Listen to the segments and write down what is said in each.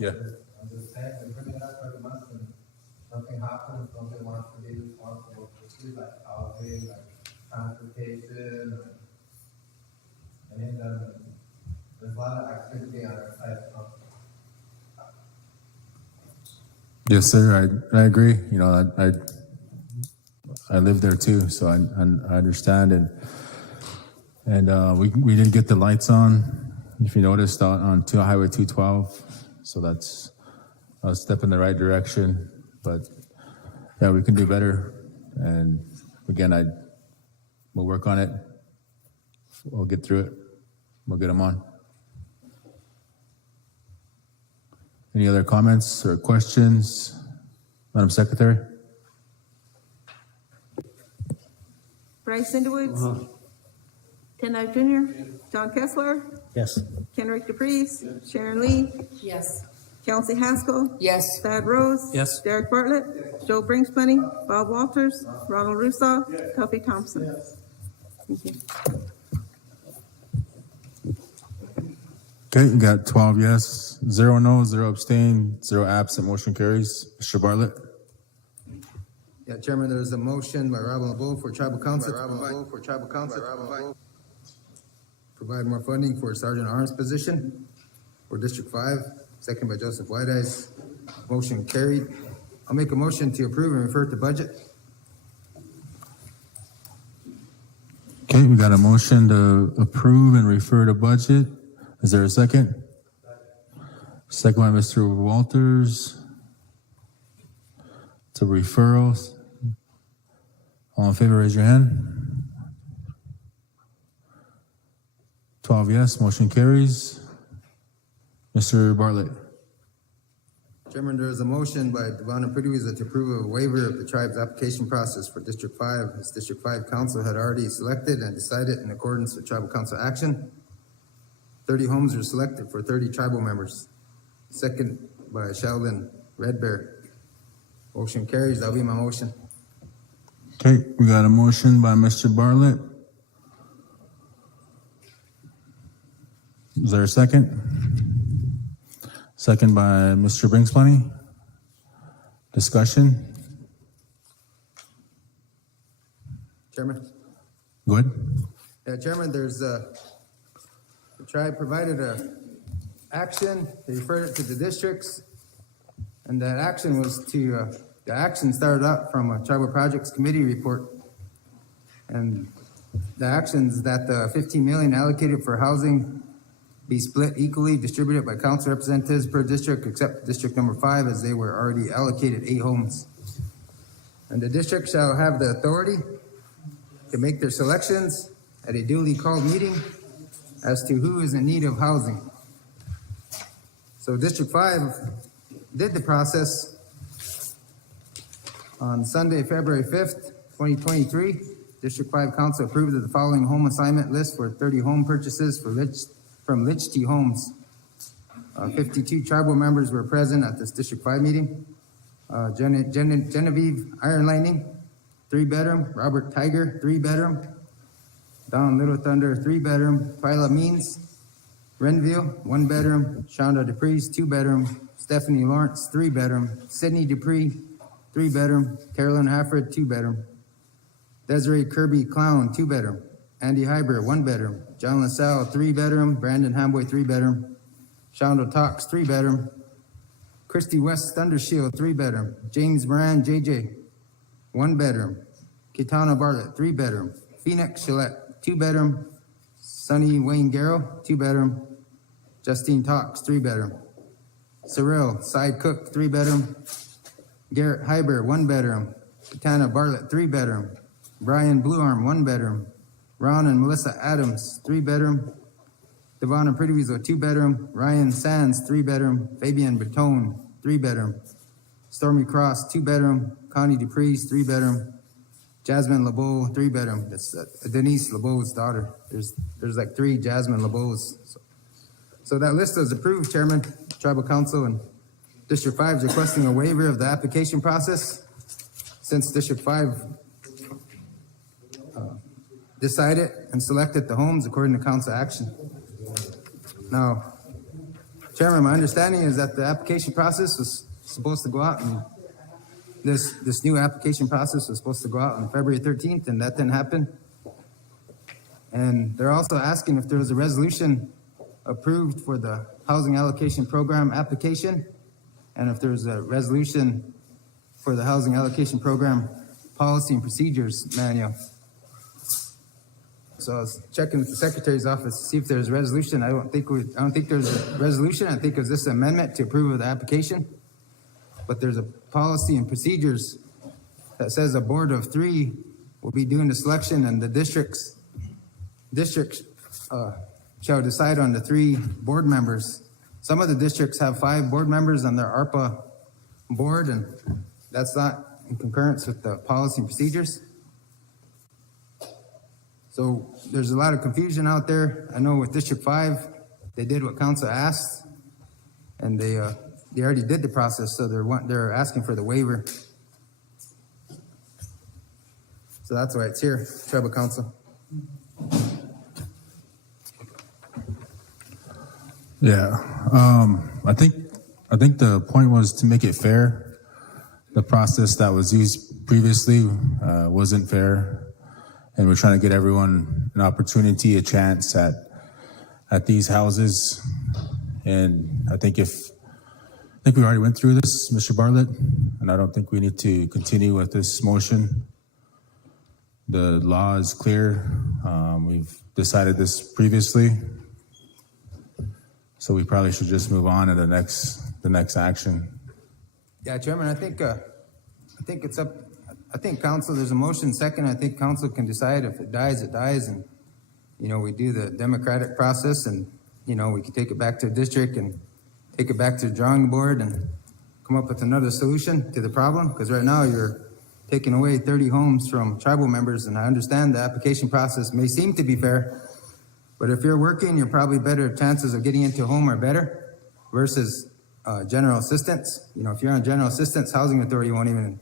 Yeah. I'm just saying, we bring it up every month and nothing happens, nobody wants to be responsible for things like housing, like transportation, and any of them. There's a lot of activity on our side. Yes, sir. I agree. You know, I live there too, so I understand. And we did get the lights on, if you noticed, on Highway 212. So that's a step in the right direction. But yeah, we can do better. And again, we'll work on it. We'll get through it. We'll get them on. Any other comments or questions, Madam Secretary? Bryce Underwoods. Ken Knight Jr. John Kessler. Yes. Kenrick DePreez. Sharon Lee. Yes. Kelsey Haskell. Yes. Thad Rose. Yes. Derek Bartlett. Joe Brinkspany. Bob Walters. Ronald Russo. Tuffy Thompson. Thank you. Okay, you got 12 yes, 0 no, 0 abstain, 0 absent. Motion carries. Mr. Bartlett. Yeah, Chairman, there's a motion by Robin LeBeau for tribal council. Provide more funding for Sergeant Arms position for District 5. Second by Joseph Whiteeyes. Motion carried. I'll make a motion to approve and refer to budget. Okay, we got a motion to approve and refer to budget. Is there a second? Second by Mr. Walters. To referrals. All in favor, raise your hand. 12 yes, motion carries. Mr. Bartlett. Chairman, there is a motion by Devon and Pruitt to approve a waiver of the tribe's application process for District 5, as District 5 Council had already selected and decided in accordance with Tribal Council action. 30 homes were selected for 30 tribal members. Second by Sheldon Red Bear. Motion carries. That'll be my motion. Okay, we got a motion by Mr. Bartlett. Is there a second? Second by Mr. Brinkspany. Discussion? Chairman? Go ahead. Yeah, Chairman, the tribe provided a action, they referred it to the districts, and that action was to, the action started out from a Tribal Projects Committee report. And the actions that the 15 million allocated for housing be split equally, distributed by council representatives per district, except District Number 5, as they were already allocated 8 homes. And the district shall have the authority to make their selections at a duly called meeting as to who is in need of housing. So District 5 did the process on Sunday, February 5th, 2023. District 5 Council approved of the following home assignment list for 30 home purchases from Lichty Homes. 52 tribal members were present at this District 5 meeting. Genevieve Iron Lightning, 3-bedroom. Robert Tiger, 3-bedroom. Don Little Thunder, 3-bedroom. Twyla Means, Renville, 1-bedroom. Shonda DePreez, 2-bedroom. Stephanie Lawrence, 3-bedroom. Sydney Dupree, 3-bedroom. Carolyn Hafford, 2-bedroom. Desiree Kirby Clown, 2-bedroom. Andy Hyber, 1-bedroom. John LaSalle, 3-bedroom. Brandon Hamboy, 3-bedroom. Shaundo Tox, 3-bedroom. Christy West Thundershield, 3-bedroom. James Moran, JJ, 1-bedroom. Kitana Bartlett, 3-bedroom. Phoenix Gillette, 2-bedroom. Sonny Wayne Garrow, 2-bedroom. Justine Tox, 3-bedroom. Cyril Side Cook, 3-bedroom. Garrett Hyber, 1-bedroom. Kitana Bartlett, 3-bedroom. Brian Bluearm, 1-bedroom. Ron and Melissa Adams, 3-bedroom. Devon and Prettyweasel, 2-bedroom. Ryan Sands, 3-bedroom. Fabian Bertone, 3-bedroom. Stormy Cross, 2-bedroom. Connie DePreez, 3-bedroom. Jasmine LeBeau, 3-bedroom. That's Denise LeBeau's daughter. There's like 3 Jasmine LeBeau's. So that list is approved, Chairman. Tribal Council and District 5 is requesting a waiver of the application process since District 5 decided and selected the homes according to council action. Now, Chairman, my understanding is that the application process was supposed to go out, and this new application process was supposed to go out on February 13th, and that didn't happen. And they're also asking if there was a resolution approved for the housing allocation program application, and if there's a resolution for the housing allocation program policy and procedures manual. So I was checking with the secretary's office to see if there's a resolution. I don't think there's a resolution. I think it was just an amendment to approve of the application. But there's a policy and procedures that says a board of 3 will be doing the selection, and the districts shall decide on the 3 board members. Some of the districts have 5 board members on their ARPA board, and that's not in concurrence with the policy and procedures. So there's a lot of confusion out there. I know with District 5, they did what council asked, and they already did the process, so they're asking for the waiver. So that's why it's here, tribal council. Yeah, I think the point was to make it fair. The process that was used previously wasn't fair, and we're trying to get everyone an opportunity, a chance at these houses. And I think we already went through this, Mr. Bartlett, and I don't think we need to continue with this motion. The law is clear. We've decided this previously. So we probably should just move on to the next action. Yeah, Chairman, I think it's up. I think council. There's a motion second. I think council can decide if it dies, and we do the democratic process, and we can take it back to the district and take it back to the drawing board and come up with another solution to the problem. Because right now you're taking away 30 homes from tribal members, and I understand the application process may seem to be fair. But if you're working, you're probably better chances of getting into a home are better versus general assistance. If you're on general assistance, housing authority won't even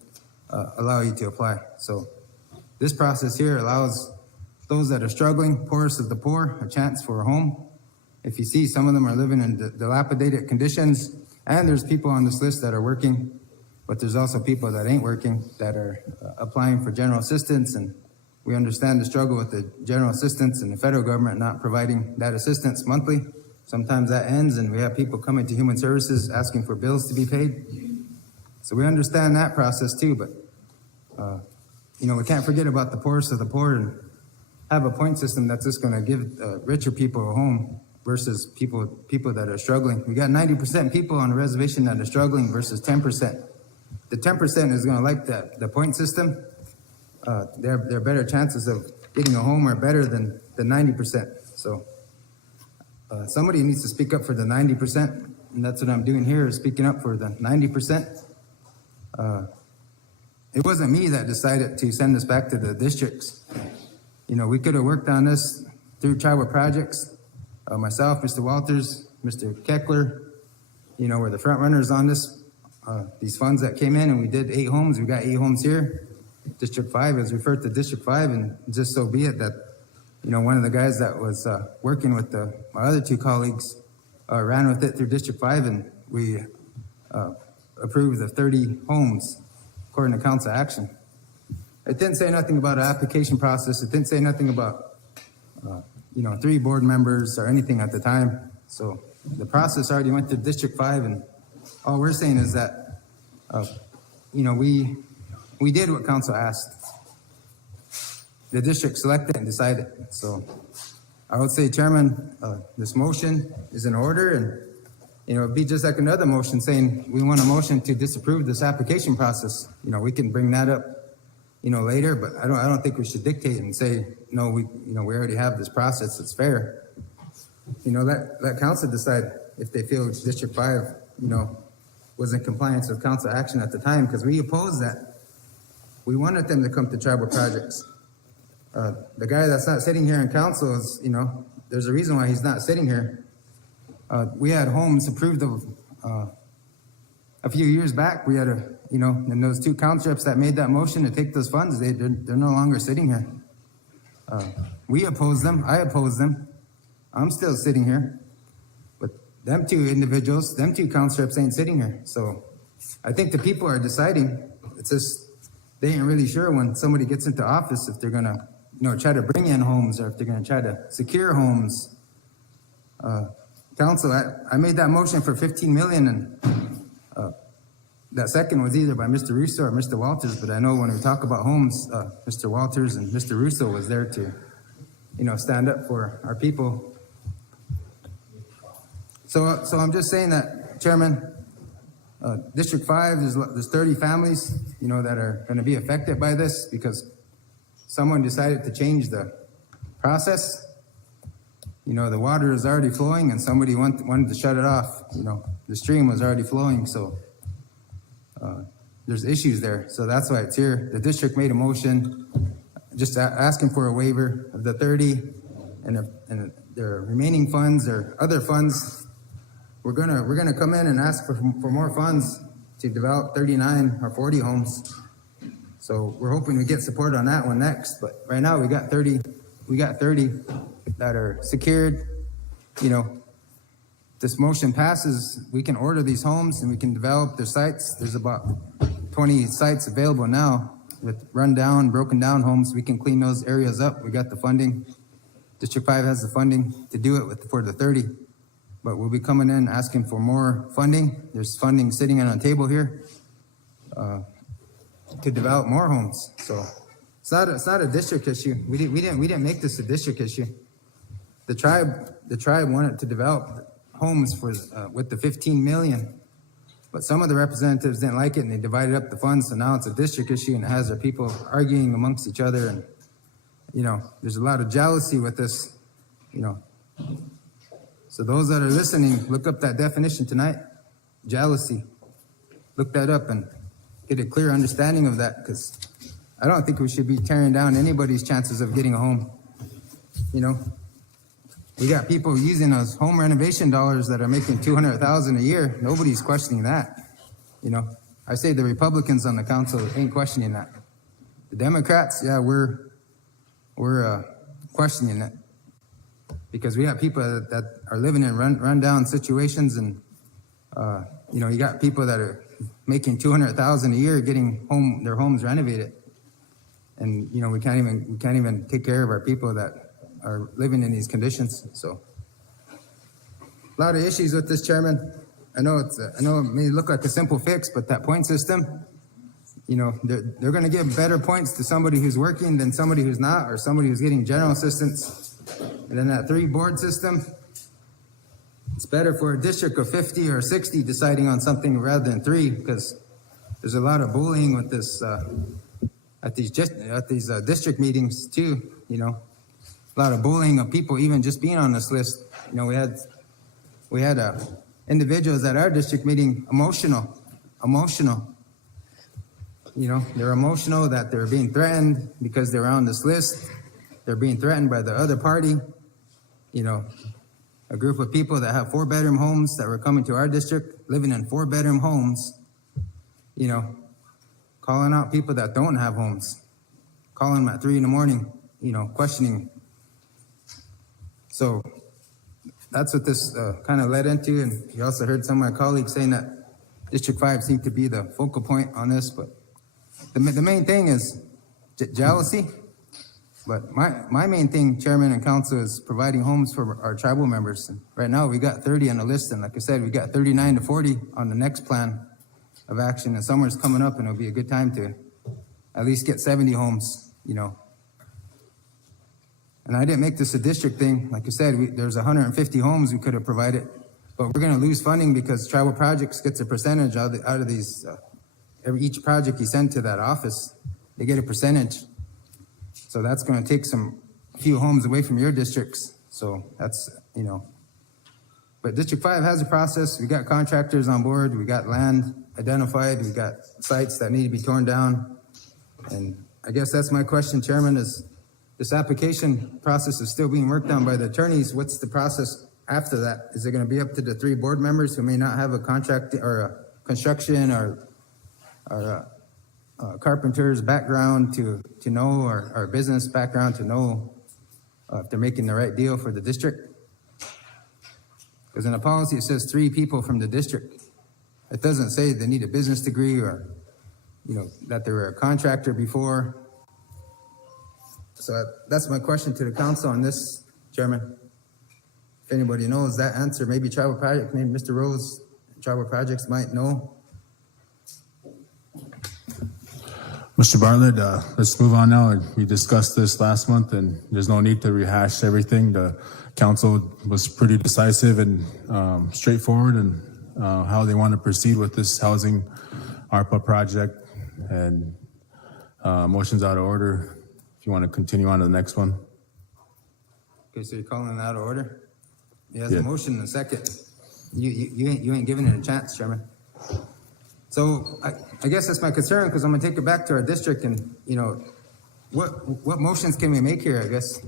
allow you to apply. So this process here allows those that are struggling, poorest of the poor, a chance for a home. If you see, some of them are living in dilapidated conditions, and there's people on this list that are working, but there's also people that ain't working that are applying for general assistance, and we understand the struggle with the general assistance and the federal government not providing that assistance monthly. Sometimes that ends, and we have people coming to human services asking for bills to be paid. So we understand that process too, but we can't forget about the poorest of the poor and have a point system that's just going to give richer people a home versus people that are struggling. We got 90% people on the reservation that are struggling versus 10%. The 10% is going to like the point system. Their better chances of getting a home are better than the 90%. So somebody needs to speak up for the 90%, and that's what I'm doing here, is speaking up for the 90%. It wasn't me that decided to send this back to the districts. We could have worked on this through tribal projects. Myself, Mr. Walters, Mr. Keckler, were the front runners on this. These funds that came in, and we did 8 homes. We got 8 homes here. District 5 is referred to District 5, and just so be it that, one of the guys that was working with my other 2 colleagues ran with it through District 5, and we approved of 30 homes according to council action. It didn't say nothing about an application process. It didn't say nothing about, 3 board members or anything at the time. So the process already went to District 5, and all we're saying is that, we did what council asked. The district selected and decided. So I would say, Chairman, this motion is in order, and it'd be just like another motion saying we want a motion to disapprove this application process. We can bring that up, later, but I don't think we should dictate and say no. We already have this process. It's fair. Let council decide if they feel District 5, was in compliance with council action at the time, because we opposed that. We wanted them to come to tribal projects. The guy that's not sitting here in council is, there's a reason why he's not sitting here. We had homes approved of a few years back. We had and those 2 council reps that made that motion to take those funds, they're no longer sitting here. We opposed them. I opposed them. I'm still sitting here. But them two individuals, them two council reps ain't sitting here. So I think the people are deciding. It's just, they ain't really sure when somebody gets into office if they're gonna, try to bring in homes or if they're gonna try to secure homes. Council, I made that motion for 15 million, and that second was either by Mr. Russo or Mr. Walters, but I know when we talk about homes, Mr. Walters and Mr. Russo was there to, stand up for our people. So I'm just saying that, Chairman, District 5, there's 30 families, that are gonna be affected by this because someone decided to change the process. The water is already flowing and somebody wanted to shut it off. The stream was already flowing, so there's issues there. So that's why it's here. The district made a motion just asking for a waiver of the 30 and their remaining funds or other funds. We're gonna come in and ask for more funds to develop 39 or 40 homes. So we're hoping we get support on that one next. But right now we got 30 that are secured. This motion passes, we can order these homes and we can develop their sites. There's about 20 sites available now with rundown, broken down homes. We can clean those areas up. We got the funding. District 5 has the funding to do it for the 30. But we'll be coming in asking for more funding. There's funding sitting on a table here to develop more homes. So it's not a district issue. We didn't make this a district issue. The tribe wanted to develop homes for with the 15 million, but some of the representatives didn't like it and they divided up the funds. So now it's a district issue and it has our people arguing amongst each other. And there's a lot of jealousy with this. So those that are listening, look up that definition tonight. Jealousy. Look that up and get a clear understanding of that, because I don't think we should be tearing down anybody's chances of getting a home. We got people using those home renovation dollars that are making $200,000 a year. Nobody's questioning that. I say the Republicans on the council ain't questioning that. The Democrats, yeah, we're questioning it. Because we got people that are living in rundown situations, and you got people that are making $200,000 a year getting their homes renovated, and we can't even take care of our people that are living in these conditions. So a lot of issues with this, Chairman. I know it may look like a simple fix, but that point system, they're going to give better points to somebody who's working than somebody who's not, or somebody who's getting general assistance. And then that 3 board system, it's better for a district of 50 or 60 deciding on something rather than 3, because there's a lot of bullying with this at these district meetings too. A lot of bullying of people even just being on this list. We had individuals at our district meeting emotional. They're emotional that they're being threatened because they're on this list. They're being threatened by the other party. A group of people that have 4-bedroom homes that were coming to our district, living in 4-bedroom homes, calling out people that don't have homes, calling them at 3 a.m, questioning. So that's what this kind of led into. And you also heard some of my colleagues saying that District 5 seemed to be the focal point on this, but the main thing is jealousy. But my main thing, Chairman and Council, is providing homes for our tribal members. And right now, we got 30 on the list, and like I said, we got 39 to 40 on the next plan of action. And summer's coming up, and it'll be a good time to at least get 70 homes, And I didn't make this a district thing. Like I said, there's 150 homes we could have provided, but we're going to lose funding because Tribal Projects gets a percentage out of these. Each project you send to that office, they get a percentage. So that's going to take a few homes away from your districts. So that's, But District 5 has a process. We got contractors on board. We got land identified. We got sites that need to be torn down. And I guess that's my question, Chairman, is this application process is still being worked on by the attorneys. What's the process after that? Is it going to be up to the 3 board members who may not have a contract or a construction or carpenter's background to know, or business background to know if they're making the right deal for the district? Because in the policy, it says 3 people from the district. It doesn't say they need a business degree or, that they were a contractor before. So that's my question to the council on this, Chairman. If anybody knows that answer, maybe Tribal Project, maybe Mr. Rose, Tribal Projects might know. Mr. Bartlett, let's move on now. We discussed this last month, and there's no need to rehash everything. The council was pretty decisive and straightforward in how they want to proceed with this housing ARPA project. And motion's out of order. If you want to continue on to the next one. Okay, so you're calling it out of order? He has Yeah. a motion and a second. You ain't giving it a chance, Chairman. So I guess that's my concern, because I'm gonna take it back to our district and, what motions can we make here, I guess?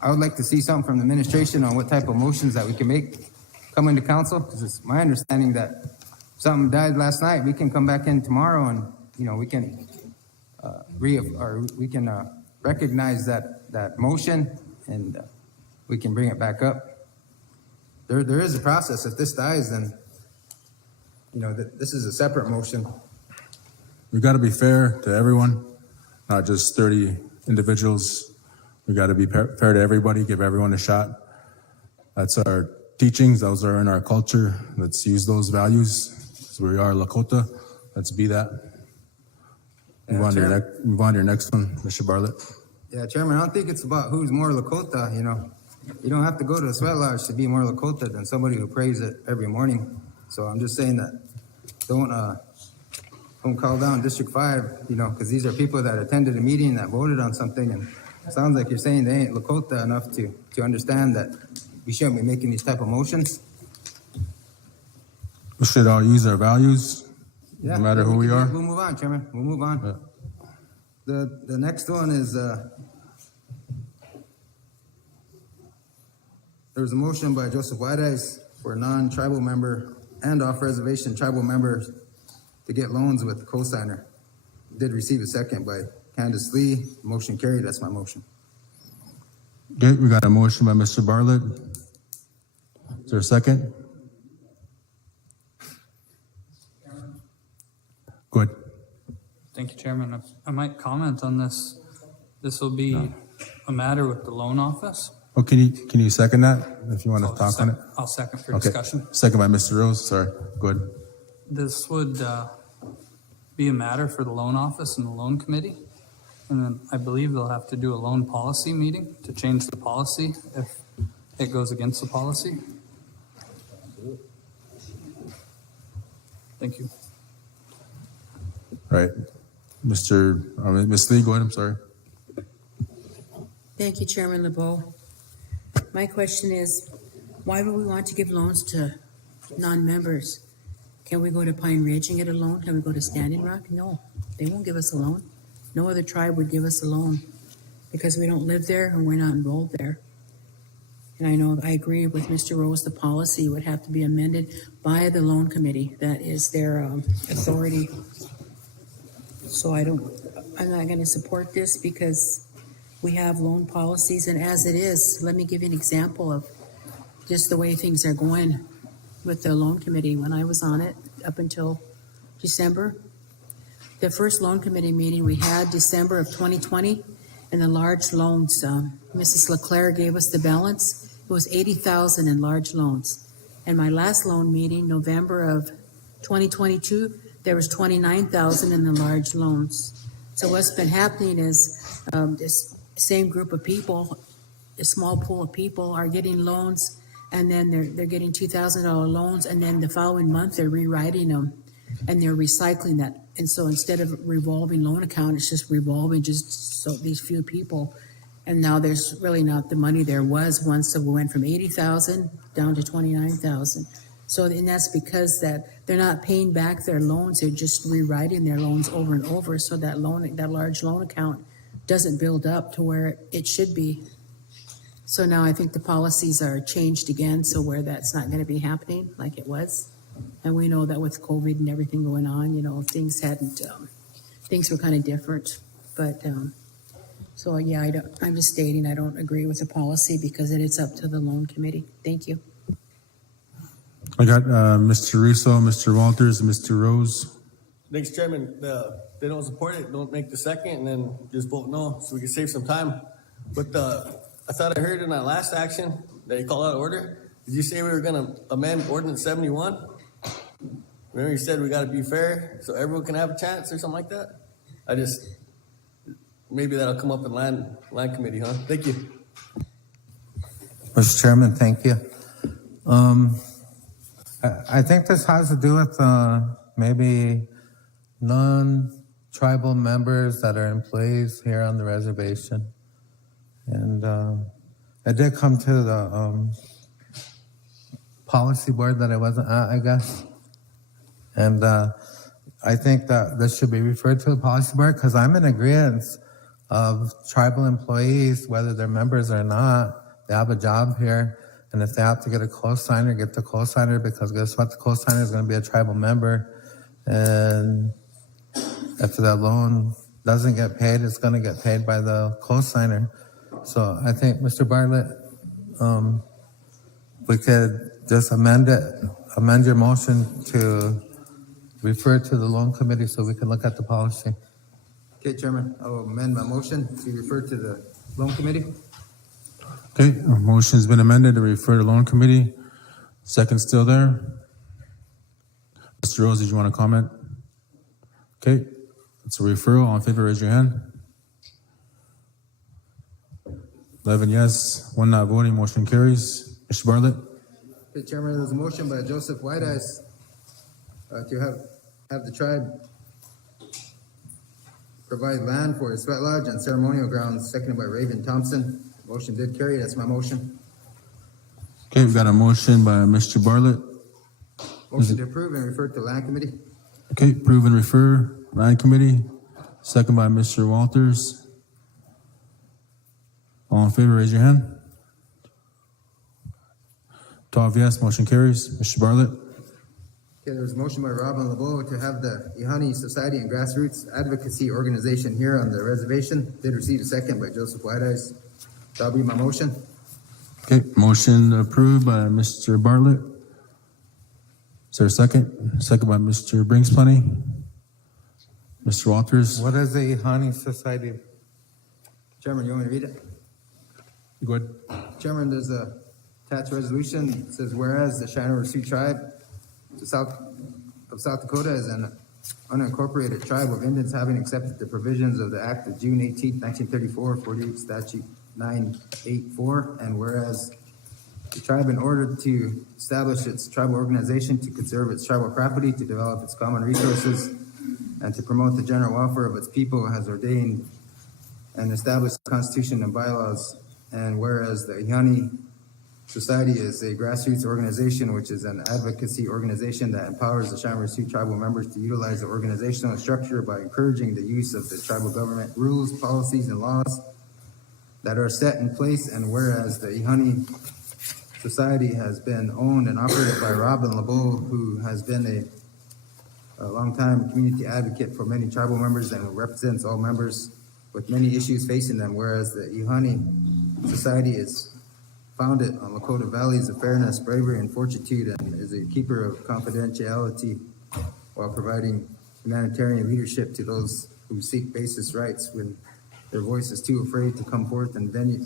I would like to see something from the administration on what type of motions that we can make coming to council, because it's my understanding that something died last night, we can come back in tomorrow and, we can recognize that motion and we can bring it back up. There is a process. If this dies, then, this is a separate motion. We got to be fair to everyone, not just 30 individuals. We got to be fair to everybody, give everyone a shot. That's our teachings. Those are in our culture. Let's use those values. So we are Lakota. Let's be that. Move on to your next one, Mr. Bartlett. Yeah, Chairman, I don't think it's about who's more Lakota, You don't have to go to a sweat lodge to be more Lakota than somebody who prays it every morning. So I'm just saying that don't call down District 5, because these are people that attended a meeting that voted on something, and it sounds like you're saying they ain't Lakota enough to understand that we shouldn't be making these type of motions. We should all use our values, Yeah, no matter who we are. We'll move on, Chairman. We'll move on. Yeah. The next one is, there was a motion by Joseph Whiteeyes for a non-tribal member and off-reservation tribal members to get loans with the cosigner. Did receive a second by Candace Lee. Motion carried. That's my motion. Okay, we got a motion by Mr. Bartlett. Is there a second? Go ahead. Thank you, Chairman. I might comment on this. This will be a matter with the loan office. Oh, can you second that if you want to talk on it? I'll second for Okay. discussion. Second by Mr. Rose. Sorry. Go ahead. This would be a matter for the loan office and the loan committee. And then I believe they'll have to do a loan policy meeting to change the policy if it goes against the policy. Thank you. Right. Miss Lee, go ahead. I'm sorry. Thank you, Chairman LeBeau. My question is, why would we want to give loans to non-members? Can we go to Pine Ridge and get a loan? Can we go to Standing Rock? No, they won't give us a loan. No other tribe would give us a loan because we don't live there and we're not enrolled there. And I know, I agree with Mr. Rose, the policy would have to be amended by the loan committee. That is their authority. So I'm not going to support this because we have loan policies, and as it is, let me give you an example of just the way things are going with the loan committee. When I was on it up until December, the first loan committee meeting we had December of 2020, and the large loans, Mrs. LeClaire gave us the balance. It was 80,000 in large loans. And my last loan meeting, November of 2022, there was 29,000 in the large loans. So what's been happening is this same group of people, a small pool of people are getting loans, and then they're getting $2,000 loans, and then the following month they're rewriting them and they're recycling that. And so instead of revolving loan account, it's just revolving just so these few people. And now there's really not the money there was once, so we went from 80,000 down to 29,000. So, and that's because that they're not paying back their loans, they're just rewriting their loans over and over, so that large loan account doesn't build up to where it should be. So now I think the policies are changed again, so where that's not going to be happening like it was. And we know that with COVID and everything going on, things were kind of different. But so yeah, I'm just stating I don't agree with the policy because it is up to the loan committee. Thank you. I got Mr. Russo, Mr. Walters, Mr. Rose. Thanks, Chairman. They don't support it, don't make the second, and then just vote no, so we can save some time. But I thought I heard in that last action that you called out of order. Did you say we were gonna amend ordinance 71? Remember you said we gotta be fair, so everyone can have a chance or something like that? Maybe that'll come up in land committee, huh? Thank you. Mr. Chairman, thank you. I think this has to do with maybe non-tribal members that are employees here on the reservation. And I did come to the policy board that I wasn't at, I guess. And I think that this should be referred to the policy board because I'm in agreement of tribal employees, whether they're members or not, they have a job here. And if they have to get a cosigner, get the cosigner, because guess what? The cosigner is going to be a tribal member. And if the loan doesn't get paid, it's going to get paid by the cosigner. So I think, Mr. Bartlett, we could just amend your motion to refer to the loan committee so we can look at the policy. Okay, Chairman, I will amend my motion to refer to the loan committee. Okay, our motion's been amended to refer to loan committee. Second still there. Mr. Rose, did you want to comment? Okay, it's a referral. All in favor, raise your hand. 11 yes, 1 not voting, motion carries. Mr. Bartlett? Okay, Chairman, there's a motion by Joseph Whiteeyes to have the tribe provide land for a sweat lodge and ceremonial grounds, seconded by Raven Thompson. Motion did carry. That's my motion. Okay, we've got a motion by Mr. Bartlett. Motion to approve and refer to land committee. Okay, approve and refer, land committee. Second by Mr. Walters. All in favor, raise your hand. 12 yes, motion carries. Mr. Bartlett? Okay, there's a motion by Robin LeBeau to have the Ihani Society and Grassroots Advocacy Organization here on the reservation. Did receive a second by Joseph Whiteeyes. That'll be my motion. Okay, motion approved by Mr. Bartlett. Is there a second? Second by Mr. Brinksplenny. Mr. Walters? What is the Ihani Society? Chairman, you want me to read it? Go ahead. Chairman, there's a attached resolution. It says, whereas the Cheyenne Sioux tribe of South Dakota is an unincorporated tribe of Indians having accepted the provisions of the Act of June 18, 1934, 48 Statute 984, and whereas the tribe, in order to establish its tribal organization, to conserve its tribal property, to develop its common resources, and to promote the general welfare of its people, has ordained and established the Constitution and bylaws. And whereas the Ihani Society is a grassroots organization, which is an advocacy organization that empowers the Cheyenne Sioux tribal members to utilize the organizational structure by encouraging the use of the tribal government rules, policies, and laws that are set in place. And whereas the Ihani Society has been owned and operated by Robin LeBeau, who has been a long-time community advocate for many tribal members and represents all members with many issues facing them. Whereas the Ihani Society is founded on Lakota values of fairness, bravery, and fortitude, and is a keeper of confidentiality while providing humanitarian leadership to those who seek basis rights when their voice is too afraid to come forth. And venue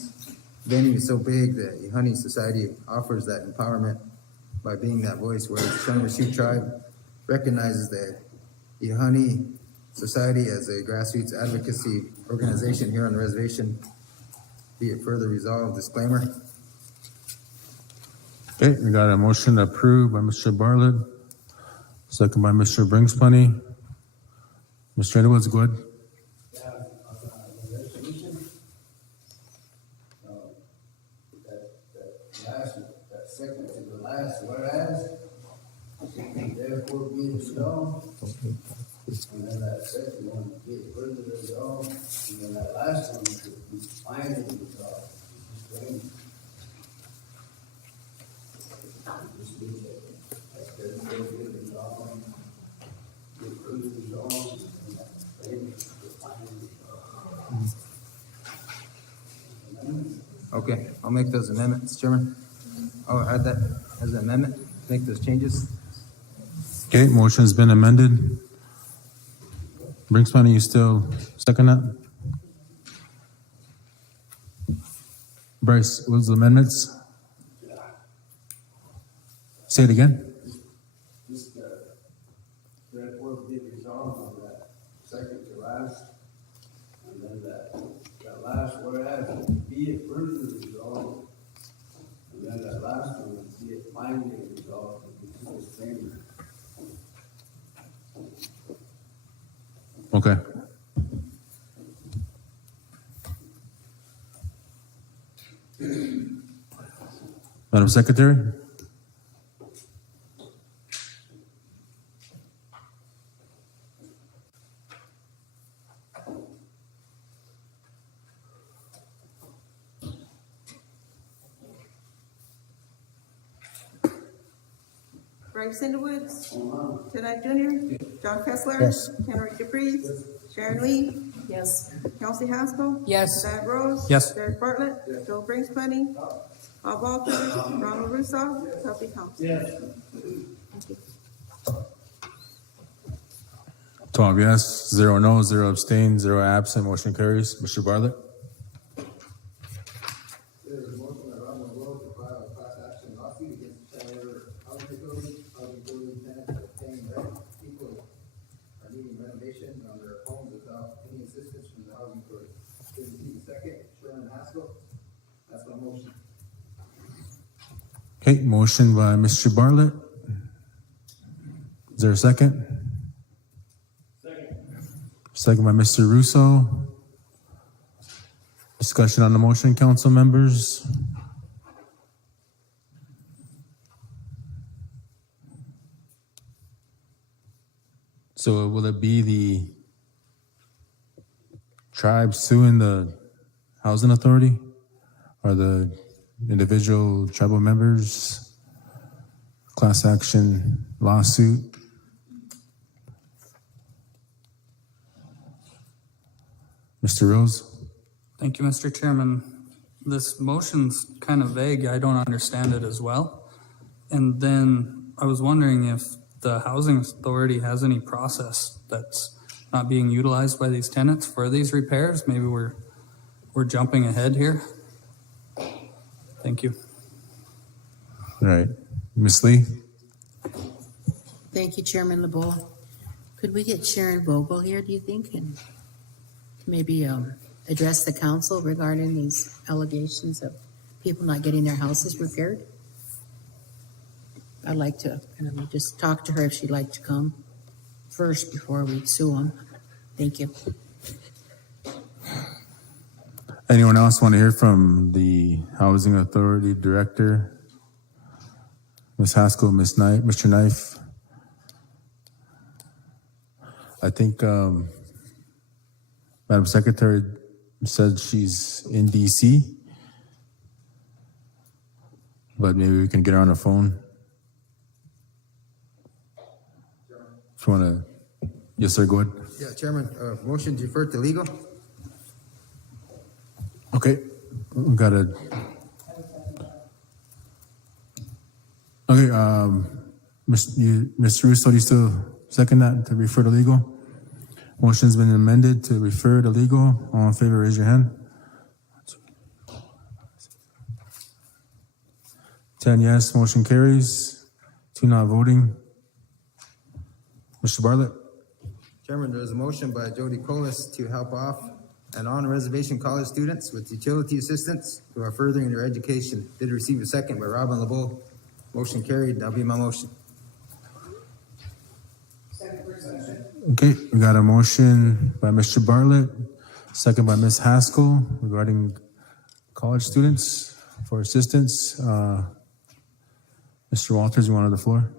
is so big that Ihani Society offers that empowerment by being that voice, whereas the Cheyenne Sioux tribe recognizes the Ihani Society as a grassroots advocacy organization here on the reservation. Be it further resolved. Disclaimer. Okay, we got a motion approved by Mr. Bartlett, second by Mr. Brinksplenny. Mr. Edwards, go ahead. That second to the last, whereas, therefore be resolved. And then that second one, be it further resolved. And then that last one, be finally resolved. Just leave it. That's therefore be resolved. Be it further resolved. And that second, be finally resolved. Okay, I'll make those amendments, Chairman. I'll add that as an amendment. make those changes. Okay, motion's been amended. Brinkman, you still second that? Bryce, what's the amendments? Say it again. Just, that fourth be resolved on that second to last, and then that last whereas be it further resolved, and then that last one, be it finally resolved, and be the same. Okay. Madam Secretary? Bryce Underwoods. Ted Ike Junior. John Kessler. Yes. Henry DePreez. Sharon Lee. Yes. Kelsey Haskell. Yes. Thad Rose. Yes. Derek Bartlett. Joe Brinkman. Bob Walters. Ronald Russo. Sophie Thompson. Yes. Thank you. 12 yes, 0 no, 0 abstain, 0 absent, motion carries. Mr. Bartlett? There's a motion that Robin Rose to file a class action lawsuit against the Cheyenne housing authority tenants that are paying rent. People are needing renovation on their homes without any assistance from the housing authority. Please receive a second, Sherman Haskell. That's my motion. Okay, motion by Mr. Bartlett. Is there a second? Second by Mr. Russo. Discussion on the motion, council members. So will it be the tribe suing the housing authority or the individual tribal members? Class action lawsuit? Mr. Rose? Thank you, Mr. Chairman. This motion's kind of vague. I don't understand it as well. And then I was wondering if the housing authority has any process that's not being utilized by these tenants for these repairs. Maybe we're jumping ahead here. Thank you. All right. Ms. Lee? Thank you, Chairman LeBeau. Could we get Sharon Vogel here, do you think, and maybe address the council regarding these allegations of people not getting their houses repaired? I'd like to kind of just talk to her if she'd like to come first before we sue them. Thank you. Anyone else want to hear from the Housing Authority Director? Ms. Haskell, Ms. Knight, Mr. Knife? I think Madam Secretary said she's in DC, but maybe we can get her on the phone. If you want to, yes, sir, go ahead. Yeah, Chairman, motion to defer to legal. Okay, we got it. Okay, Mr. Russo, do you still second that to refer to legal? Motion's been amended to refer to legal. All in favor, raise your hand. 10 yes, motion carries. 2 not voting. Mr. Bartlett? Chairman, there is a motion by Jody Colas to help off and on-reservation college students with utility assistance who are furthering their education. Did receive a second by Robin LeBeau. Motion carried. That'll be my motion. Okay, we got a motion by Mr. Bartlett, second by Ms. Haskell regarding college students for assistance. Mr. Walters, you wanted the floor?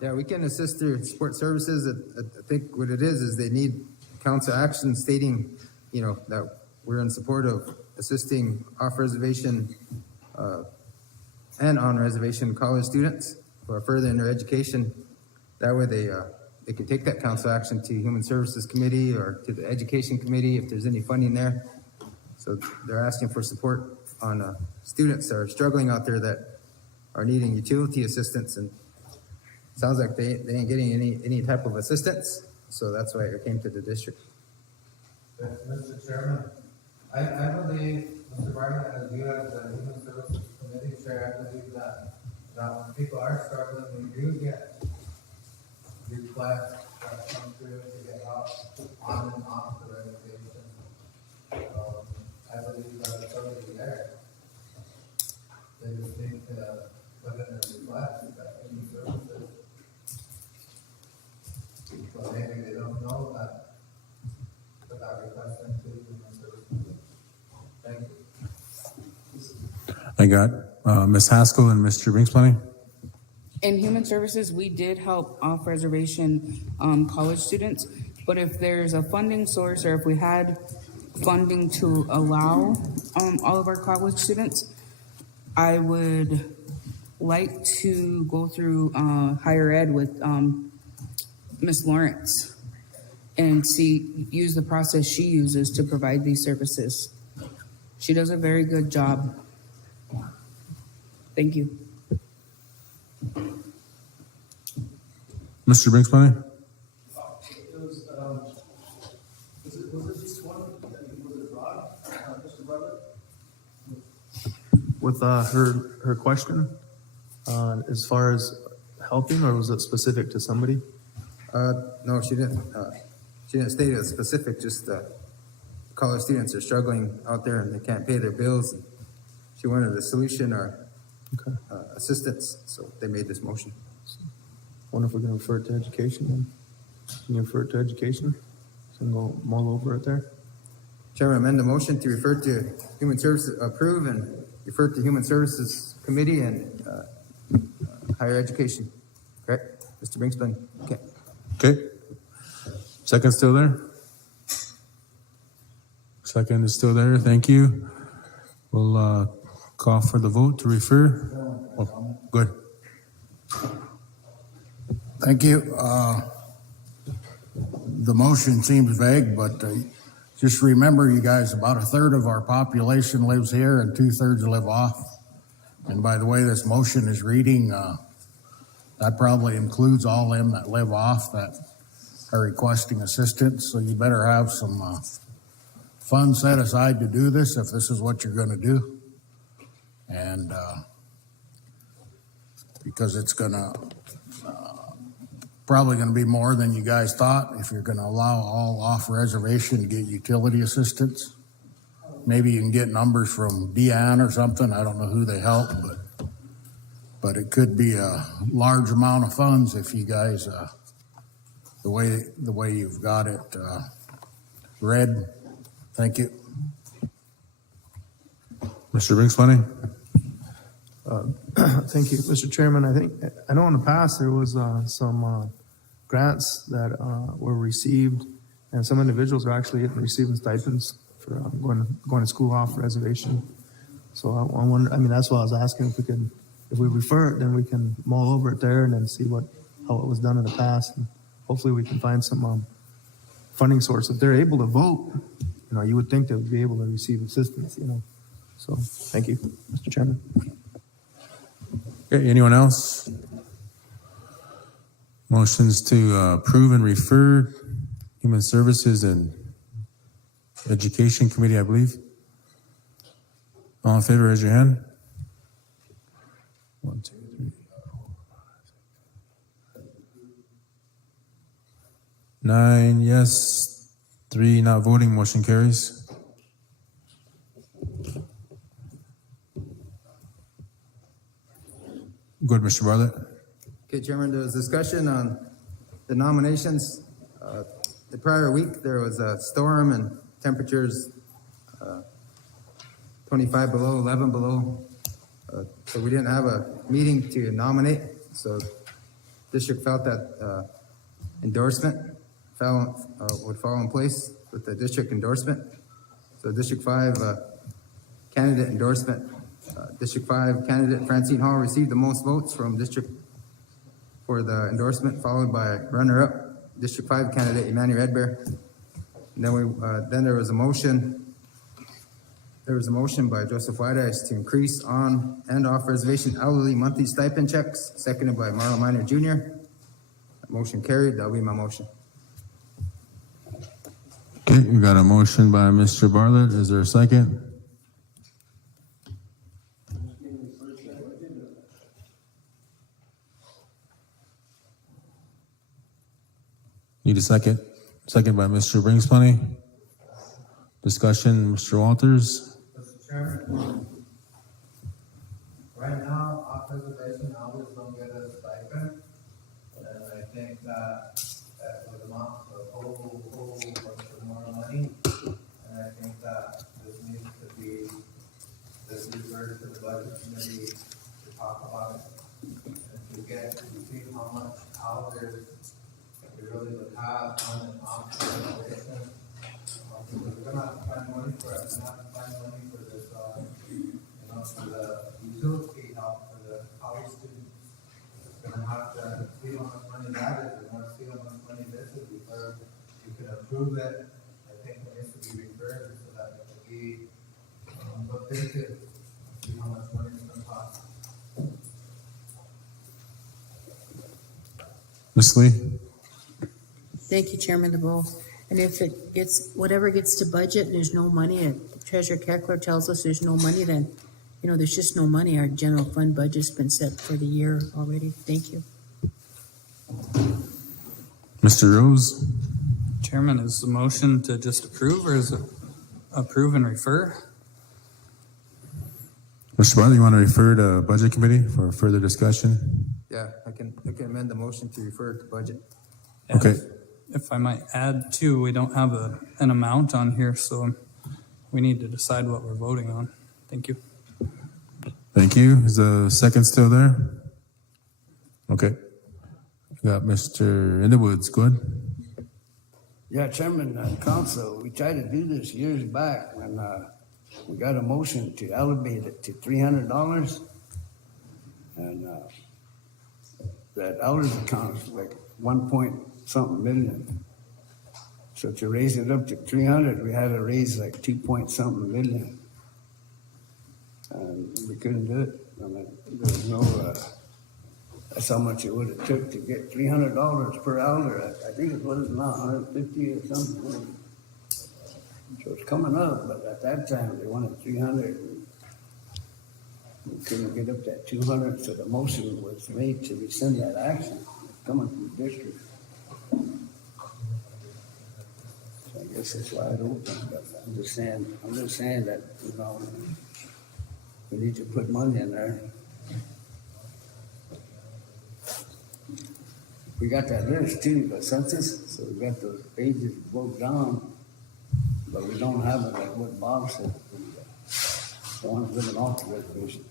Yeah, we can assist through support services. I think what it is they need council action stating, that we're in support of assisting off-reservation and on-reservation college students who are furthering their education. That way they can take that council action to Human Services Committee or to the Education Committee if there's any funding there. So they're asking for support on students that are struggling out there that are needing utility assistance, and it sounds like they ain't getting any type of assistance. So that's why it came to the district. Mr. Chairman, I believe, Mr. Martin, as you as the Human Services Committee Chair, I believe that when people are struggling, we do get requests that come through to get help on and off the reservation. I believe that it's already there. They just need to put in a request that Human Services. So maybe they don't know that. Without requesting to Human Services. Thank you. I got Ms. Haskell and Mr. Brinks-Planning. In Human Services, we did help off-reservation college students, but if there's a funding source or if we had funding to allow all of our college students, I would like to go through higher ed with Ms. Lawrence and use the process she uses to provide these services. She does a very good job. Thank you. Mr. Brinks-Planning? With her question, as far as helping, or was it specific to somebody? No, she didn't. She didn't state it specific. Just college students are struggling out there and they can't pay their bills. And she wanted a solution or assistance, so they made this motion. Wonder if we're going to refer it to education then. Can you refer it to education? So we can go mull over it there. Chairman, amend the motion to refer to Human Services, approve and refer to Human Services Committee and Higher Education. Correct? Mr. Brinksman? Okay. Okay. Second still there? Second is still there. Thank you. We'll call for the vote to refer. Oh, good. Thank you. The motion seems vague, but just remember, you guys, about a third of our population lives here and 2/3 live off. And by the way this motion is reading, that probably includes all them that live off that are requesting assistance. So you better have some funds set aside to do this if this is what you're going to do. And because it's going to probably going to be more than you guys thought if you're going to allow all off reservation to get utility assistance. Maybe you can get numbers from Deanne or something. I don't know who they help, but it could be a large amount of funds if you guys, the way you've got it read. Thank you. Mr. Brinks-Planning? Thank you, Mr. Chairman. I know in the past there was some grants that were received, and some individuals are actually receiving stipends for going to school off reservation. So I wonder. I mean, that's why I was asking if we refer it, then we can mull over it there and then see how it was done in the past, and hopefully we can find some funding source. If they're able to vote, you would think they would be able to receive assistance. So thank you, Mr. Chairman. Okay, anyone else? Motions to approve and refer Human Services and Education Committee, I believe. All in favor, raise your hand. 1, 2, 3, 4, 5, 6, 9 yes, 3 not voting, motion carries. Good, Mr. Bartlett. Okay, Chairman, there was discussion on the nominations. The prior week, there was a storm and temperatures 25 below, 11 below. So we didn't have a meeting to nominate. So district felt that endorsement would fall in place with the district endorsement. So District 5 candidate endorsement. District 5 candidate Francine Hall received the most votes from district for the endorsement, followed by runner-up District 5 candidate Emmanuel Edbear. And then then there was a motion There was a motion by Joseph Whitehouse to increase on and off reservation hourly monthly stipend checks, seconded by Marlon Minor Jr. Motion carried. That'll be my motion. Okay, we got a motion by Mr. Bartlett. Is there a second? Need a second? Second by Mr. Bringsplenny. Discussion, Mr. Walters. Mr. Chairman, right now, off reservation hours don't get a stipend, and I think that would amount to a whole bunch of more money, and I think that this needs to be, this referred to the budget committee to talk about it, and to get, to see how much hours we really would have on and off reservation. Because we're gonna have to find money for it, we're gonna have to find money for this, for the utility help for the college students. We're gonna have to see how much money that is, we're gonna see how much money this is before you can approve it. I think it needs to be referred so that it can be, looked into, see how much money it's gonna cost. Ms. Lee? Thank you, Chairman DeVoe. And if it gets, whatever gets to budget and there's no money, and Treasurer Keckler tells us there's no money, then, there's just no money. Our general fund budget's been set for the year already. Thank you. Mr. Rose? Chairman, is the motion to just approve or is it approve and refer? Mr. Bartlett, you want to refer to Budget Committee for further discussion? Yeah, I can amend the motion to refer to budget. And Okay. If I might add too, we don't have an amount on here, so we need to decide what we're voting on. Thank you. Thank you. Is the second still there? Okay. We got Mr. Underwoods. Good. Yeah, Chairman and Council, we tried to do this years back when we got a motion to elevate it to $300, and that elders account is like 1-point-something million. So to raise it up to 300, we had to raise like 2-point-something million. And we couldn't do it. I mean, there was no, that's how much it would have took to get $300 per elder. I think it was now 150 or something. So it's coming up, but at that time they wanted 300. We couldn't get up that 200, so the motion was made to rescind that action coming from the district. So I guess it's wide open, but I'm just saying that, we need to put money in there. We got that list too, the census, so we got those pages broke down, but we don't have it like what Bob said. The ones living off the reservation.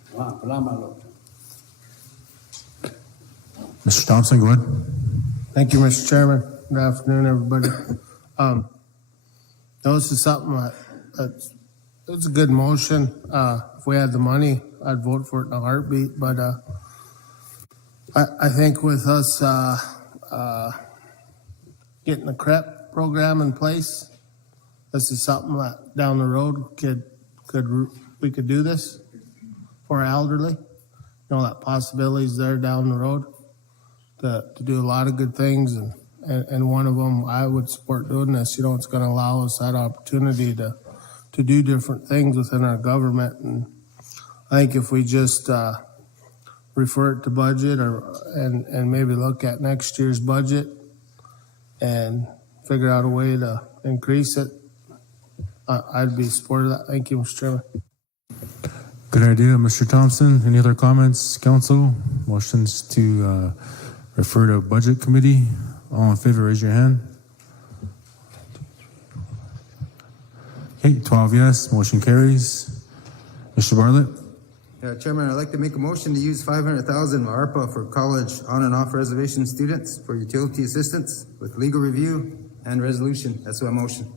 Mr. Thompson, go ahead. Thank you, Mr. Chairman. Good afternoon, everybody. This is something it's a good motion. If we had the money, I'd vote for it in a heartbeat. But I think with us getting the CREP program in place, this is something that down the road we could do this for elderly. That possibility is there down the road to do a lot of good things, and one of them I would support doing this. It's going to allow us that opportunity to do different things within our government, and I think if we just refer it to budget and maybe look at next year's budget and figure out a way to increase it, I'd be supportive of that. Thank you, Mr. Chairman. Good idea, Mr. Thompson. Any other comments, council? Motions to refer to Budget Committee. All in favor, raise your hand. Okay, 12 yes, motion carries. Mr. Bartlett? Yeah, Chairman, I'd like to make a motion to use $500,000 of ARPA for college on and off reservation students for utility assistance with legal review and resolution. That's my motion.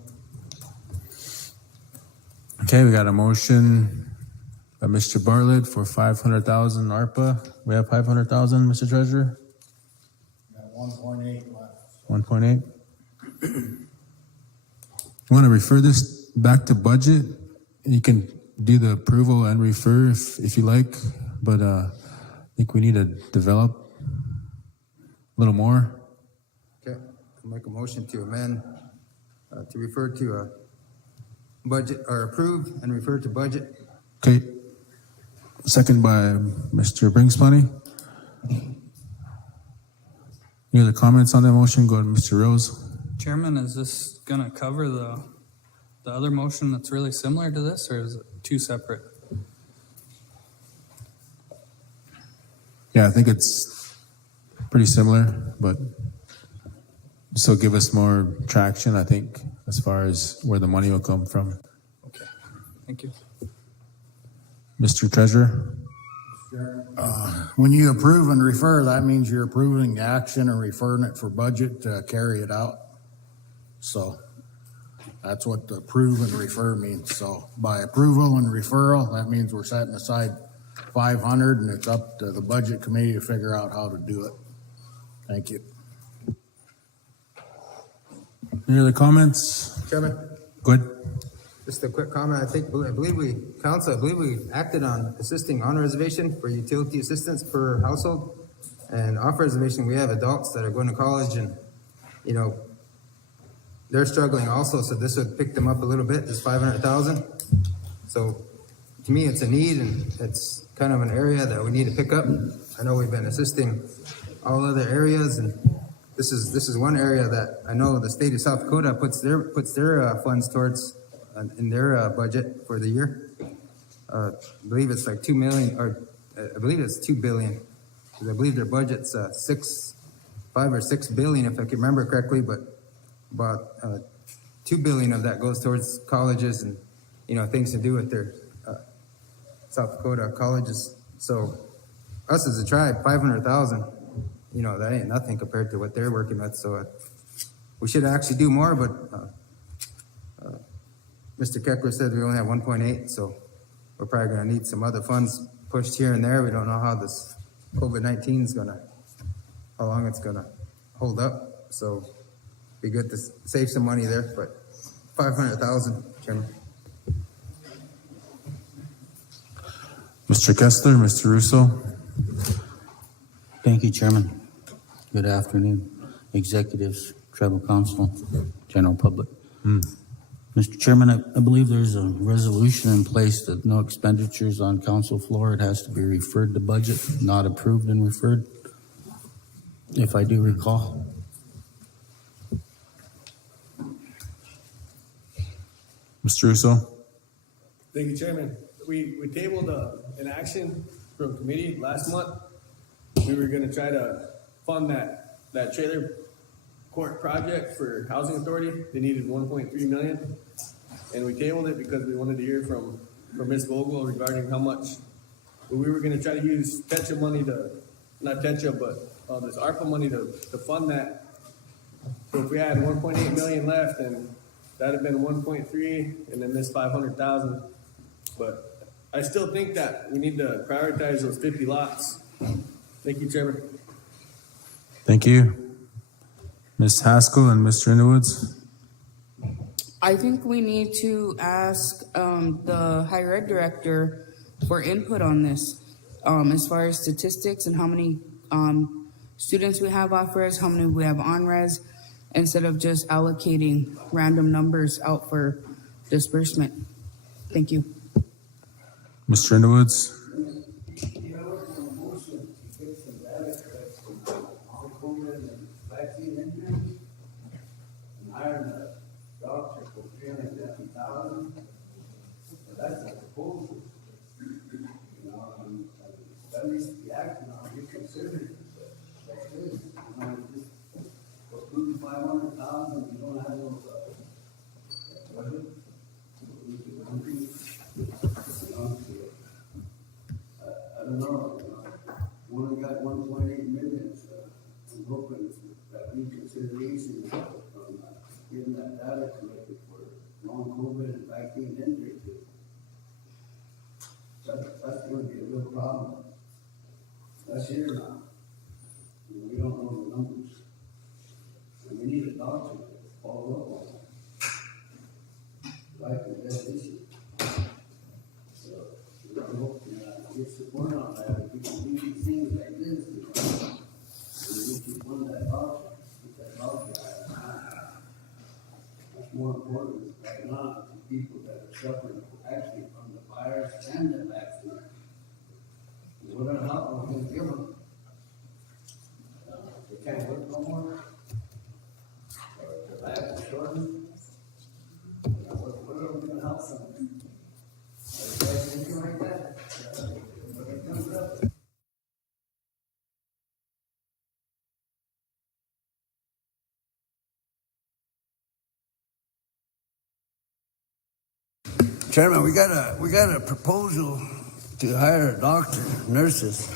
Okay, we got a motion by Mr. Bartlett for 500,000 ARPA. We have 500,000, Mr. Treasurer? Got 1.8 left. 1.8. You want to refer this back to budget? You can do the approval and refer if you like, but I think we need to develop a little more. Okay, I'll make a motion to amend, to refer to a budget, or approve and refer to budget. Okay. Second by Mr. Brinkspani. Any other comments on that motion? Go ahead, Mr. Rose. Chairman, is this gonna cover the other motion that's really similar to this, or is it two separate? Yeah, I think it's pretty similar, but this will give us more traction, I think, as far as where the money will come from. Okay, thank you. Mr. Treasurer? When you approve and refer, that means you're approving the action and referring it for budget to carry it out. So that's what the approve and refer means. So by approval and referral, that means we're setting aside 500 and it's up to the budget committee to figure out how to do it. Thank you. Any other comments? Chairman, Go ahead. just a quick comment. I believe we acted on assisting on reservation for utility assistance per household. And off reservation, we have adults that are going to college and, you know, they're struggling also, so this would pick them up a little bit, this 500,000. So to me, it's a need and it's kind of an area that we need to pick up. I know we've been assisting all other areas, and this is one area that I know the state of South Dakota puts their funds towards in their budget for the year. I believe it's like 2 million, or I believe it's 2 billion. Because I believe their budget's 5 or 6 billion, if I can remember correctly, but about 2 billion of that goes towards colleges and, you know, things to do with their South Dakota colleges. So us as a tribe, 500,000, you know, that ain't nothing compared to what they're working with. So we should actually do more, but Mr. Keckler said we only have 1.8, so we're probably gonna need some other funds pushed here and there. We don't know how this COVID-19 is how long it's gonna hold up. So be good to save some money there, but 500,000, Chairman. Mr. Kessler, Mr. Russo? Thank you, Chairman. Good afternoon, executives, tribal council, general public. Mr. Chairman, I believe there's a resolution in place that no expenditures on council floor. It has to be referred to budget, not approved and referred, if I do recall. Mr. Russo? Thank you, Chairman. We tabled an action from committee last month. We were gonna try to fund that trailer court project for housing authority. They needed 1.3 million. And we tabled it because we wanted to hear from Ms. Vogel regarding how much. But we were gonna try to use TETRA money not TETRA, but this ARPA money to fund that. So if we had 1.8 million left, then that'd have been 1.3 and then this 500,000. But I still think that we need to prioritize those 50 lots. Thank you, Chairman. Thank you. Ms. Haskell and Mr. Underwoods? I think we need to ask the higher ed director for input on this, as far as statistics and how many students we have off res, how many we have on res, instead of just allocating random numbers out for disbursement. Thank you. Mr. Underwoods? I don't know, we only got 1.8 million, so I'm hoping that reconsideration from getting that data collected for long COVID and vaccine injury. That's going to be a real problem. That's here now. We don't know the numbers. And we need a doctor to follow up on that. Like the death issue. suffering actually from the virus and the vaccine. We're gonna help them, we're gonna give them. They can't work no more. Or their life is shortened. What are we gonna help them? Are you guys thinking like that? When it comes up. Chairman, we got a proposal to hire a doctor, nurses,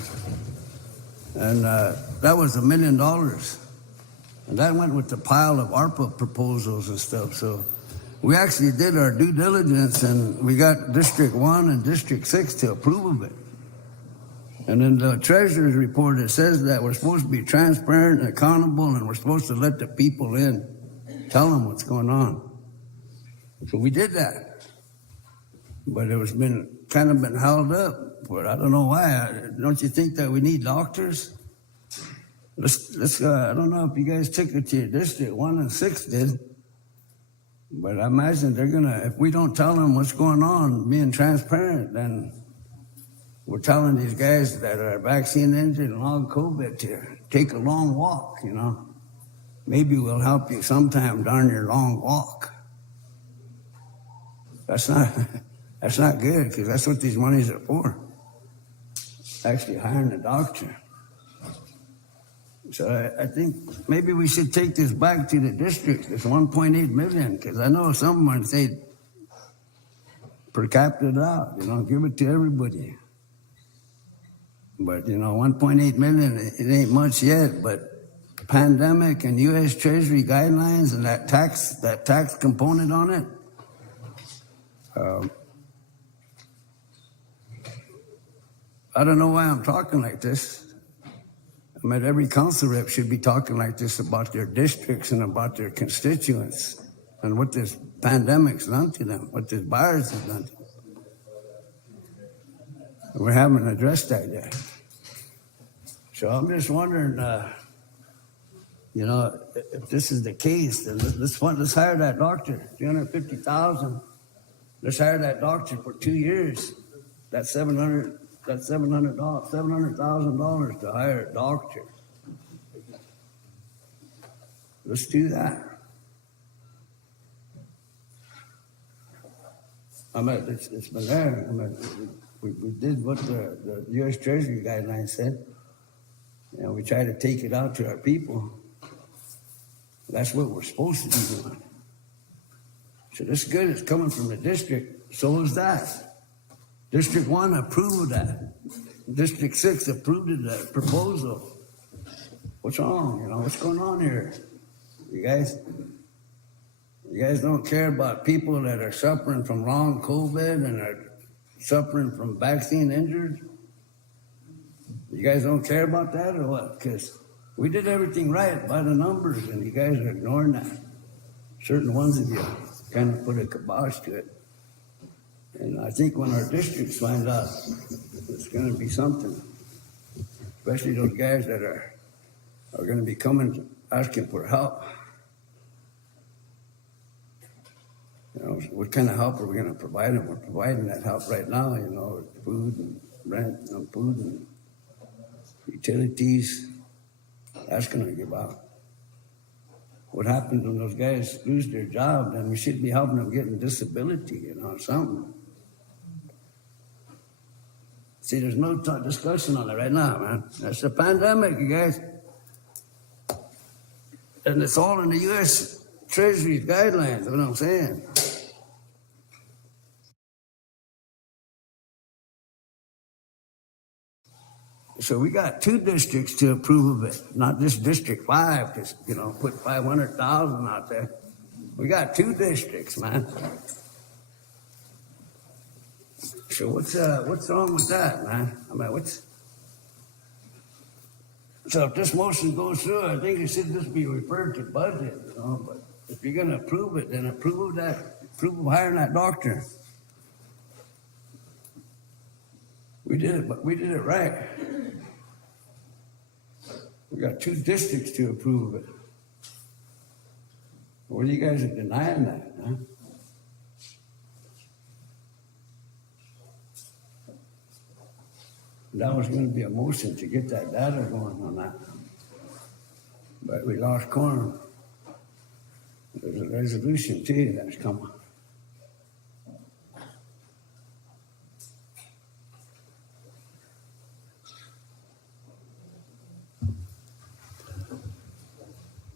and that was $1 million, and that went with the pile of ARPA proposals and stuff. So we actually did our due diligence, and we got District 1 and District 6 to approve of it. And in the treasurer's report, it says that we're supposed to be transparent and accountable, and we're supposed to let the people in, tell them what's going on. So we did that. But it was been held up. But I don't know why. Don't you think that we need doctors? Let's. I don't know if you guys took it to your district. 1 and 6 did. But I imagine they're gonna. If we don't tell them what's going on, being transparent, then we're telling these guys that are vaccine injured and long COVID to take a long walk. You know, maybe we'll help you sometime during your long walk. That's not good, because that's what these monies are for. Actually hiring a doctor. So I think maybe we should take this back to the district. It's 1.8 million, because I know someone said per capita out, give it to everybody. But 1.8 million, it ain't much yet, but pandemic and U.S. Treasury guidelines and that tax component on it, I don't know why I'm talking like this. I mean, every council rep should be talking like this about their districts and about their constituents and what this pandemic's done to them, what this virus has done to them. We haven't addressed that yet. So I'm just wondering, if this is the case, then let's hire that doctor, $350,000. Let's hire that doctor for 2 years. That's $700,000 to hire a doctor. Let's do that. I mean, it's been there. I mean, we did what the U.S. Treasury guidelines said. We try to take it out to our people. That's what we're supposed to be doing. So this good is coming from the district. So is that. District 1 approved of that. District 6 approved of that proposal. What's wrong? What's going on here? You guys don't care about people that are suffering from long COVID and are suffering from vaccine injured? You guys don't care about that or what? Because we did everything right by the numbers, and you guys are ignoring that. Certain ones of you kind of put a kibosh to it. And I think when our districts find out, it's going to be something. Especially those guys that are going to be coming asking for help. What kind of help are we going to provide them? We're providing that help right now, food and rent and food and utilities. That's going to give out. What happens when those guys lose their job? Then we should be helping them getting disability, something. See, there's no discussion on it right now, man. That's the pandemic, you guys. And it's all in the U.S. Treasury guidelines, that's what I'm saying. So we got 2 districts to approve of it, not just District 5, just, put 500,000 out there. We got 2 districts, man. So what's wrong with that, man? I mean, so if this motion goes through, I think it should just be referred to budget, but if you're gonna approve it, then approve of hiring that doctor. We did it, but we did it right. We got 2 districts to approve of it. Well, you guys are denying that, huh? That was gonna be a motion to get that data going on that. But we lost quorum. There's a resolution too that's coming.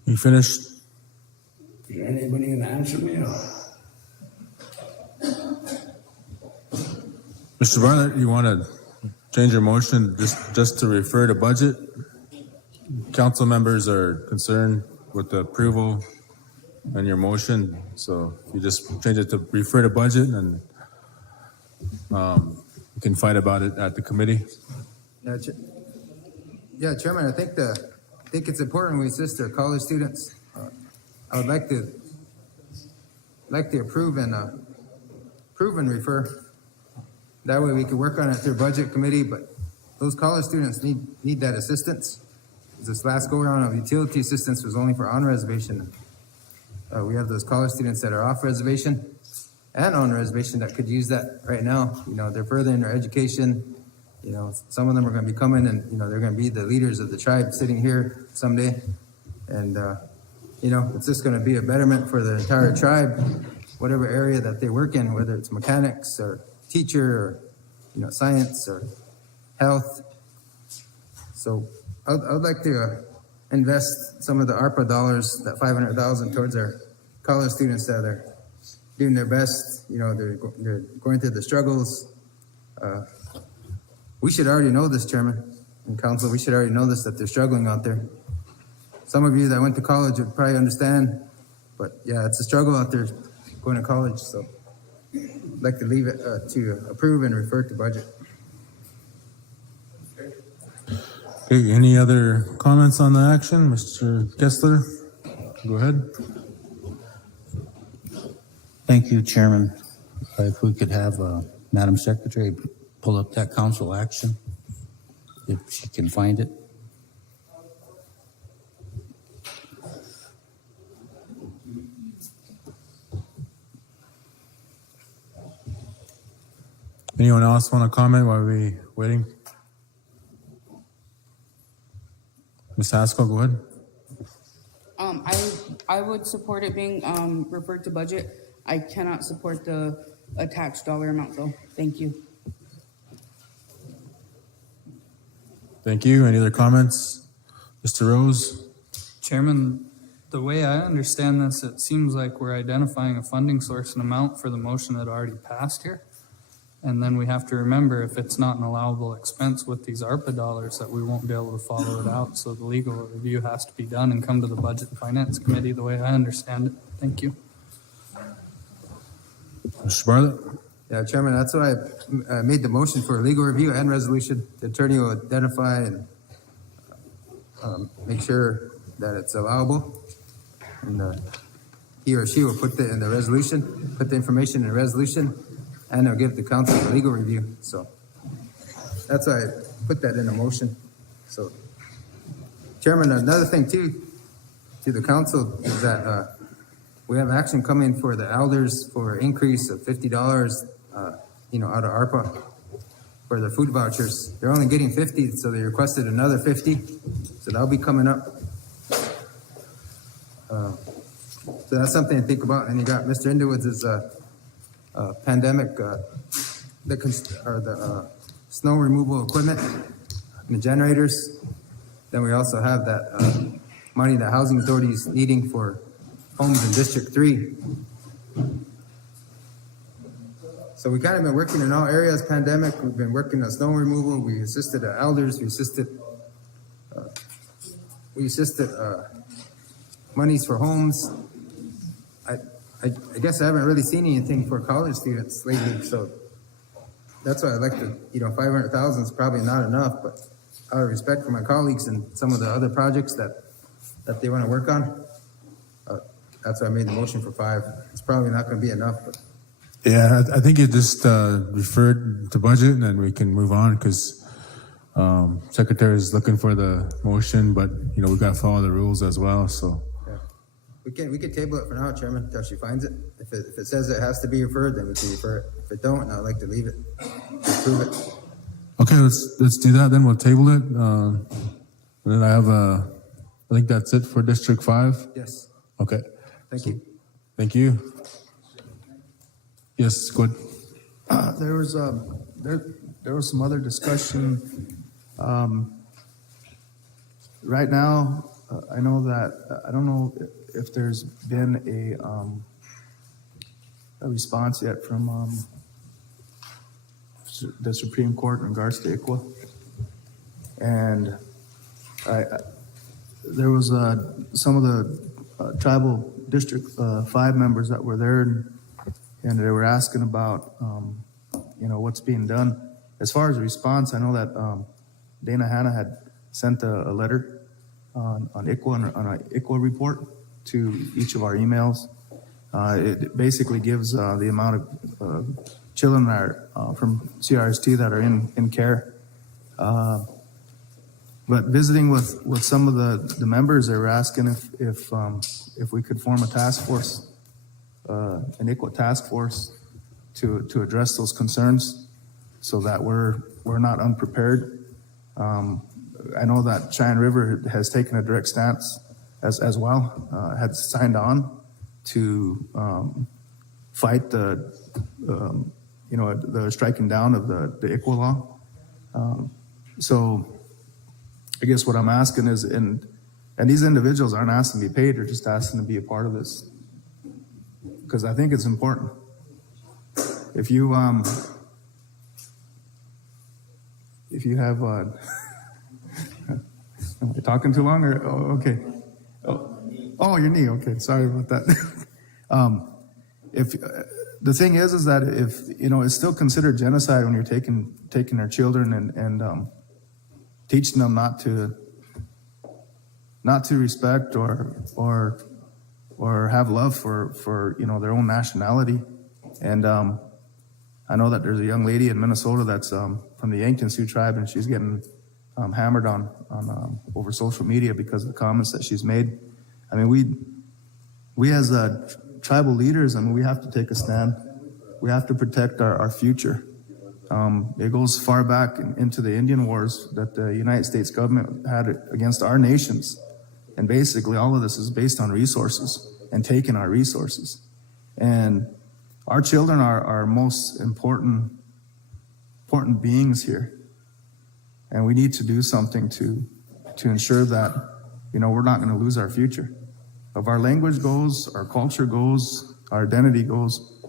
You finished? Is there anybody gonna answer me? Or? Mr. Bartlett, you want to change your motion just to refer to budget? Council members are concerned with the approval and your motion, so you just change it to refer to budget, and you can fight about it at the committee. Yeah, Chairman, I think it's important we assist our college students. I would like to approve and refer. That way we can work on it through budget committee, but those college students need that assistance. This last go around of utility assistance was only for on reservation. We have those college students that are off reservation and on reservation that could use that right now. You know, they're furthering their education. You know, some of them are going to be coming and, you know, they're going to be the leaders of the tribe sitting here someday. And, you know, it's just going to be a betterment for the entire tribe, whatever area that they work in, whether it's mechanics or teacher or, you know, science or health. So I would like to invest some of the ARPA dollars, that $500,000, towards our college students that are doing their best. You know, they're going through the struggles. We should already know this, Chairman and Council. We should already know this, that they're struggling out there. Some of you that went to college would probably understand, but yeah, it's a struggle out there going to college. So I'd like to leave it to approve and refer to budget. Okay, any other comments on the action? Mr. Kessler, go ahead. Thank you, Chairman. If we could have Madam Secretary pull up that council action, if she can find it. Anyone else want to comment while we waiting? Ms. Haskell, go ahead. I would support it being referred to budget. I cannot support the attached dollar amount though. Thank you. Thank you. Any other comments? Mr. Rose? Chairman, the way I understand this, it seems like we're identifying a funding source and amount for the motion that already passed here. And then we have to remember, if it's not an allowable expense with these ARPA dollars, that we won't be able to follow it out. So the legal review has to be done and come to the Budget and Finance Committee, the way I understand it. Thank you. Mr. Bartlett? Yeah, Chairman, that's why I made the motion for a legal review and resolution. The attorney will identify and make sure that it's allowable. And he or she will put in the resolution, put the information in the resolution, and they'll give the council a legal review. So that's why I put that in a motion. So, Chairman, another thing too, to the council is that we have action coming for the elders for increase of $50, you know, out of ARPA for their food vouchers. They're only getting 50, so they requested another 50. So that'll be coming up. So that's something to think about. And you got Mr. Underwood's pandemic, the snow removal equipment and the generators. Then we also have that money that housing authority is needing for homes in District 3. So we kind of been working in all areas. Pandemic, we've been working on snow removal. We assisted the elders. We assisted monies for homes. I guess I haven't really seen anything for college students lately, so that's why I'd like to, you know, 500,000 is probably not enough, but out of respect for my colleagues and some of the other projects that they want to work on, that's why I made the motion for 5. It's probably not going to be enough, but. Yeah, I think you just referred to budget, and then we can move on because Secretary is looking for the motion, but you know we got to follow the rules as well. So we can table it for now, Chairman, until she finds it. If it says it has to be referred, then we can refer it. If it don't, I'd like to leave it, approve it. Okay, let's do that then. We'll table it. And then I think that's it for District 5. Yes, Okay, thank you. thank you. Yes, good. There was some other discussion. Right now, I know that, I don't know if there's been a response yet from the Supreme Court in regards to ICWA. And there was some of the tribal District 5 members that were there, and they were asking about, what's being done. As far as a response, I know that Dana Hanna had sent a letter on ICWA, on an ICWA report to each of our emails. It basically gives the amount of children that are from CRST that are in care. But visiting with some of the members, they were asking if we could form a task force, an ICWA task force to address those concerns, so that we're not unprepared. I know that Cheyenne River has taken a direct stance as well, had signed on to fight the striking down of the ICWA law. So I guess what I'm asking is, and these individuals aren't asking to be paid, they're just asking to be a part of this, because I think it's important. If you have am I talking too long, or okay? Oh, your knee. Okay, sorry about that. If the thing is that if it's still considered genocide when you're taking their children and teaching them not to respect or have love for their own nationality. And I know that there's a young lady in Minnesota that's from the Yankton Sioux tribe, and she's getting hammered on over social media because of the comments that she's made. I mean, we as tribal leaders, I mean, we have to take a stand. We have to protect our future. It goes far back into the Indian Wars that the United States government had against our nations. And basically all of this is based on resources and taking our resources. And our children are our most important beings here. And we need to do something to ensure that, we're not going to lose our future. If our language goes, our culture goes, our identity goes,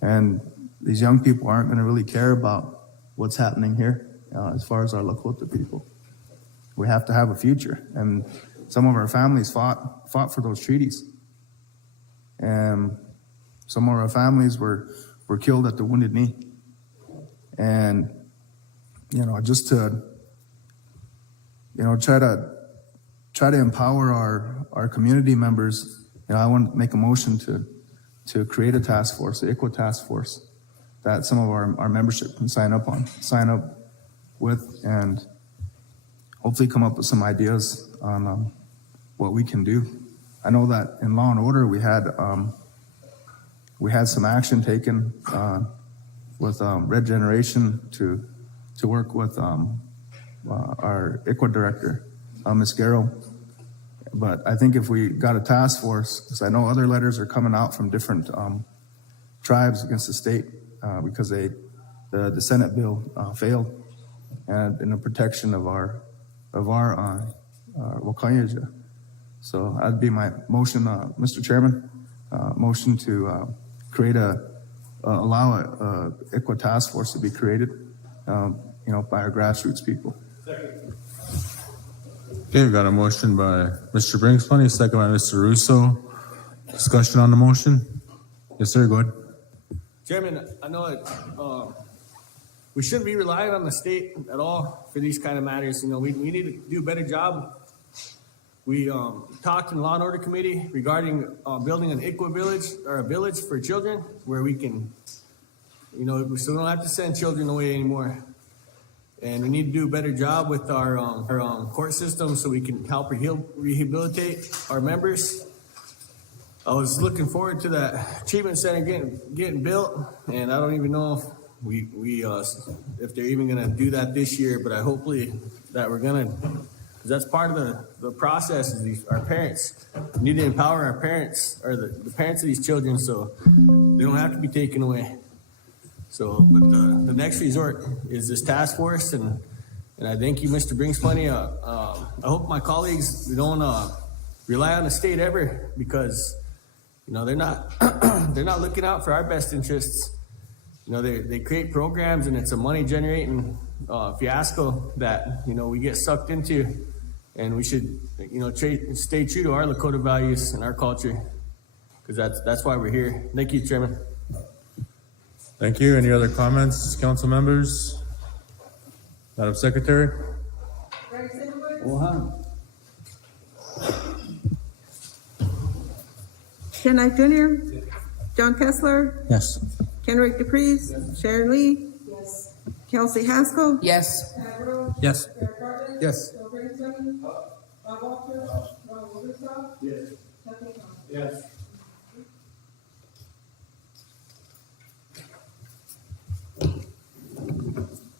and these young people aren't going to really care about what's happening here as far as our Lakota people. We have to have a future. And some of our families fought for those treaties. And some of our families were killed at the Wounded Knee. And, just to, try to empower our community members, I want to make a motion to create a task force, the ICWA task force, that some of our membership can sign up with, and hopefully come up with some ideas on what we can do. I know that in Law and Order we had some action taken with Red Generation to work with our ICWA director, Ms. Garrow. But I think if we got a task force, because I know other letters are coming out from different tribes against the state because the Senate bill failed, and in the protection of our Wakayanja. So that'd be my motion, Mr. Chairman. Motion to allow a ICWA task force to be created, by our grassroots people. Okay, we got a motion by Mr. Brinks-Money, second by Mr. Russo. Discussion on the motion? Yes, sir, go ahead. Chairman, I know we shouldn't be relying on the state at all for these kind of matters. We need to do a better job. We talked in the Law and Order Committee regarding building an ICWA village, or a village for children, where we can, we still don't have to send children away anymore. And we need to do a better job with our court system so we can help rehabilitate our members. I was looking forward to that treatment center getting built, and I don't even know if if they're even gonna do that this year, but I hopefully that we're gonna, because that's part of the process is our parents. We need to empower our parents, or the parents of these children, so they don't have to be taken away. So, but the next resort is this task force, and I thank you, Mr. Brings Plenty. I hope my colleagues, we don't rely on the state ever, because, you know, they're not they're not looking out for our best interests. You know, they create programs, and it's a money generating fiasco that, you know, we get sucked into, and we should, you know, stay true to our Lakota values and our culture, because that's why we're here. Thank you, Chairman. Thank you. Any other comments, council members? Madam Secretary? Ken Knight Jr., John Kessler, Yes. Kenrick DePreez, Sharon Lee, Kelsey Haskell, Yes. Yes. Yes.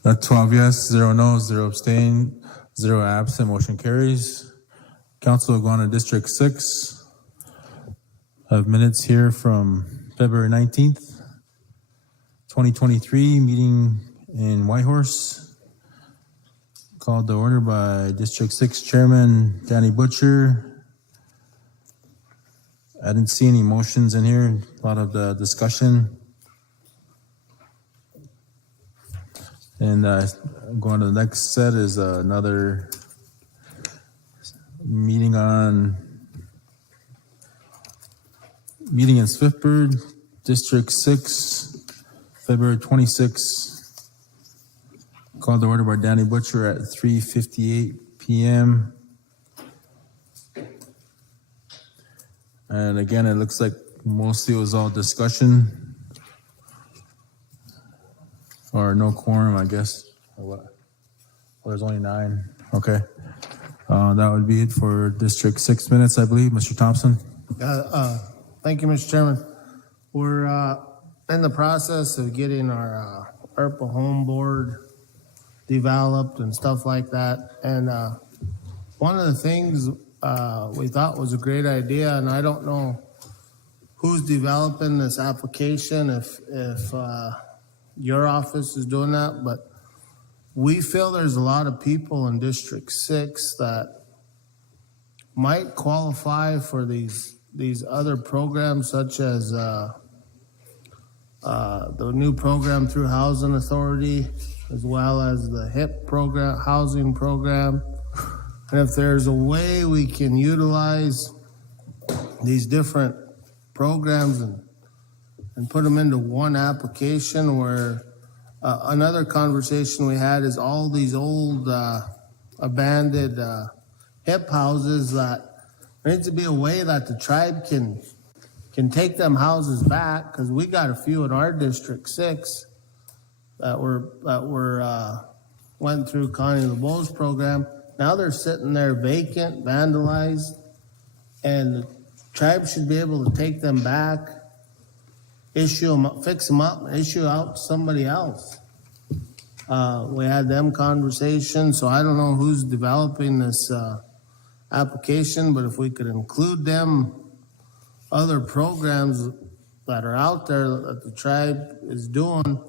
That's 12 yes, 0 no, 0 abstain, 0 absent, motion carries. Council will go on to District 6. I have minutes here from February 19th, 2023, meeting in Whitehorse. Called to order by District 6 Chairman Danny Butcher. I didn't see any motions in here, a lot of the discussion. And going to the next set is another meeting in Swiftburg, District 6, February 26th. Called to order by Danny Butcher at 3:58 p.m. And again, it looks like mostly it was all discussion. Or no quorum, I guess. Or what? Well, there's only 9. Okay. That would be it for District 6 minutes, I believe. Mr. Thompson? Thank you, Mr. Chairman. We're in the process of getting our ARPA home board developed and stuff like that. And one of the things we thought was a great idea, and I don't know who's developing this application, if your office is doing that, but we feel there's a lot of people in District 6 that might qualify for these other programs, such as the new program through Housing Authority, as well as the HIP program, housing program. And if there's a way we can utilize these different programs and put them into one application, where another conversation we had is all these old abandoned HIP houses, that there needs to be a way that the tribe can take them houses back, because we got a few in our District 6 that went through Connie LeBeau's program. Now they're sitting there vacant, vandalized, and the tribe should be able to take them back, issue them up, fix them up, and issue out to somebody else. We had them conversations, so I don't know who's developing this application, but if we could include them other programs that are out there that the tribe is doing,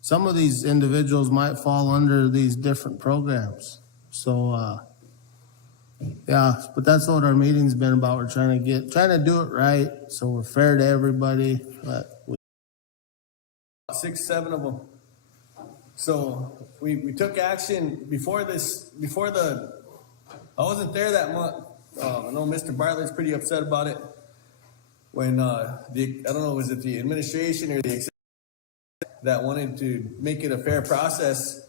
some of these individuals might fall under these different programs. So yeah, but that's what our meeting's been about. We're trying to do it right, so we're fair to everybody. But 6, 7 of them. So we took action before I wasn't there that month. I know Mr. Bartlett's pretty upset about it. When I don't know, was it the administration or the executive that wanted to make it a fair process?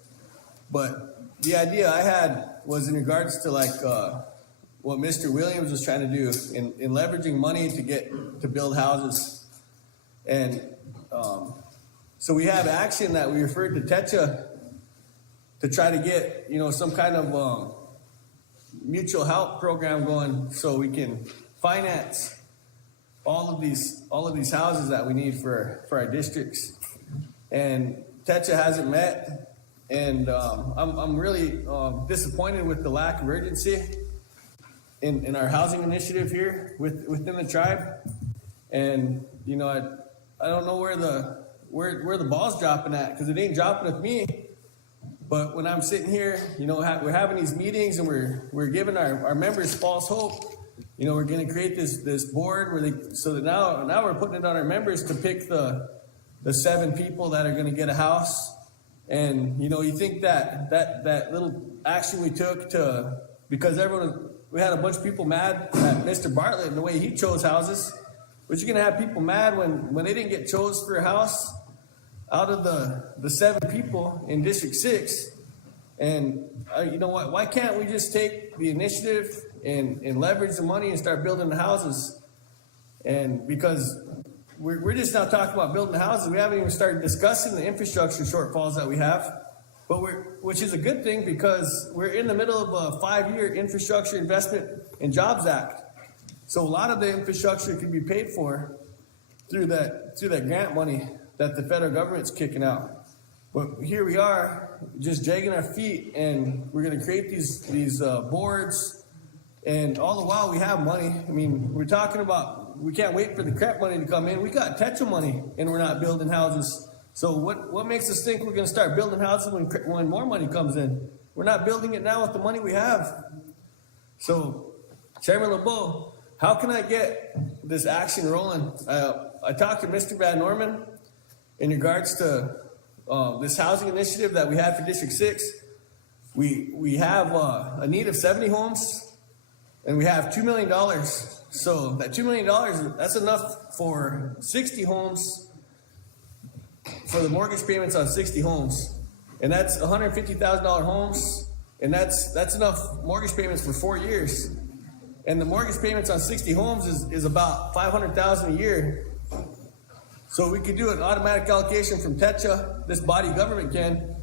But the idea I had was in regards to what Mr. Williams was trying to do in leveraging money to build houses. And so we have action that we referred to TECHA to try to get, some kind of mutual help program going, so we can finance all of these houses that we need for our districts. And Tetra hasn't met, and I'm really disappointed with the lack of urgency in our housing initiative here within the tribe. And you know, I don't know where the ball's dropping at, because it ain't dropping with me. But when I'm sitting here, you know, we're having these meetings and we're giving our members false hope. You know, we're going to create this board so that now we're putting it on our members to pick the 7 people that are going to get a house. And you know, you think that little action we took because we had a bunch of people mad at Mr. Bartlett and the way he chose houses. But you're going to have people mad when they didn't get chose for a house out of the 7 people in District 6. And you know what? Why can't we just take the initiative and leverage the money and start building the houses? And because we're just now talking about building the houses, we haven't even started discussing the infrastructure shortfalls that we have. But which is a good thing, because we're in the middle of a 5-year Infrastructure Investment and Jobs Act. So a lot of the infrastructure can be paid for through that grant money that the federal government's kicking out. But here we are, just dragging our feet, and we're going to create these boards, and all the while we have money. I mean, we're talking about we can't wait for the CREP money to come in. We got Tetra money, and we're not building houses. So what makes us think we're going to start building houses when more money comes in? We're not building it now with the money we have. So, Chairman LeBeau, how can I get this action rolling? I talked to Mr. Van Norman in regards to this housing initiative that we had for District 6. We have a need of 70 homes, and we have $2 million. So that $2 million, that's enough for 60 homes, for the mortgage payments on 60 homes. And that's $150,000 homes, and that's enough mortgage payments for 4 years. And the mortgage payments on 60 homes is about $500,000 a year. So we could do an automatic allocation from Tetra, this body government can,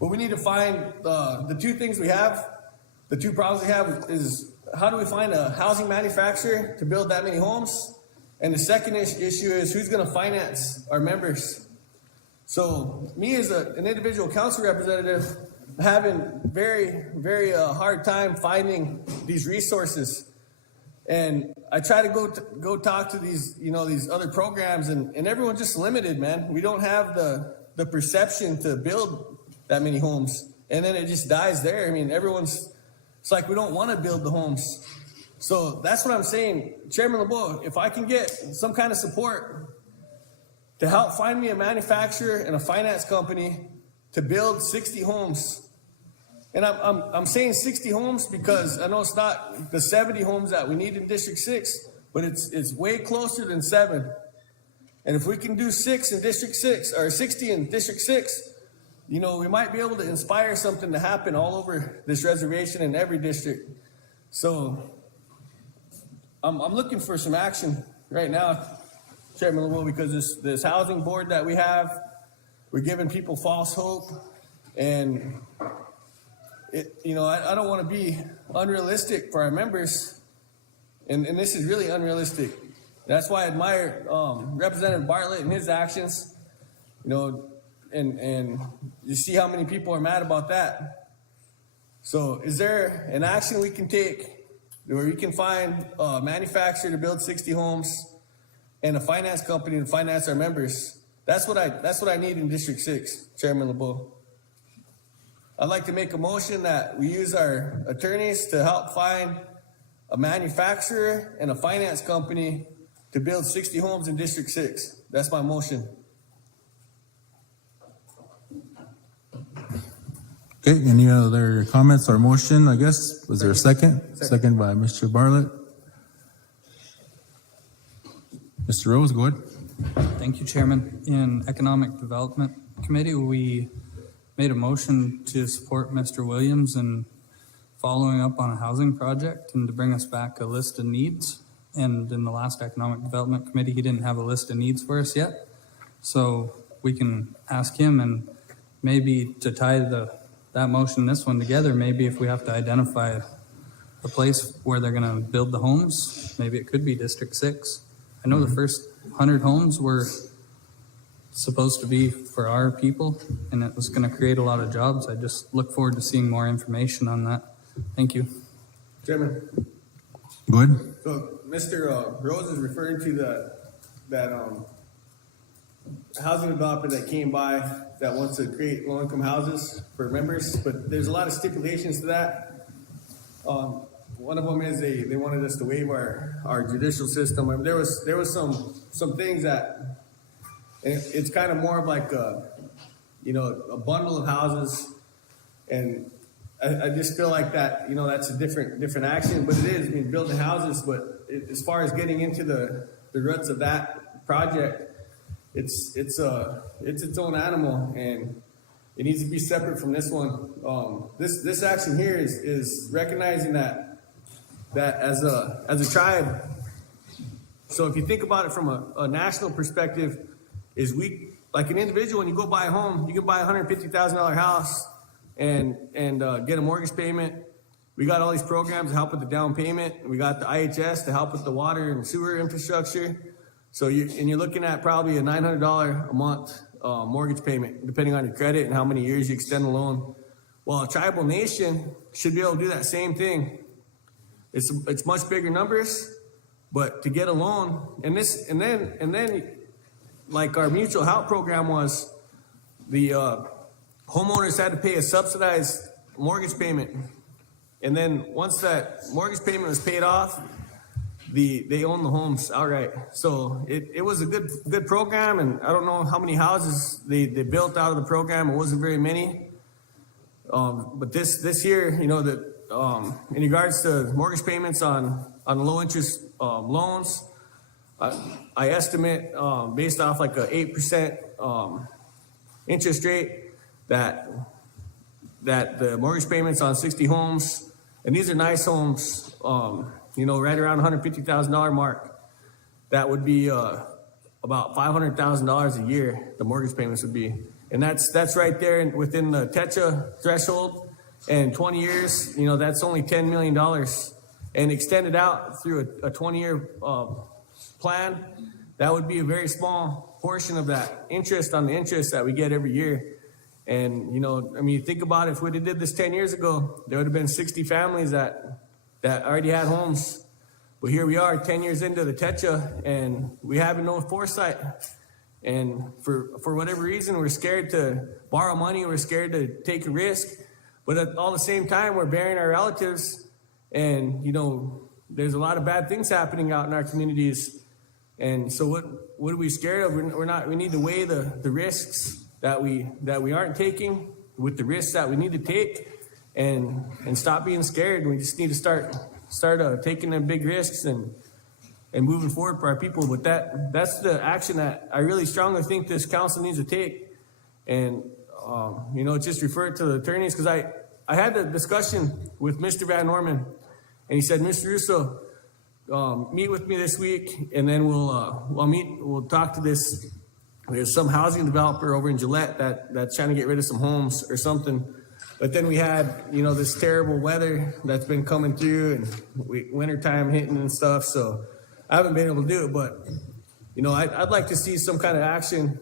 but we need to find the 2 things we have. The 2 problems we have is, how do we find a housing manufacturer to build that many homes? And the second issue is, who's going to finance our members? So me as an individual council representative, having very, very hard time finding these resources. And I try to go talk to these other programs, and everyone's just limited, man. We don't have the perception to build that many homes, and then it just dies there. I mean, it's like we don't want to build the homes. So that's what I'm saying, Chairman LeBeau. If I can get some kind of support to help find me a manufacturer and a finance company to build 60 homes. And I'm saying 60 homes because I know it's not the 70 homes that we need in District 6, but it's way closer than 7. And if we can do 6 in District 6, or 60 in District 6, you know, we might be able to inspire something to happen all over this reservation in every district. So I'm looking for some action right now, Chairman LeBeau, because this housing board that we have, we're giving people false hope, and I don't want to be unrealistic for our members, and this is really unrealistic. That's why I admire Representative Bartlett and his actions, and you see how many people are mad about that. So is there an action we can take where we can find a manufacturer to build 60 homes and a finance company to finance our members? That's what I need in District 6, Chairman LeBeau. I'd like to make a motion that we use our attorneys to help find a manufacturer and a finance company to build 60 homes in District 6. That's my motion. Okay, any other comments or motion, I guess? Was there a second? Second by Mr. Bartlett. Mr. Rose, go ahead. Thank you, Chairman. In Economic Development Committee, we made a motion to support Mr. Williams in following up on a housing project and to bring us back a list of needs. And in the last Economic Development Committee, he didn't have a list of needs for us yet. So we can ask him, and maybe to tie that motion and this one together, maybe if we have to identify a place where they're going to build the homes, maybe it could be District 6. I know the first 100 homes were supposed to be for our people, and it was going to create a lot of jobs. I just look forward to seeing more information on that. Thank you. Chairman, Go ahead. so Mr. Rose is referring to that housing developer that came by that wants to create low-income houses for members, but there's a lot of stipulations to that. One of them is they wanted us to waive our judicial system. I mean, there was some things that, and it's kind of more of like a bundle of houses, and I just feel like that, that's a different action, but it is, I mean, building houses, but as far as getting into the roots of that project, it's its own animal, and it needs to be separate from this one. This action here is recognizing that as a tribe. So if you think about it from a national perspective, is we, like an individual, when you go buy a home, you can buy a $150,000 house and get a mortgage payment. We got all these programs to help with the down payment. We got the IHS to help with the water and sewer infrastructure. So you're looking at probably a $900 a month mortgage payment, depending on your credit and how many years you extend the loan. Well, a tribal nation should be able to do that same thing. It's much bigger numbers, but to get a loan, and then like our mutual help program was, the homeowners had to pay a subsidized mortgage payment, and then once that mortgage payment was paid off, they own the homes outright. So it was a good program, and I don't know how many houses they built out of the program. It wasn't very many. But this year, in regards to mortgage payments on low interest loans, I estimate based off like a 8% interest rate that the mortgage payments on 60 homes, and these are nice homes, right around $150,000 mark, that would be about $500,000 a year. The mortgage payments would be, and that's right there within the TETRA threshold. And 20 years, that's only $10 million, and extended out through a 20-year plan, that would be a very small portion of that interest on the interest that we get every year. And you think about it, if we did this 10 years ago, there would have been 60 families that already had homes. But here we are 10 years into the TETRA, and we haven't no foresight. And for whatever reason, we're scared to borrow money, we're scared to take a risk. But at all the same time, we're burying our relatives, and there's a lot of bad things happening out in our communities. And so what are we scared of? We need to weigh the risks that we aren't taking with the risks that we need to take, and stop being scared. We just need to start taking them big risks and moving forward for our people. But that's the action that I really strongly think this council needs to take. And just refer it to the attorneys, because I had the discussion with Mr. Van Norman, and he said, Mr. Russo, meet with me this week, and then we'll talk to this. There's some housing developer over in Gillette that's trying to get rid of some homes or something. But then we had, this terrible weather that's been coming through, and wintertime hitting and stuff. So I haven't been able to do it, but, I'd like to see some kind of action,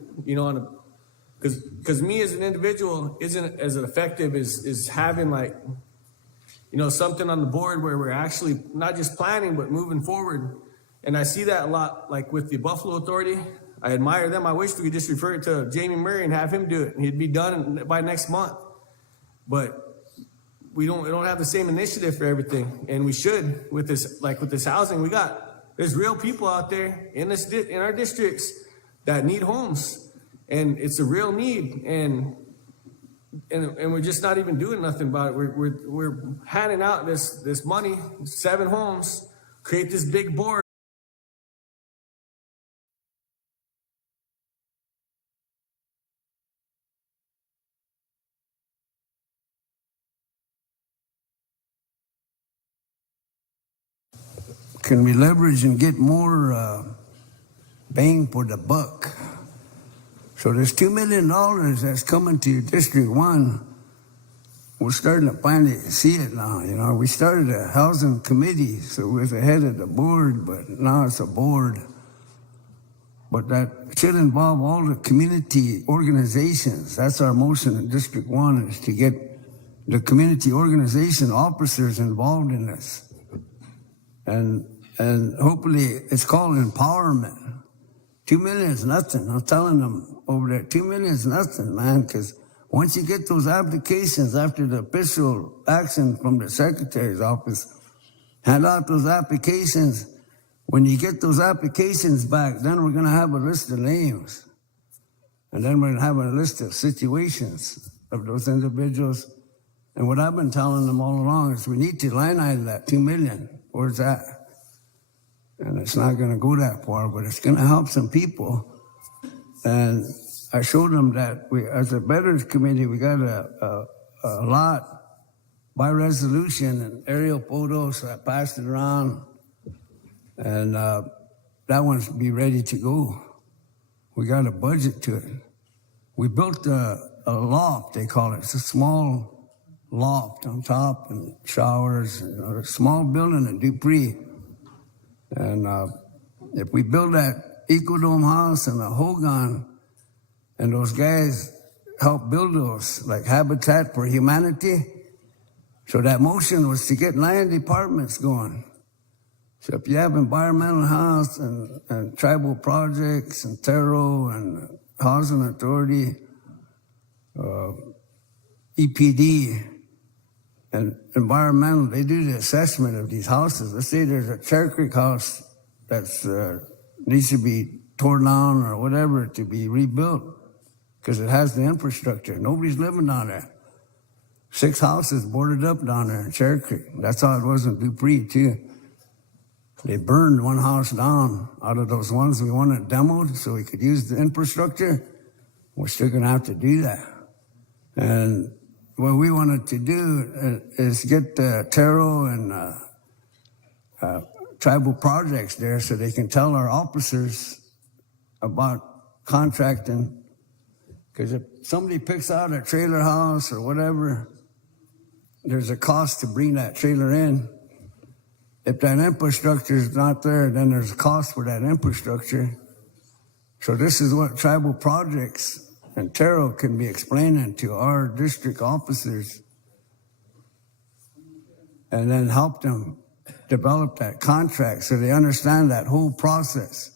because me as an individual isn't as effective as having something on the board where we're actually not just planning, but moving forward. And I see that a lot, like with the Buffalo Authority. I admire them. I wish we could just refer it to Jamie Murray and have him do it, and he'd be done by next month. But we don't have the same initiative for everything, and we should with this housing. There's real people out there in our districts that need homes, and it's a real need, and we're just not even doing nothing about it. We're handing out this money, 7 homes, create this big board. Can we leverage and get more bang for the buck? So there's $2 million that's coming to District 1. We're starting to finally see it now. We started a housing committee, so we're the head of the board, but now it's a board. but that should involve all the community organizations. That's our motion in District 1, is to get the community organization officers involved in this. And hopefully it's called empowerment. 2 million is nothing. I'm telling them over there, 2 million is nothing, man, because once you get those applications after the official action from the Secretary's office, hand out those applications. When you get those applications back, then we're going to have a list of names. And then we're going to have a list of situations of those individuals. And what I've been telling them all along is we need to line item that 2 million. Where's that? And it's not going to go that far, but it's going to help some people. And I showed them that we, as a Veterans Committee, we got a lot by resolution and aerial photos, so I passed it around. And that one's be ready to go. We got a budget to it. We built a loft, they call it. It's a small loft on top and showers, a small building in Dupree. And if we build that Ecodome house and the Hogan, and those guys help build those, like Habitat for Humanity. So that motion was to get 9 departments going. So if you have environmental health and tribal projects and TERO and housing authority, EPD, and environmental, they do the assessment of these houses. Let's say there's a Cherry Creek house that's needs to be torn down or whatever to be rebuilt because it has the infrastructure. Nobody's living down there. 6 houses boarded up down there in Cherry Creek. That's how it was in Dupree too. They burned one house down out of those ones we wanted demoed so we could use the infrastructure. We're still gonna have to do that. And what we wanted to do is get TERO and tribal projects there so they can tell our officers about contracting. Because if somebody picks out a trailer house or whatever, there's a cost to bring that trailer in. If that infrastructure is not there, then there's a cost for that infrastructure. So this is what tribal projects and TERO can be explaining to our district officers and then help them develop that contract so they understand that whole process.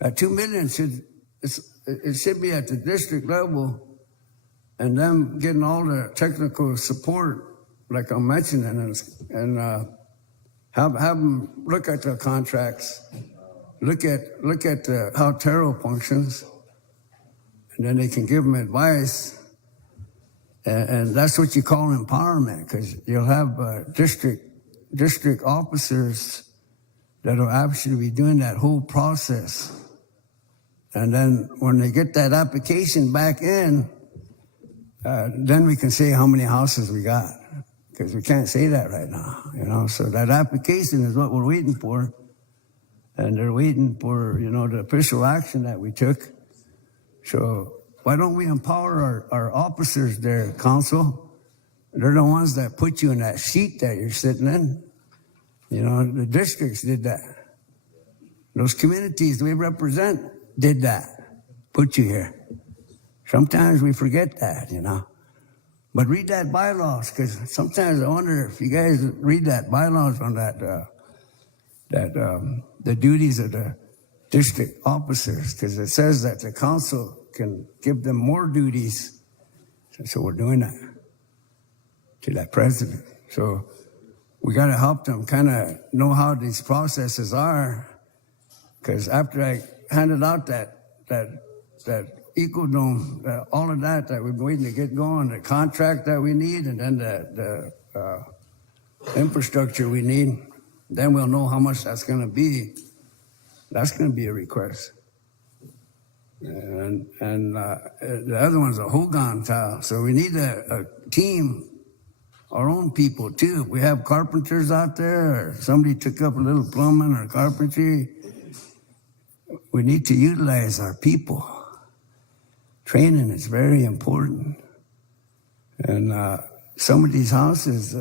That 2 million it should be at the district level and them getting all the technical support, like I'm mentioning, and have them look at the contracts, look at how TERO functions, and then they can give them advice. And that's what you call empowerment, because you'll have district officers that will actually be doing that whole process. And then when they get that application back in, then we can say how many houses we got, because we can't say that right now, So that application is what we're waiting for, and they're waiting for, the official action that we took. So why don't we empower our officers there, Council? They're the ones that put you in that seat that you're sitting in. The districts did that. Those communities we represent did that, put you here. Sometimes we forget that, But read that bylaws, because sometimes I wonder if you guys read that bylaws on the duties of the district officers, because it says that the council can give them more duties. So we're doing that to that president. So we got to help them kind of know how these processes are, because after I handed out that Ecodome, all of that we've been waiting to get going, the contract that we need, and then the infrastructure we need, then we'll know how much that's going to be. That's going to be a request. And the other one's a Hogan tile. So we need a team, our own people too. If we have carpenters out there, or somebody took up a little plumbing or carpentry, we need to utilize our people. Training is very important. And some of these houses,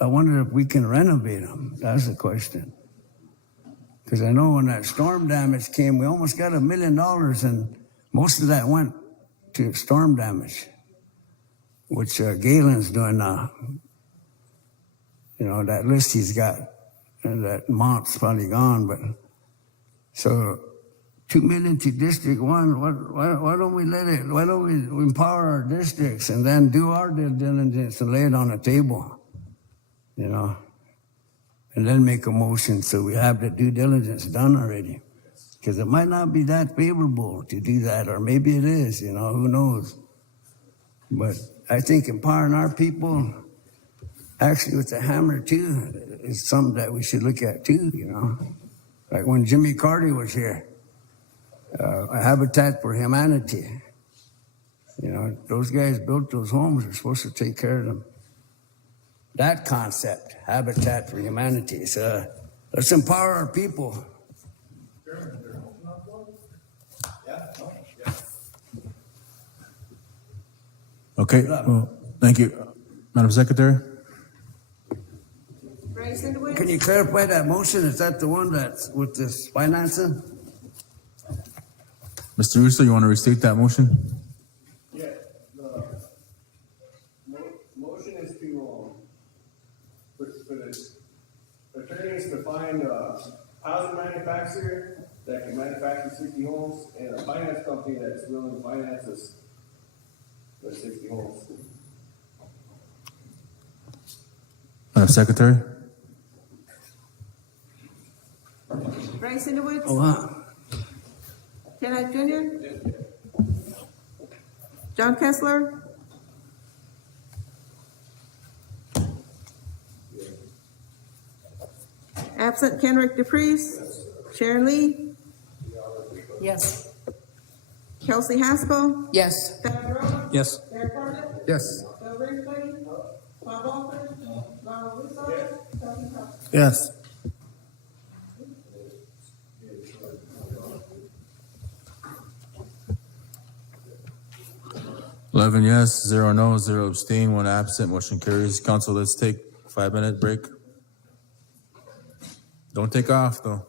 I wonder if we can renovate them. That's the question. Because I know when that storm damage came, we almost got $1 million, and most of that went to storm damage, which Galen's doing now. You know, that list he's got, and that amount's probably gone, but so 2 million to District 1. Why don't we why don't we empower our districts and then do our due diligence and lay it on the table, you know, and then make a motion so we have the due diligence done already. Because it might not be that favorable to do that, or maybe it is, you know, who knows. But I think empowering our people, actually with the hammer too, is something that we should look at too, you know. Like when Jimmy Carter was here, a Habitat for Humanity. You know, those guys built those homes, they're supposed to take care of them. That concept, Habitat for Humanity. So let's empower our people. Okay, well, thank you. Madam Secretary? Ray Sindowitz? Can you clarify that motion? Is that the one that's with this financing? Mr. Russo, you want to restate that motion? Yeah, the motion is to, for the attorneys to find a housing manufacturer that can manufacture 60 homes and a finance company that's willing to finance us the 60 homes. Madam Secretary? Ray Sindowitz? Oh, wow. Kenneth Jr.? John Kessler? Absent Kenrick DePreez? Sharon Lee? Yes. Kelsey Haskell? Yes. Doug Rose? Yes. Derek Carter? Yes. Bill Brinkley? Bob Walters? Ronald Russo? Tony Thompson? Yes. Eleven yes, 0 no, 0 abstain, 1 absent, motion carries. Council, let's take a 5-minute break. Don't take off, though.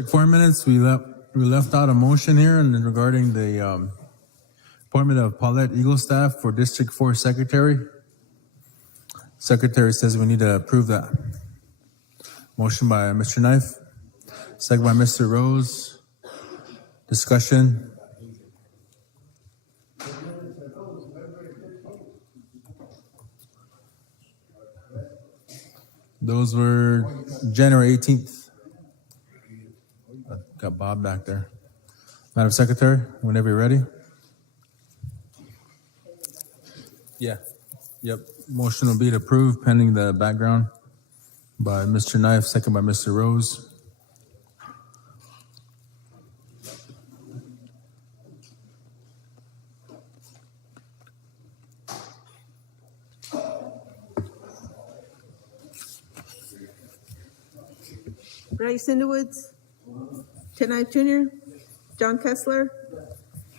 Like 4 minutes, we left out a motion here and then regarding the appointment of Paulette Eaglestaff for District 4 Secretary. Secretary says we need to approve that. Motion by Mr. Knife, second by Mr. Rose. Discussion. Those were January 18th. Got Bob back there. Madam Secretary, whenever you're ready. Yeah. Yep. Motion will be to approve pending the background by Mr. Knife, second by Mr. Rose. Bryce Underwoods, Ted Knife Jr., John Kessler,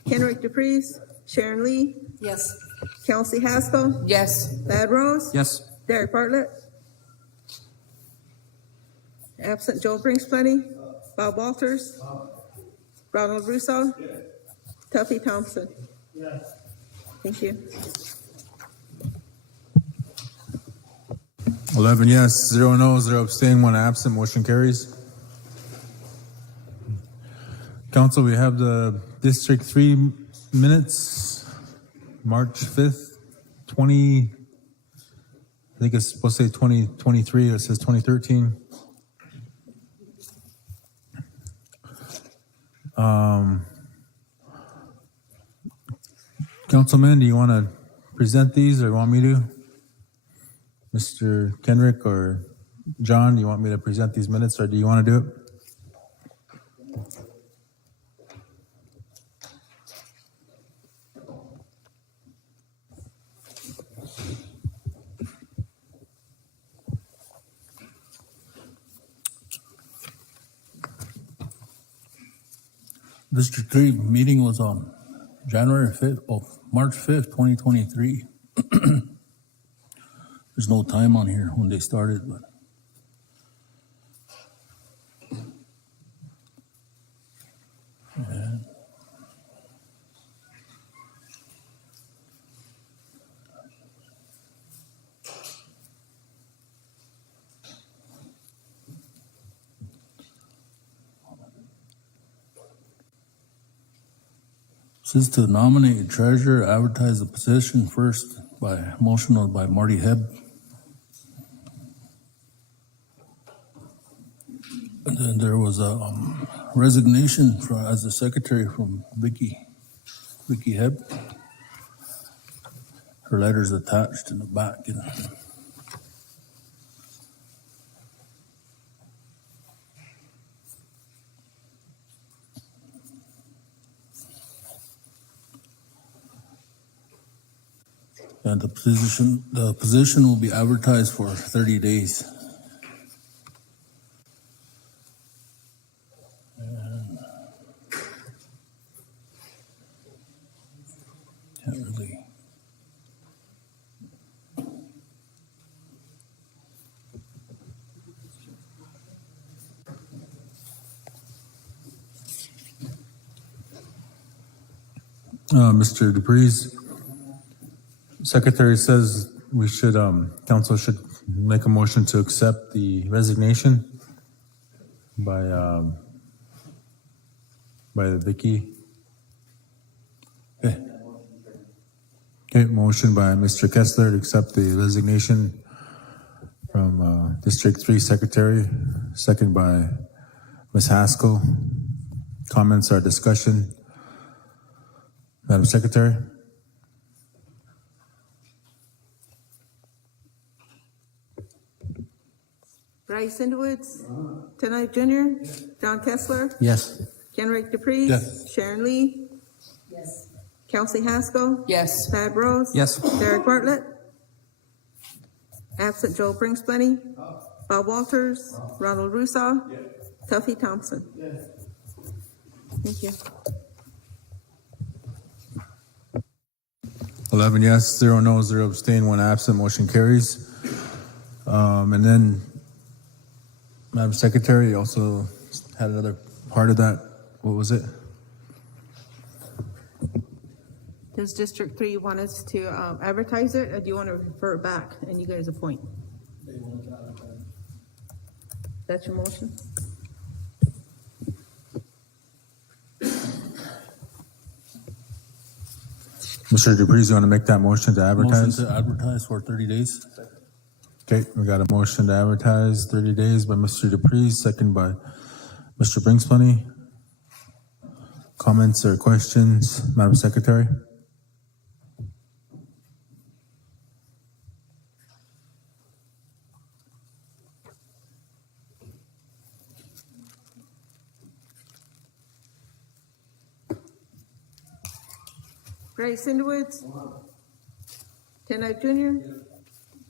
Kenrick DePreez, Sharon Lee, Yes. Kelsey Haskell, Yes. Thad Rose, Yes. Derek Bartlett. Absent Joel Brinksplenny, Bob Walters, Ronald Russo, Tuffy Thompson. Thank you. 11 yes, 0 no, 0 abstain, 1 absent. Motion carries. Council, we have the District 3 minutes, March 5th, 20, I think it's supposed to say 2023, it says 2013. Councilman, do you want to present these or want me to? Mr. Kenrick or John, do you want me to present these minutes or do you want to do it? District 3 meeting was on March 5th, 2023. There's no time on here when they started, but yeah. Says to nominate a treasurer, advertise the position first by motion by Marty Hebb. And then there was a resignation as the secretary from Vicky Hebb. Her letter's attached in the back. And the position will be advertised for 30 days. And can't really. Mr. DePreez, Secretary says we should, council should make a motion to accept the resignation by Vicky. Okay, motion by Mr. Kessler to accept the resignation from District 3 Secretary, second by Ms. Haskell. Comments or discussion? Madam Secretary? Bryce Underwoods, Ted Knife Jr., John Kessler, Yes. Kenrick DePreez, Yes. Sharon Lee, Kelsey Haskell, Yes. Thad Rose, Yes. Derek Bartlett. Absent Joel Brinksplenny, Bob Walters, Ronald Russo, Tuffy Thompson. Thank you. 11 yes, 0 no, 0 abstain, 1 absent, motion carries. And then, Madam Secretary, you also had another part of that, what was it? Does District 3 want us to advertise it, or do you want to refer it back and you guys appoint? That's your motion? Mr. DePreez, you want to make that motion to advertise? Motion to advertise for 30 days. Okay, we got a motion to advertise 30 days by Mr. DePreez, second by Mr. Bringsplenny. Comments or questions, Madam Secretary? Ray Cinderwoods? Ken Knight Jr.?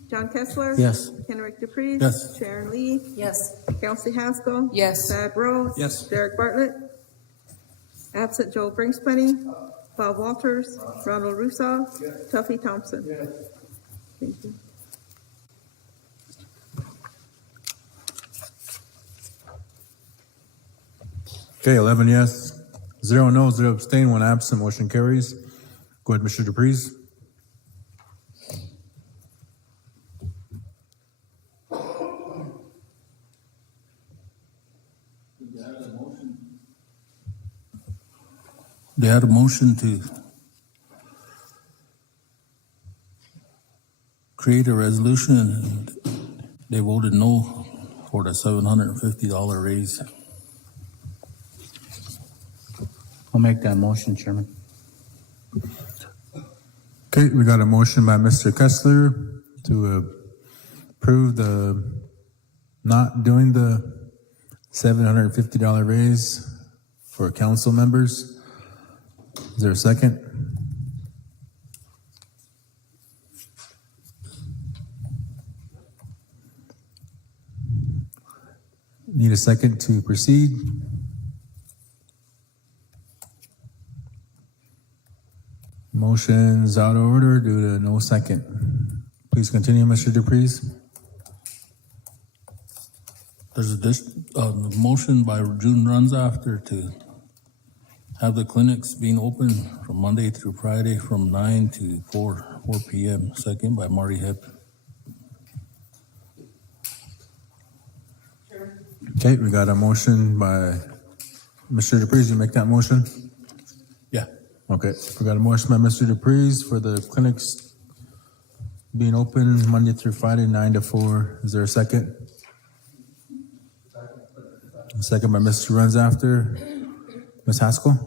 John Kessler? Yes. Kenrick DePreez? Yes. Sharon Lee? Yes. Kelsey Haskell? Yes. Thad Rose? Yes. Derek Bartlett? Absent Joel Bringsplenny? Bob Walters? Ronald Russo? Tuffy Thompson? Thank you. Okay, 11 yes, 0 no, 0 abstain, 1 absent, motion carries. Go ahead, Mr. DePreez. They had a motion to create a resolution, and they voted no for the $750 raise. I'll make that motion, Chairman. Okay, we got a motion by Mr. Kessler to approve the not doing the $750 raise for council members. Is there a second? Need a second to proceed? Motion's out of order due to no second. Please continue, Mr. DePreez. There's a motion by June runs after to have the clinics being open from Monday through Friday from 9 to 4 p.m. Second by Marty Hep. Okay, we got a motion by Mr. DePreez. You make that motion? Yeah. Okay, we got a motion by Mr. DePreez for the clinics being open Monday through Friday, 9 to 4. Is there a second? A second by Mr. Runs After. Ms. Haskell?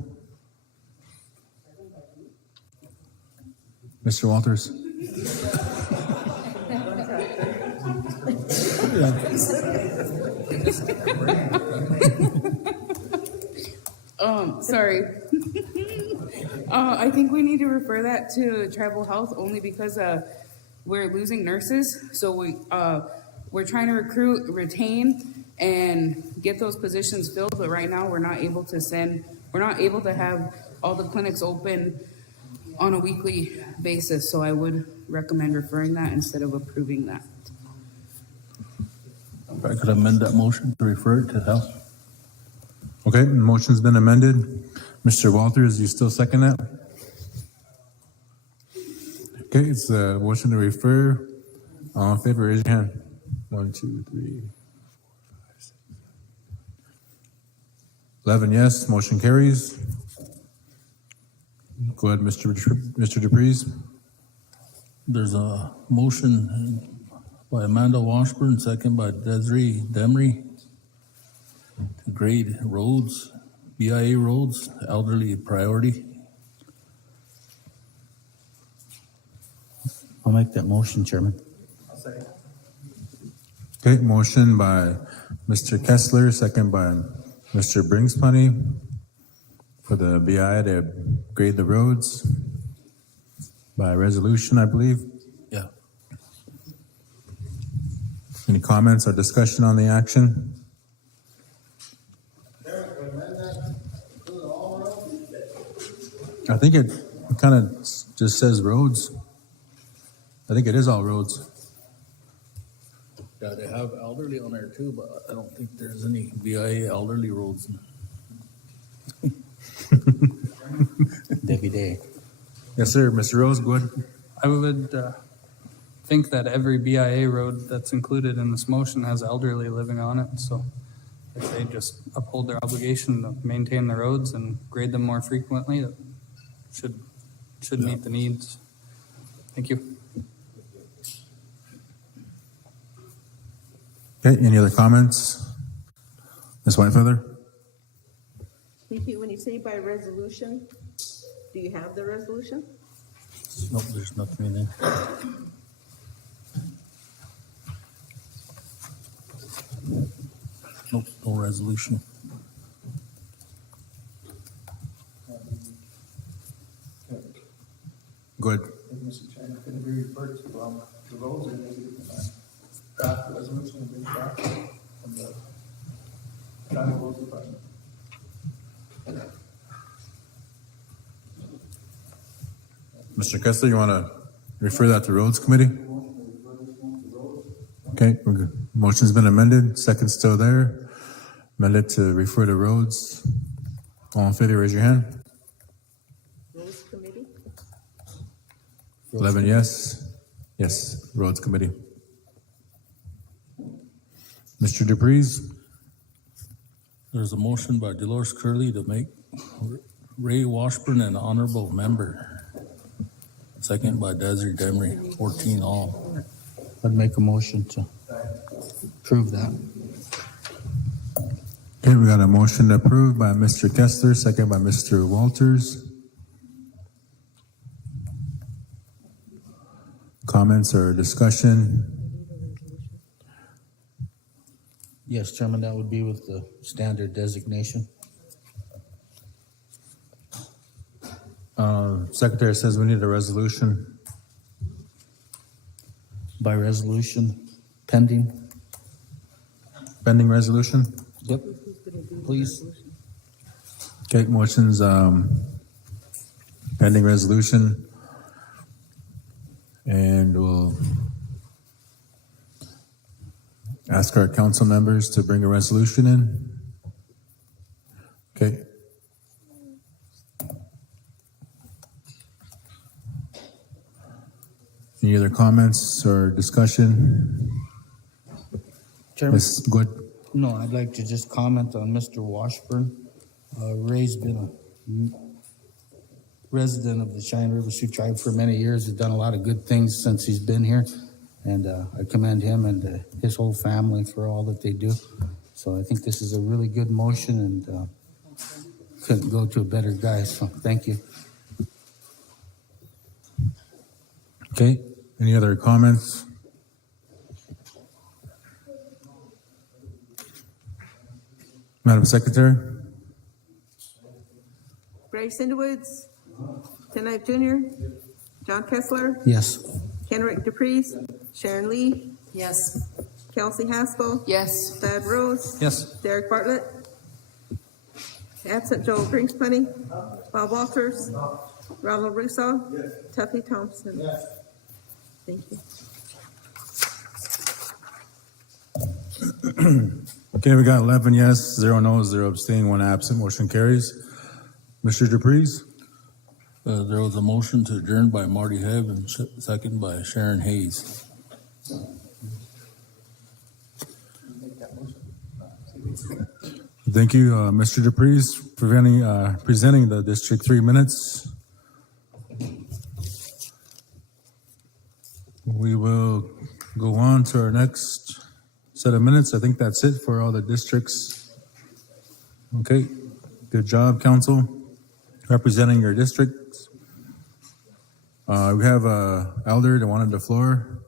Mr. Walters? Sorry. I think we need to refer that to tribal health only because we're losing nurses. So we're trying to recruit, retain, and get those positions filled. But right now, we're not able to have all the clinics open on a weekly basis. So I would recommend referring that instead of approving that. If I could amend that motion to refer it to health. Okay, the motion's been amended. Mr. Walters, you still second that? Okay, it's a motion to refer. All in favor, raise your hand. 1, 2, 3, 4, 5, 6, 11 yes, motion carries. Go ahead, Mr. DePreez. There's a motion by Amanda Washburn, second by Desiree Demery, to grade roads, BIA roads, elderly priority. I'll make that motion, Chairman. Okay, motion by Mr. Kessler, second by Mr. Bringsplenny for the BI to grade the roads by resolution, I believe. Yeah. Any comments or discussion on the action? I think it kind of just says roads. I think it is all roads. Yeah, they have elderly on there too, but I don't think there's any BIA elderly roads. Every day. Yes, sir. Mr. Rose, go ahead. I would think that every BIA road that's included in this motion has elderly living on it, so if they just uphold their obligation to maintain the roads and grade them more frequently, it should meet the needs. Thank you. Okay, any other comments? Ms. Whitefeather? PP, when you say by resolution, do you have the resolution? Nope, there's nothing in there. Nope, no resolution. Go ahead. Mr. Chairman, can it be referred to, the roads, or maybe we can, draft the resolution and bring it back from the County Roads Department? Mr. Kessler, you want to refer that to Roads Committee? Okay, we're good. Motion's been amended, second's still there. Amended to refer to Roads. All in favor, raise your hand. Roads Committee? 11 yes. Yes, Roads Committee. Mr. Dupreez? There's a motion by Dolores Curley to make Ray Washburn an honorable member. Second by Desiree Demery, 14 all. I'd make a motion to approve that. Okay, we got a motion approved by Mr. Kessler, second by Mr. Walters. Comments or discussion? Yes, Chairman, that would be with the standard designation. Secretary says we need a resolution. By resolution, pending. Pending resolution? Yep. Please. Okay, motion's pending resolution. And we'll ask our council members to bring a resolution in. Okay. Any other comments or discussion? Chairman? Ms. Good. No, I'd like to just comment on Mr. Washburn. Ray's been a resident of the Cheyenne River Sioux tribe for many years. He's done a lot of good things since he's been here. And I commend him and his whole family for all that they do. So I think this is a really good motion and couldn't go to a better guy. So thank you. Okay, any other comments? Madam Secretary? Ray Cinderwoods, Tim Knight Jr., John Kessler, Yes. Kenrick Dupreez, Sharon Lee, Yes. Kelsey Haskell, Yes. Thad Rose, Yes. Derek Bartlett, absent Joel Brinkspany, Bob Walters, Ronald Russo, Tuffy Thompson. Thank you. Okay, we got 11 yes, 0 no, 0 abstain, 1 absent. Motion carries. Mr. Dupreez? There was a motion to adjourn by Marty Hebb and second by Sharon Hayes. Thank you, Mr. Dupreez, presenting the District 3 minutes. We will go on to our next set of minutes. I think that's it for all the districts. Okay, good job, council, representing your districts. We have a elder that wanted the floor,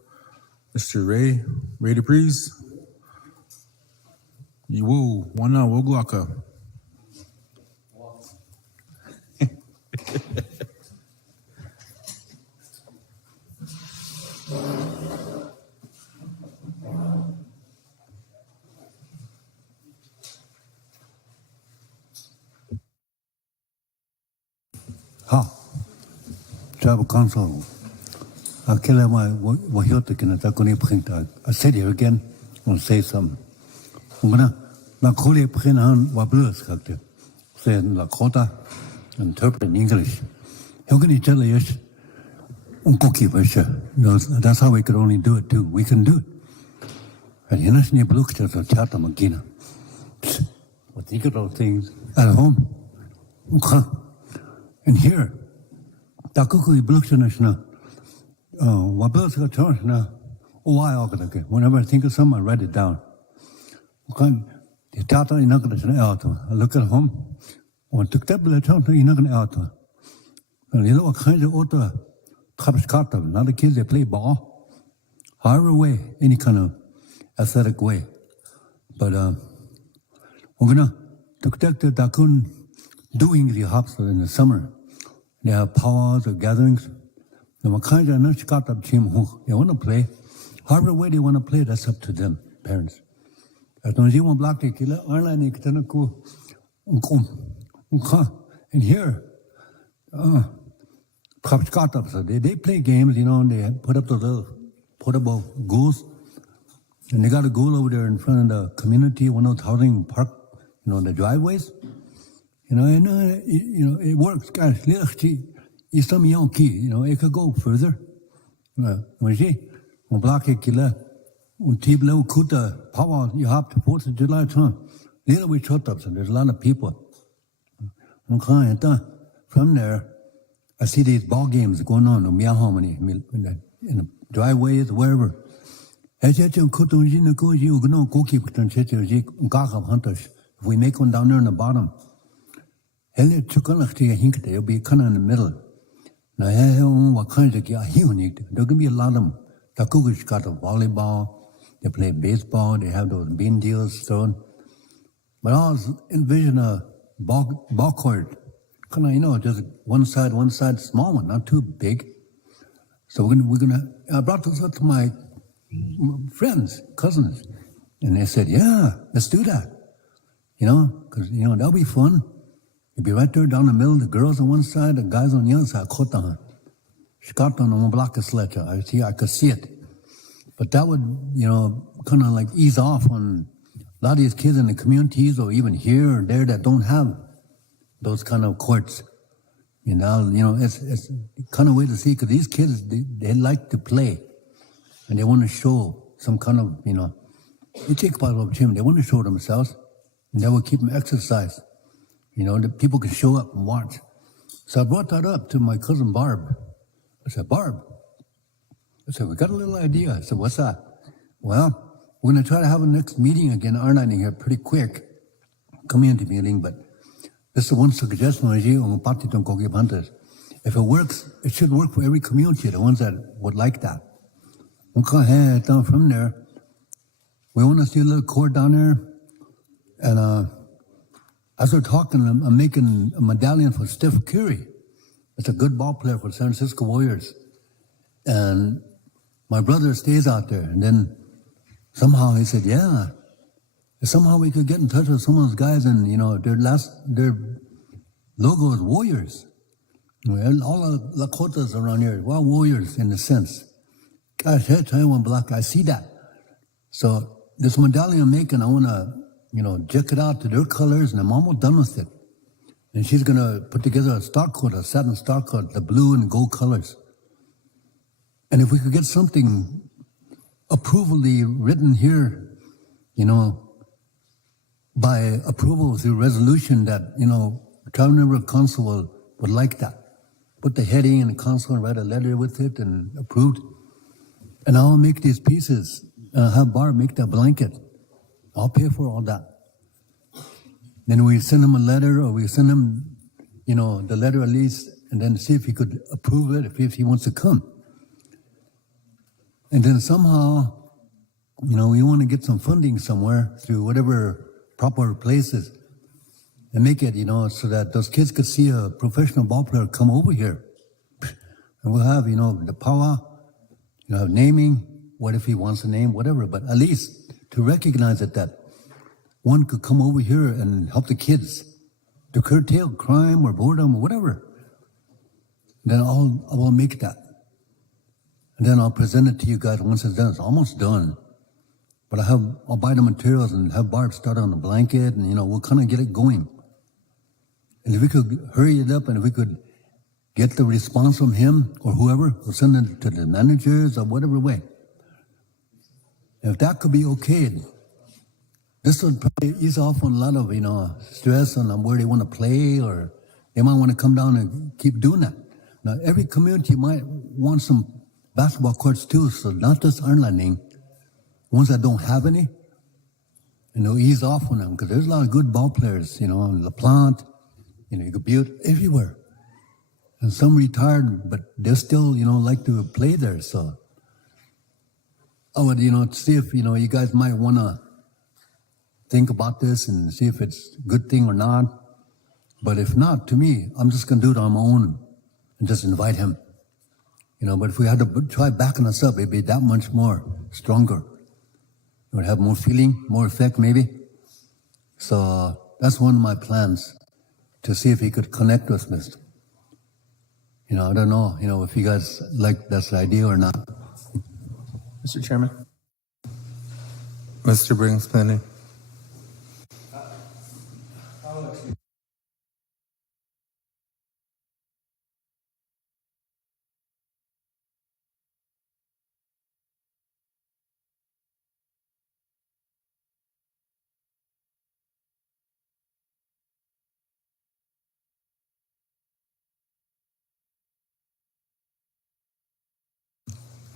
Mr. Ray Dupreez. Yiwu, wana woglaka. Tribal Council. I kill him. I hear the kind of that going to print. I said it again. I'll say some. I'm gonna. Na kole print han wa blöds kakte. say in Lakota, interpret in English. How can you tell us? That's how we could only do it too. We can do it. And you know, you look at the chat of Magina. What think of those things at home? And here, Takuku Bluxinus now. Wabels got church now. Why all okay? Whenever I think of something, I write it down. The Tata in Nagana Alto. I look at home. When took that bullet out, you're not going to Alto. And you know what kind of auto cops caught them. Now the kids, they play ball. However way, any kind of athletic way. But we're going to took that Takun doing the hops in the summer. They have powwows or gatherings. And what kind of nuts got up team who they want to play. However way they want to play, that's up to them, parents. As long as you want black they kill it, Ireland they can go. And here, cops got up, so they play games, you know, and they put up the little portable goals. And they got a goal over there in front of the community, one of those housing park, you know, the driveways. You know, and you know, it works, guys. It's some young key, you know, it could go further. When you see, when black it kill it, when people could power, you have to 4th of July time. Little we shut up, so there's a lot of people. From there, I see these ball games going on in the driveways, wherever. If we make one down there in the bottom, it'll be kind of in the middle. Now, what kinds of there can be a lot of them. The cougars got a volleyball, they play baseball, they have those bean deals thrown. But I was envision a ball court, kind of, you know, just one side, small one, not too big. So we're gonna. I brought this up to my friends, cousins, and they said, "Yeah, let's do that." You know, because you know that'll be fun. You'll be right there down the middle, the girls on one side, the guys on the other side. Kotahan, Shkatan on one block of sledge. I could see it, but that would, you know, kind of like ease off on a lot of these kids in the communities, or even here or there, that don't have those kind of courts. You know, it's kind of way to see, because these kids, they like to play, and they want to show some kind of, you know, they want to show themselves, and that will keep them exercised. You know, that people can show up and watch. So I brought that up to my cousin Barb. I said, "Barb," I said, "we got a little idea." I said, "What's that?" "Well, we're going to try to have a next meeting again, R9 here, pretty quick, community meeting, but this is one suggestion. If it works, it should work for every community, the ones that would like that. Down from there, we want to see a little court down there, and as we're talking, I'm making a medallion for Steph Curry. It's a good ball player for San Francisco Warriors. And my brother stays out there. And then somehow he said, "Yeah, somehow we could get in touch with some of those guys, and you know, their logo is Warriors. All the Lakotas around here, well, Warriors in a sense. Gosh, I tell you one block, I see that. So this medallion I'm making, I want to, you know, check it out to their colors, and I'm almost done with it. And she's going to put together a star coat, a satin star coat, the blue and gold colors. And if we could get something approvally written here, you know, by approval through resolution that, you know, the tribal member of council would like that. Put the heading and the council and write a letter with it and approved. And I'll make these pieces. Have Barb make that blanket. I'll pay for all that. Then we send him a letter, or we send him, you know, the letter at least, and then see if he could approve it, if he wants to come. And then somehow, you know, we want to get some funding somewhere through whatever proper places, and make it, you know, so that those kids could see a professional ball player come over here. And we'll have, you know, the power, you know, naming, what if he wants a name, whatever, but at least to recognize it, that one could come over here and help the kids to curtail crime or boredom or whatever. Then I will make that. And then I'll present it to you guys once it's done. It's almost done. But I'll buy the materials and have Barb start on the blanket, and, you know, we'll kind of get it going. And if we could hurry it up and if we could get the response from him or whoever, or send it to the managers or whatever way. If that could be okayed, this would probably ease off on a lot of, stress on where they want to play, or they might want to come down and keep doing that. Now, every community might want some basketball courts too, so not just our landing, ones that don't have any, ease off on them, because there's a lot of good ball players, in La Plante, you could build everywhere. And some retired, but they still, like to play there, so I would, see if, you guys might want to think about this and see if it's a good thing or not. But if not, to me, I'm just going to do it on my own and just invite him. But if we had to try backing us up, it'd be that much more stronger. It would have more feeling, more effect maybe. So that's one of my plans, to see if he could connect with me. I don't know, if you guys like this idea or not. Mr. Chairman. Mr. Brings Plenty.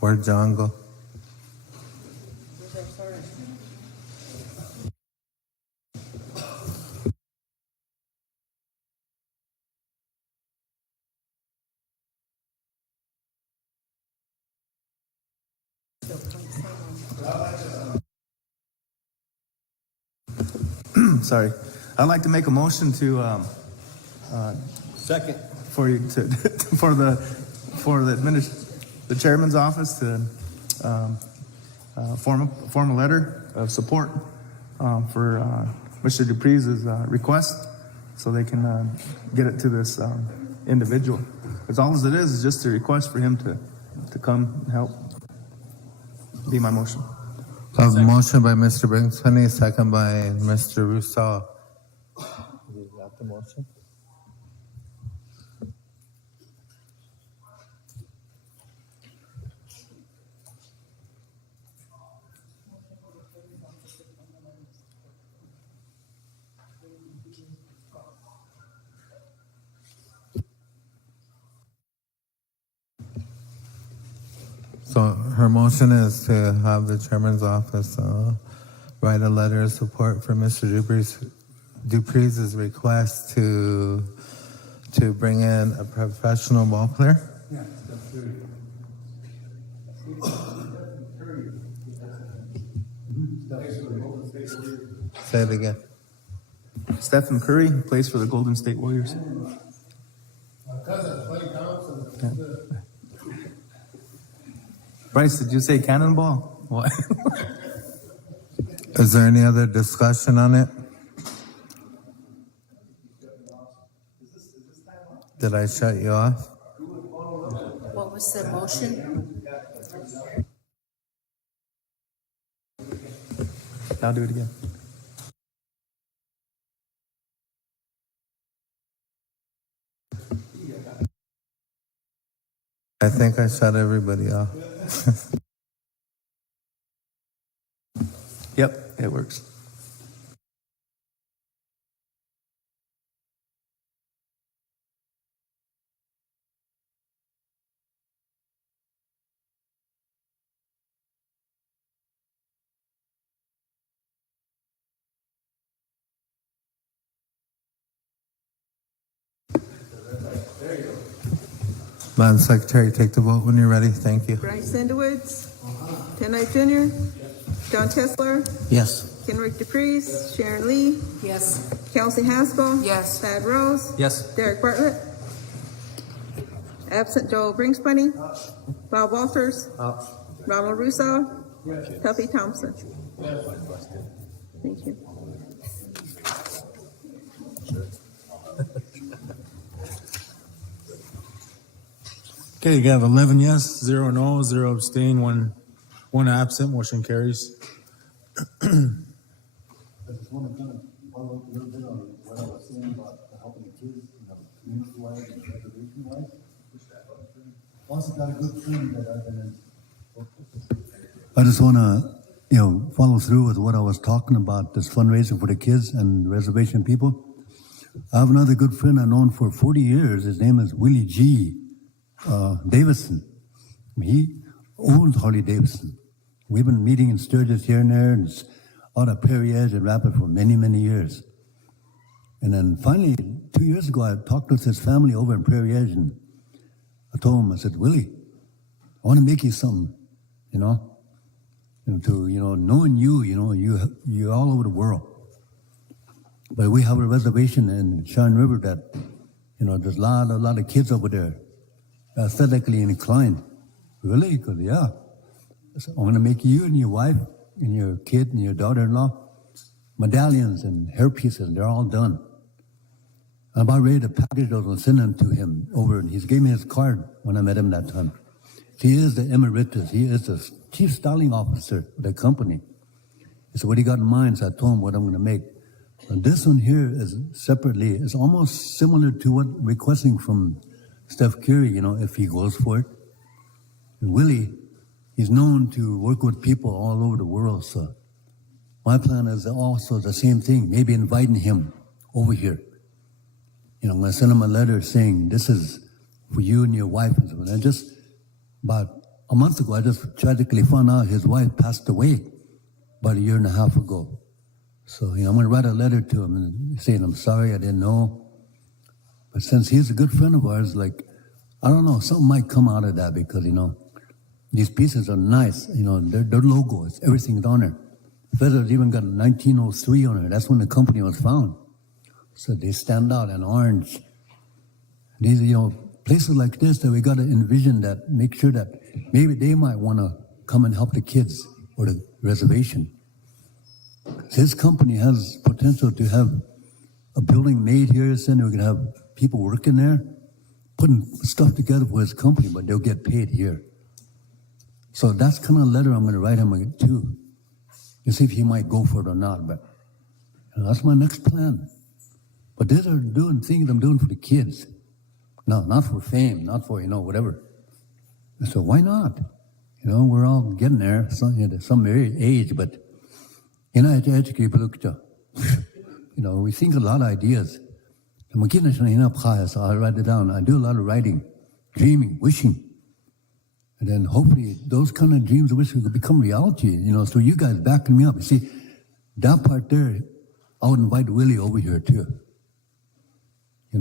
Where'd John go? Sorry. I'd like to make a motion to, Second. for you to, for the chairman's office to form a letter of support for Mr. Dupree's request, so they can get it to this individual. Because all it is just a request for him to come and help. Be my motion. A motion by Mr. Brings Plenty, second by Mr. Russo. Is that the motion? So her motion is to have the chairman's office write a letter of support for Mr. Dupree's request to bring in a professional ball player. Yeah. Say it again. Stephen Curry plays for the Golden State Warriors. Yeah. Bryce, did you say cannonball? What? Is there any other discussion on it? Did I shut you off? What was the motion? I'll do it again. I think I shut everybody off. Yep, it works. Madam Secretary, take the vote when you're ready. Thank you. Bryce Sandowitz, Ken Knight Jr., John Tesler, Yes. Kenrick Dupree's, Sharon Lee, Yes. Kelsey Haskell. Yes. Thad Rose. Yes. Derek Bartlett. Absent Joel Brinkspany. Bob Walters. Ronald Russo. Tuffy Thompson. Thank you. Okay, you got 11 yes, 0 no, 0 abstain, one absent. Motion carries. I just want to kind of follow up a little bit on what I was saying about helping the kids. also got a good friend that I've been in. I just want to, follow through with what I was talking about, this fundraising for the kids and reservation people. I have another good friend I've known for 40 years. His name is Willie G. Davison. He owns Harley Davidson. We've been meeting in Sturgis here and there, and out of Prairie Edge and Rapid for many, many years. And then finally, 2 years ago, I talked with his family over in Prairie Edge, and I told him, I said, Willie, I want to make you something, knowing you're all over the world. But we have a reservation in Cheyenne River that, there's a lot of kids over there, aesthetically inclined. Really? Because, yeah. So I'm going to make you and your wife and your kid and your daughter-in-law medallions and hairpieces. They're all done. I'm about ready to package those and send them to him over. And he's gave me his card when I met him that time. He is the emeritus. He is the chief styling officer of the company. So what he got in mind, so I told him what I'm going to make. And this one here is separately, it's almost similar to what requesting from Steph Curry, if he goes for it. And Willie, he's known to work with people all over the world. So my plan is also the same thing, maybe inviting him over here. I'm going to send him a letter saying, this is for you and your wife. And just about a month ago, I just tragically found out his wife passed away about 1.5 years ago. So, I'm going to write a letter to him and saying, I'm sorry, I didn't know. But since he's a good friend of ours, I don't know, something might come out of that because, these pieces are nice. Their logo, everything's on there. Feathers even got 1903 on it. That's when the company was found. So they stand out in orange. These, places like this that we got to envision that, make sure that maybe they might want to come and help the kids or the reservation. His company has potential to have a building made here, and we can have people working there, putting stuff together for his company, but they'll get paid here. So that's kind of a letter I'm going to write him too, to see if he might go for it or not. But that's my next plan. But these are doing things I'm doing for the kids. No, not for fame, not for, whatever. So why not? We're all getting there, some age, but, we think a lot of ideas. So I write it down. I do a lot of writing, dreaming, wishing. And then hopefully those kind of dreams and wishes will become reality, so you guys backing me up. You see, that part there, I would invite Willie over here too.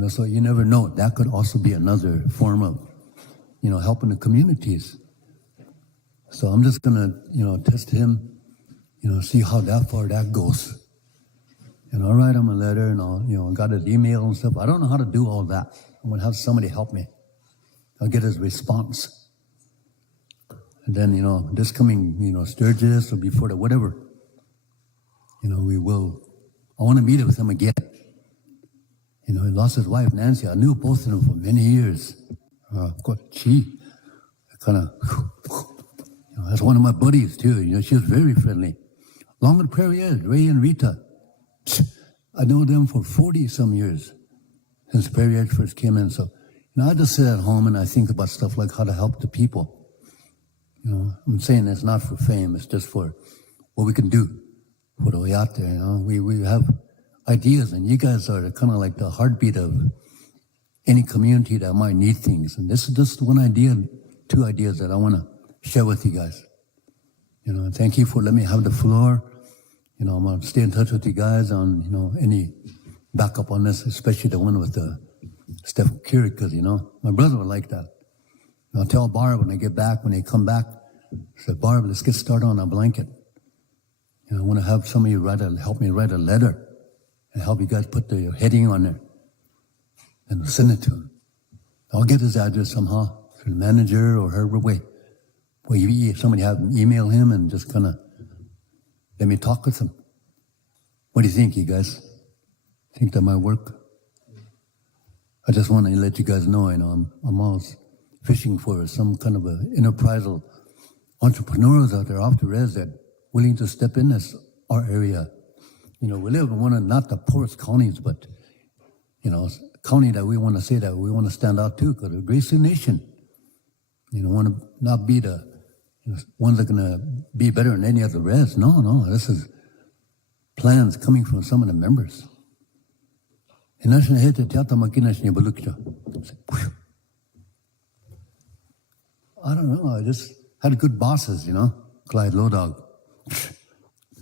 So you never know. That could also be another form of, helping the communities. So I'm just going to, test him, see how far that goes. And I'll write him a letter and I'll, got his email and stuff. I don't know how to do all that. I'm going to have somebody help me. I'll get his response. And then, this coming, Sturgis or before that, whatever, I want to meet with him again. He lost his wife, Nancy. I knew both of them for many years. Of course, that's one of my buddies too. She was very friendly. Along with Prairie Edge, Ray and Rita. I know them for 40 some years since Prairie Edge first came in. So, I just sit at home and I think about stuff like how to help the people. I'm saying it's not for fame. It's just for what we can do for the way out there. We have ideas, and you guys are kind of like the heartbeat of any community that might need things. And this is just one idea, 2 ideas that I want to share with you guys. Thank you for letting me have the floor. I'm going to stay in touch with you guys on, any backup on this, especially the one with Steph Curry, because, my brother would like that. I'll tell Barb when they come back, I said, Barb, let's get started on a blanket. I want to have some of you help me write a letter and help you guys put the heading on there and send it to him. I'll get his address somehow through the manager or however way. Well, somebody have him email him and just kind of let me talk with him. What do you think, you guys? Think that might work? I just want to let you guys know, I'm always fishing for some kind of enterprisal entrepreneurs out there off the res that willing to step in as our area. We live in one of not the poorest counties, but, county that we want to say that we want to stand out to, because we're a Gracie Nation. want to not be the ones that are going to be better than any of the rest. No, this is plans coming from some of the members. And that's I don't know, I just had good bosses, Clyde Low Dog.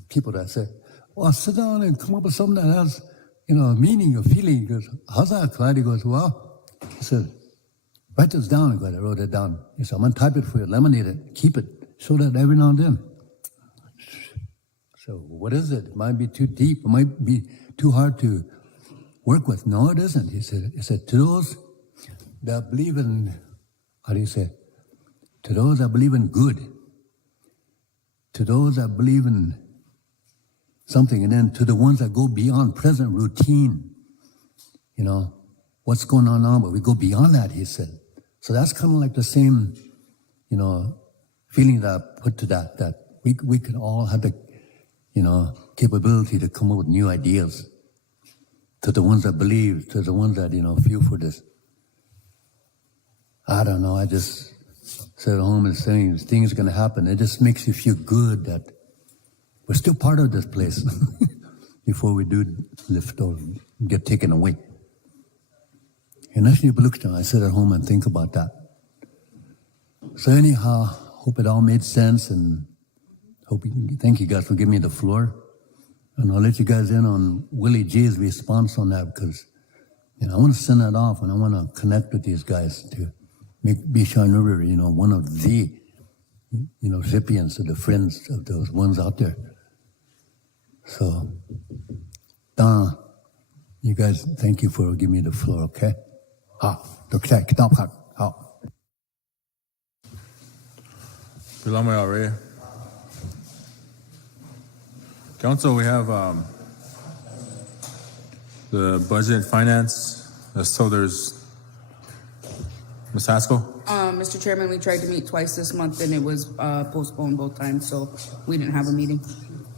People that say, well, sit down and come up with something that has, meaning or feeling. He goes, how's that, Clyde? He goes, well, he said, write this down. I wrote it down. He said, I'm going to type it for you, laminate it, keep it, show that every now and then. So what is it? It might be too deep. It might be too hard to work with. No, it isn't. He said, to those that believe in, how do you say? To those that believe in good. To those that believe in something. And then to the ones that go beyond present routine. What's going on now, but we go beyond that, he said. So that's kind of like the same, feeling that I put to that we can all have the, capability to come up with new ideas. To the ones that believe, to the ones that, feel for this. I don't know, I just sit at home and saying things are going to happen. It just makes you feel good that we're still part of this place before we do lift or get taken away. And I sit at home and think about that. So anyhow, hope it all made sense and thank you guys for giving me the floor. And I'll let you guys in on Willie G's response on that because, I want to send that off and I want to connect with these guys to make Bishan River, one of the, recipients of the friends of those ones out there. So, Don, you guys, thank you for giving me the floor, okay? Council, we have the budget and finance. So there's Ms. Haskell. Mr. Chairman, we tried to meet twice this month and it was postponed both times, so we didn't have a meeting.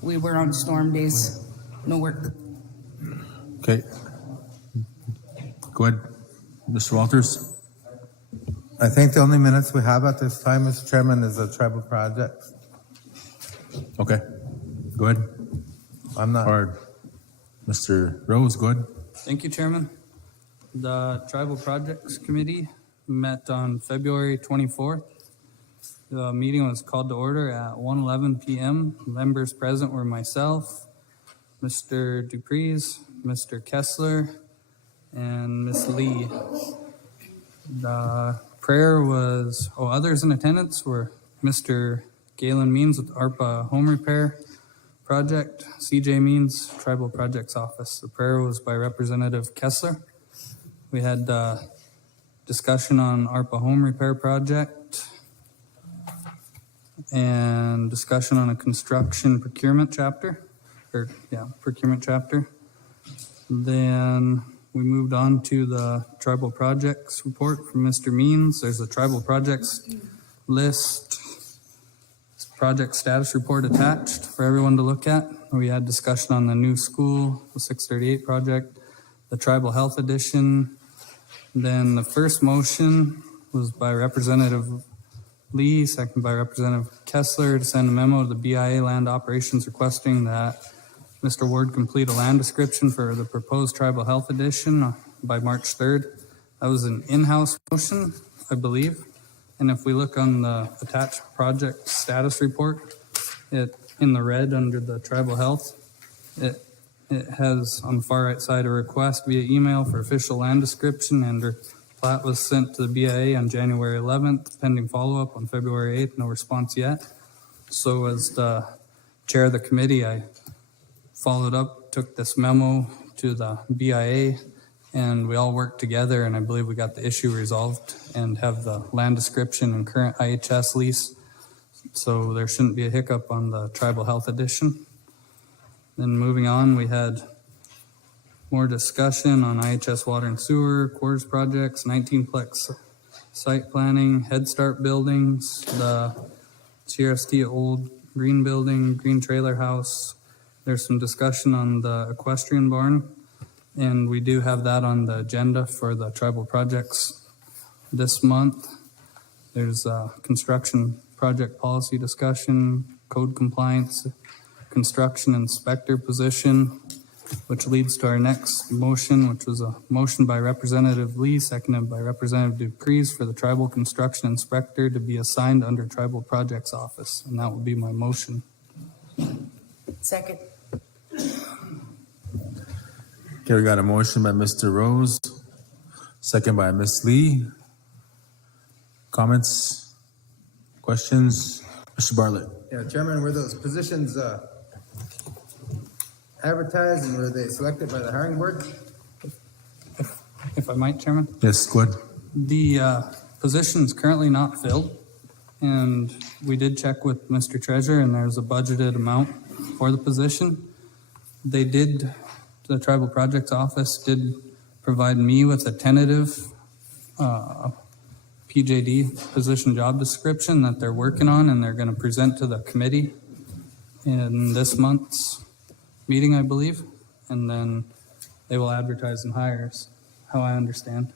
We were on storm days, no work. Okay. Go ahead, Mr. Walters. I think the only minutes we have at this time, Mr. Chairman, is the tribal projects. Okay, go ahead. I'm not. Hard. Mr. Rose, go ahead. Thank you, Chairman. The Tribal Projects Committee met on February 24th. The meeting was called to order at 1:11 p.m. Members present were myself, Mr. Dupreez, Mr. Kessler, and Ms. Lee. The prayer was, others in attendance were Mr. Galen Means with ARPA Home Repair Project, CJ Means, Tribal Projects Office. The prayer was by Representative Kessler. We had discussion on ARPA Home Repair Project and discussion on a construction procurement chapter, procurement chapter. Then we moved on to the Tribal Projects report from Mr. Means. There's a Tribal Projects list, project status report attached for everyone to look at. We had discussion on the new school, the 638 project, the Tribal Health Edition. Then the first motion was by Representative Lee, second by Representative Kessler, to send a memo to the BIA Land Operations requesting that Mr. Ward complete a land description for the proposed Tribal Health Edition by March 3rd. That was an in-house motion, I believe. And if we look on the attached project status report, it in the red under the Tribal Health, it has on the far right side a request via email for official land description, and her plat was sent to the BIA on January 11th, pending follow-up on February 8th, no response yet. So as the chair of the committee, I followed up, took this memo to the BIA, and we all worked together, and I believe we got the issue resolved and have the land description and current IHS lease. So there shouldn't be a hiccup on the Tribal Health Edition. Then moving on, we had more discussion on IHS water and sewer, quarters projects, 19-plex site planning, Head Start buildings, the CRST old green building, green trailer house. There's some discussion on the equestrian barn, and we do have that on the agenda for the tribal projects this month. There's construction project policy discussion, code compliance, construction inspector position, which leads to our next motion, which was a motion by Representative Lee, seconded by Representative Dupreez for the tribal construction inspector to be assigned under tribal projects office. And that will be my motion. Second. Okay, we got a motion by Mr. Rose, second by Ms. Lee. Comments, questions? Mr. Bartlett. Yeah, Chairman, were those positions advertised and were they selected by the hiring board? If I might, Chairman? Yes, go ahead. The position is currently not filled, and we did check with Mr. Treasurer, and there's a budgeted amount for the position. The Tribal Projects Office did provide me with a tentative PJD position job description that they're working on, and they're going to present to the committee in this month's meeting, I believe, and then they will advertise and hire, is how I understand.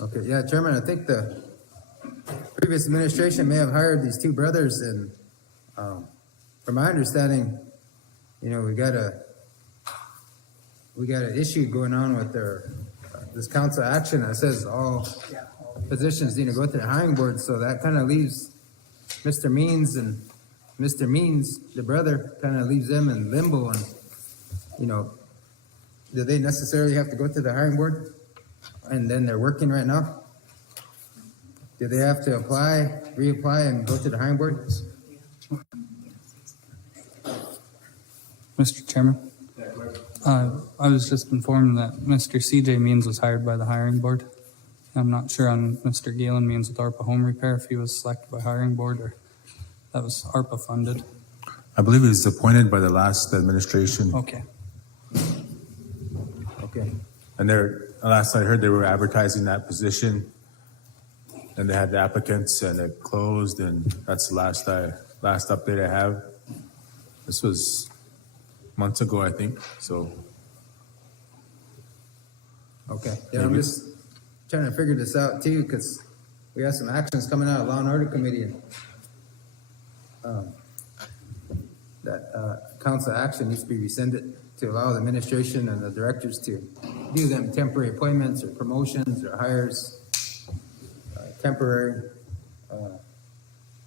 Okay, yeah, Chairman, I think the previous administration may have hired these two brothers, and from my understanding, you know, we got an issue going on with this council action that says all positions need to go to the hiring board, so that kind of leaves Mr. Means, the brother, kind of leaves them in limbo, and, you know, do they necessarily have to go to the hiring board? And then they're working right now? Do they have to apply, reapply, and go to the hiring board? Mr. Chairman? I was just informed that Mr. CJ Means was hired by the hiring board. I'm not sure on Mr. Galen Means with ARPA Home Repair, if he was selected by hiring board or that was ARPA funded. I believe he was appointed by the last administration. Okay. Okay. And last I heard, they were advertising that position, and they had the applicants, and it closed, and that's the last update I have. This was months ago, I think, so. Okay, yeah, I'm just trying to figure this out too, because we have some actions coming out of Law and Order Committee, and that council action needs to be rescinded to allow the administration and the directors to do them temporary appointments or promotions or hires, temporary.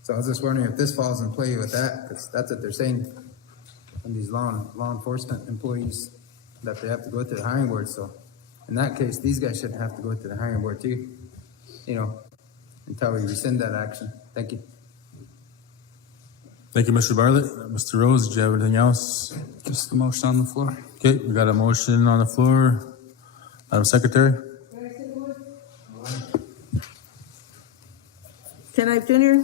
So I was just wondering if this falls in play with that, because that's what they're saying on these law enforcement employees, that they have to go to the hiring board. So in that case, these guys shouldn't have to go to the hiring board too, you know, until we rescind that action. Thank you. Thank you, Mr. Bartlett. Mr. Rose, do you have anything else? Just the motion on the floor. Okay, we got a motion on the floor. Madam Secretary? Ken Ive Jr.,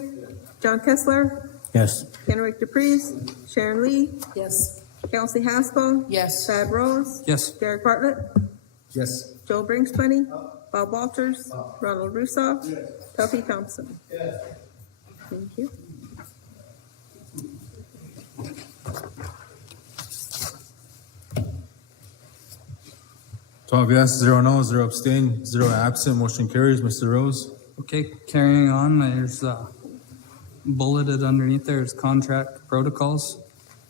John Kessler, Yes. Kenrick Dupreez, Sharon Lee, Yes. Kelsey Haskell, Yes. Thad Rose, Yes. Derek Bartlett, Yes. Joe Brinkspany, Bob Walters, Ronald Russo, Tuffy Thompson. Thank you. Twelve yes, 0 no, 0 abstain, 0 absent. Motion carries. Mr. Rose? Okay, carrying on, there's bulleted underneath there is contract protocols.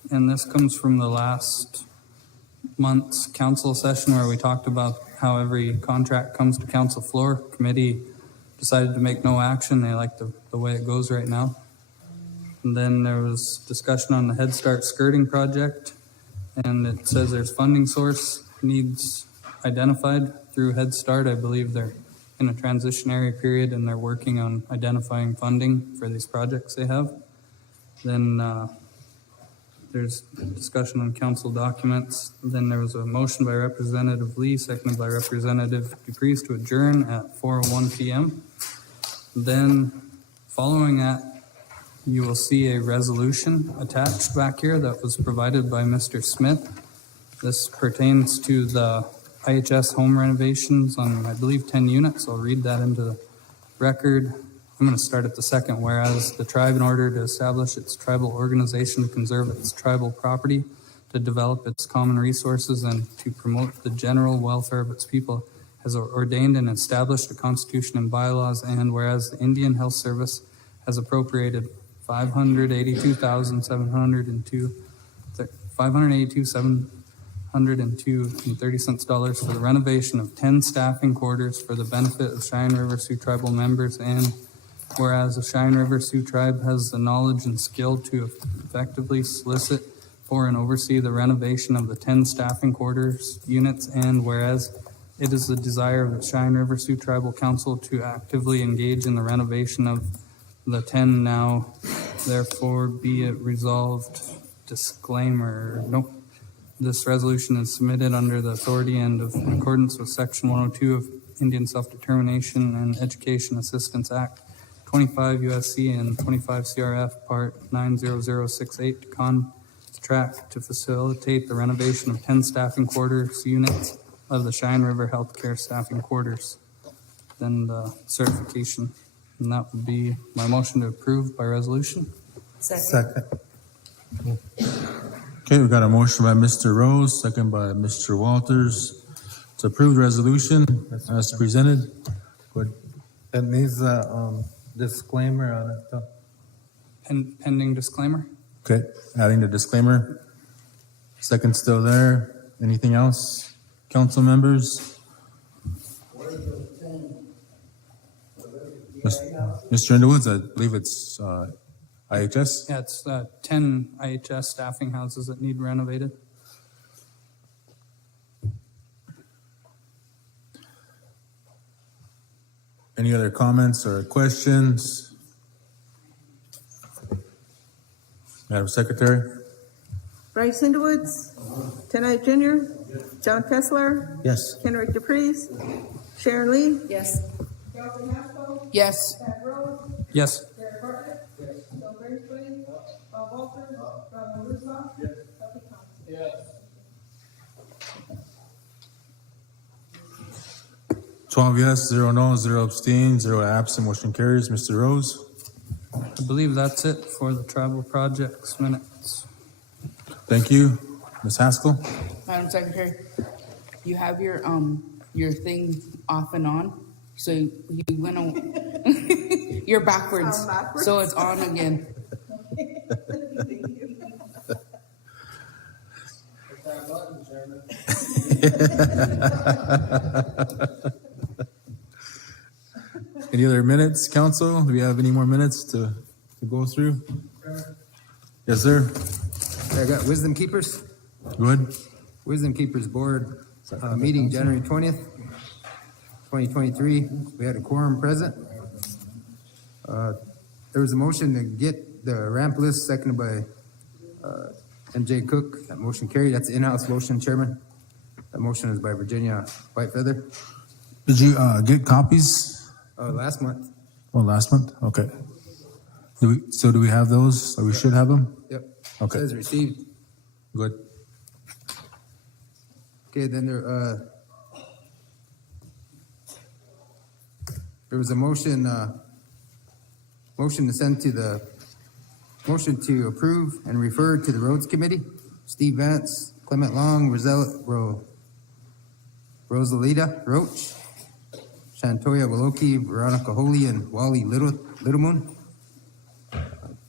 And this comes from the last month's council session where we talked about how every contract comes to council floor. Committee decided to make no action. They like the way it goes right now. And then there was discussion on the Head Start skirting project. And it says there's funding source needs identified through Head Start. I believe they're in a transitionary period and they're working on identifying funding for these projects they have. Then there's discussion on council documents. Then there was a motion by Representative Lee, seconded by Representative Dupreez to adjourn at 4:01 p.m. Then following that, you will see a resolution attached back here that was provided by Mr. Smith. This pertains to the IHS home renovations on, I believe, 10 units. I'll read that into the record. I'm going to start at the second. Whereas the tribe, in order to establish its tribal organization, to conserve its tribal property, to develop its common resources, and to promote the general welfare of its people, has ordained and established a constitution and bylaws, and whereas the Indian Health Service has appropriated $582,702.30 for the renovation of 10 staffing quarters for the benefit of Cheyenne River Sioux tribal members, and whereas the Cheyenne River Sioux tribe has the knowledge and skill to effectively solicit for and oversee the renovation of the 10 staffing quarters units, and whereas it is the desire of the Cheyenne River Sioux Tribal Council to actively engage in the renovation of the 10 now, therefore be it resolved. Disclaimer, nope. This resolution is submitted under the authority and in accordance with Section 102 of Indian Self-Determination and Education Assistance Act 25 USC and 25 CRF Part 90068 to contract to facilitate the renovation of 10 staffing quarters units of the Cheyenne River Healthcare Staffing Quarters. Then the certification, and that would be my motion to approve by resolution. Second. Okay, we got a motion by Mr. Rose, second by Mr. Walters to approve the resolution as presented. Good. It needs a disclaimer on it though. Pending disclaimer. Okay, adding the disclaimer. Second still there. Anything else? Council members? Mr. Underwoods, I believe it's IHS. Yeah, it's 10 IHS staffing houses that need renovated. Any other comments or questions? Madam Secretary? Bryce Underwoods, Tenai Junior, John Kessler, Yes. Kenrick DePreez, Sharon Lee, Yes. Yes. Yes. Derek Bartlett, Joe Bringsbury, Bob Walters, Ronald Russo, Tuffy Thompson. Yes. 12 yes, 0 no, 0 abstain, 0 absent, motion carries. Mr. Rose? I believe that's it for the tribal projects minutes. Thank you. Ms. Haskell? Madam Secretary, you have your thing off and on, so you went on. You're backwards, I'm backwards. so it's on again. Any other minutes, council? Do we have any more minutes to go through? Yes, sir. I got Wisdom Keepers. Good. Wisdom Keepers Board, meeting January 20th, 2023. We had a quorum present. There was a motion to get the ramp list, seconded by MJ Cook. That motion carried. That's an in-house motion, Chairman. That motion is by Virginia Whitefeather. Did you get copies? Last month. Oh, last month? Okay. Do we have those? Or we should have them? Yep. Okay. Says received. Good. Okay, then there was a motion to send to the, motion to approve and refer to the Roads Committee. Steve Vance, Clement Long, Rosalita Roach, Shantoya Waloki, Veronica Holy, and Wally Littlemoon.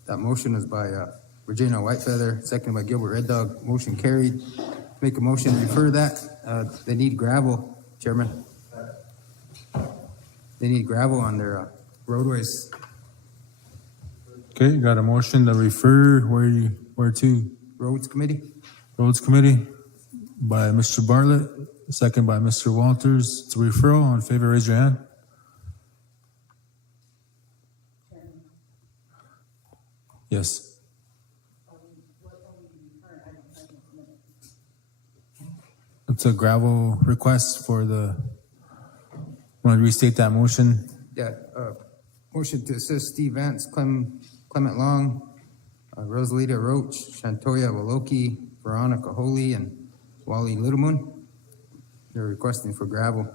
That motion is by Virginia Whitefeather, seconded by Gilbert Red Dog. Motion carried. Make a motion to refer that. They need gravel, Chairman. They need gravel on their roadways. Okay, got a motion to refer where to? Roads Committee. Roads Committee by Mr. Bartlett, second by Mr. Walters. To referral, all in favor, raise your hand. Yes. It's a gravel request for the, want to restate that motion? Yeah, motion to assist Steve Vance, Clement Long, Rosalita Roach, Shantoya Waloki, Veronica Holy, and Wally Littlemoon. They're requesting for gravel.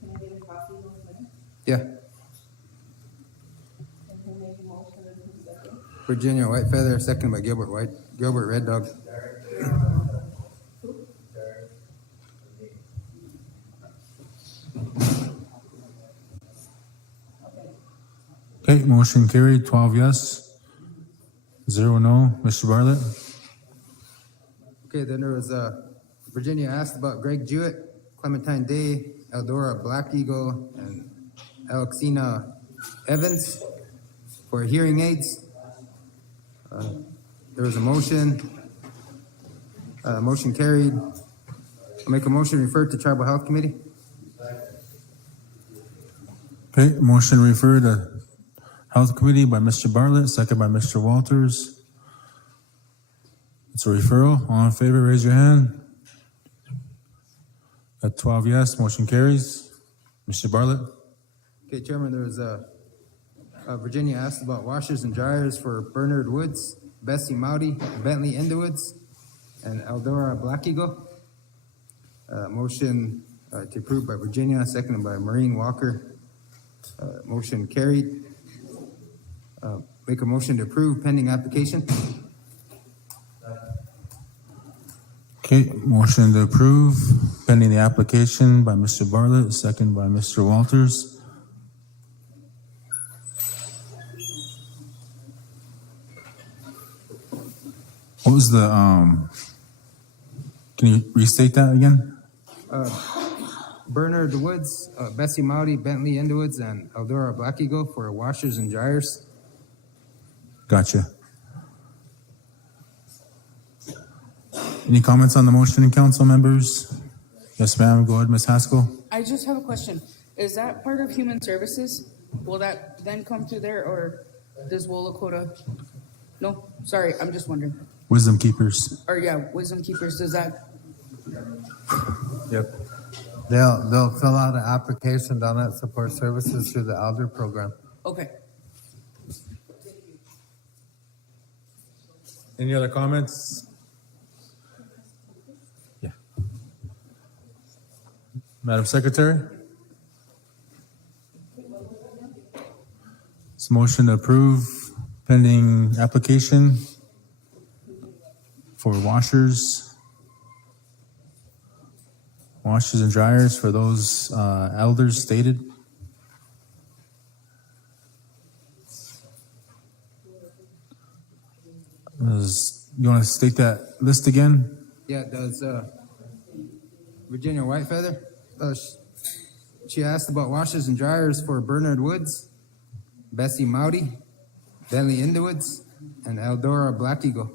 Can I get a copy of those minutes? Yeah, And who made the motion and who seconded? Virginia Whitefeather, second by Gilbert Red Dog. Okay, motion carried, 12 yes, 0 no. Mr. Bartlett? Okay, then there was, Virginia asked about Greg Jewett, Clementine Day, Eldora Black Eagle, and Alexina Evans for hearing aids. There was a motion. Motion carried. I'll make a motion referred to Tribal Health Committee. Okay, motion referred to Health Committee by Mr. Bartlett, second by Mr. Walters. It's a referral. All in favor, raise your hand. At 12 yes, motion carries. Mr. Bartlett? Okay, Chairman, there was Virginia asked about washers and dryers for Bernard Woods, Bessie Mowdy, Bentley Indowoods, and Eldora Black Eagle. Motion to approve by Virginia, seconded by Maureen Walker. Motion carried. Make a motion to approve pending application. Okay, motion to approve pending the application by Mr. Bartlett, second by Mr. Walters. What was the, can you restate that again? Bernard Woods, Bessie Mowdy, Bentley Indowoods, and Eldora Black Eagle for washers and dryers. Gotcha. Any comments on the motion, council members? Yes, ma'am, go ahead, Ms. Haskell. I just have a question. Is that part of human services? Will that then come through there, or does Wolacota? No, sorry, I'm just wondering. Wisdom Keepers. Or yeah, Wisdom Keepers, does that? Yep. They'll fill out an application down at Support Services through the Elder Program. Okay. Any other comments? Yeah. Madam Secretary? It's a motion to approve pending application for washers and dryers for those elders stated. You want to state that list again? Yeah, it does. Virginia Whitefeather. She asked about washers and dryers for Bernard Woods, Bessie Mowdy, Bentley Indowoods, and Eldora Black Eagle.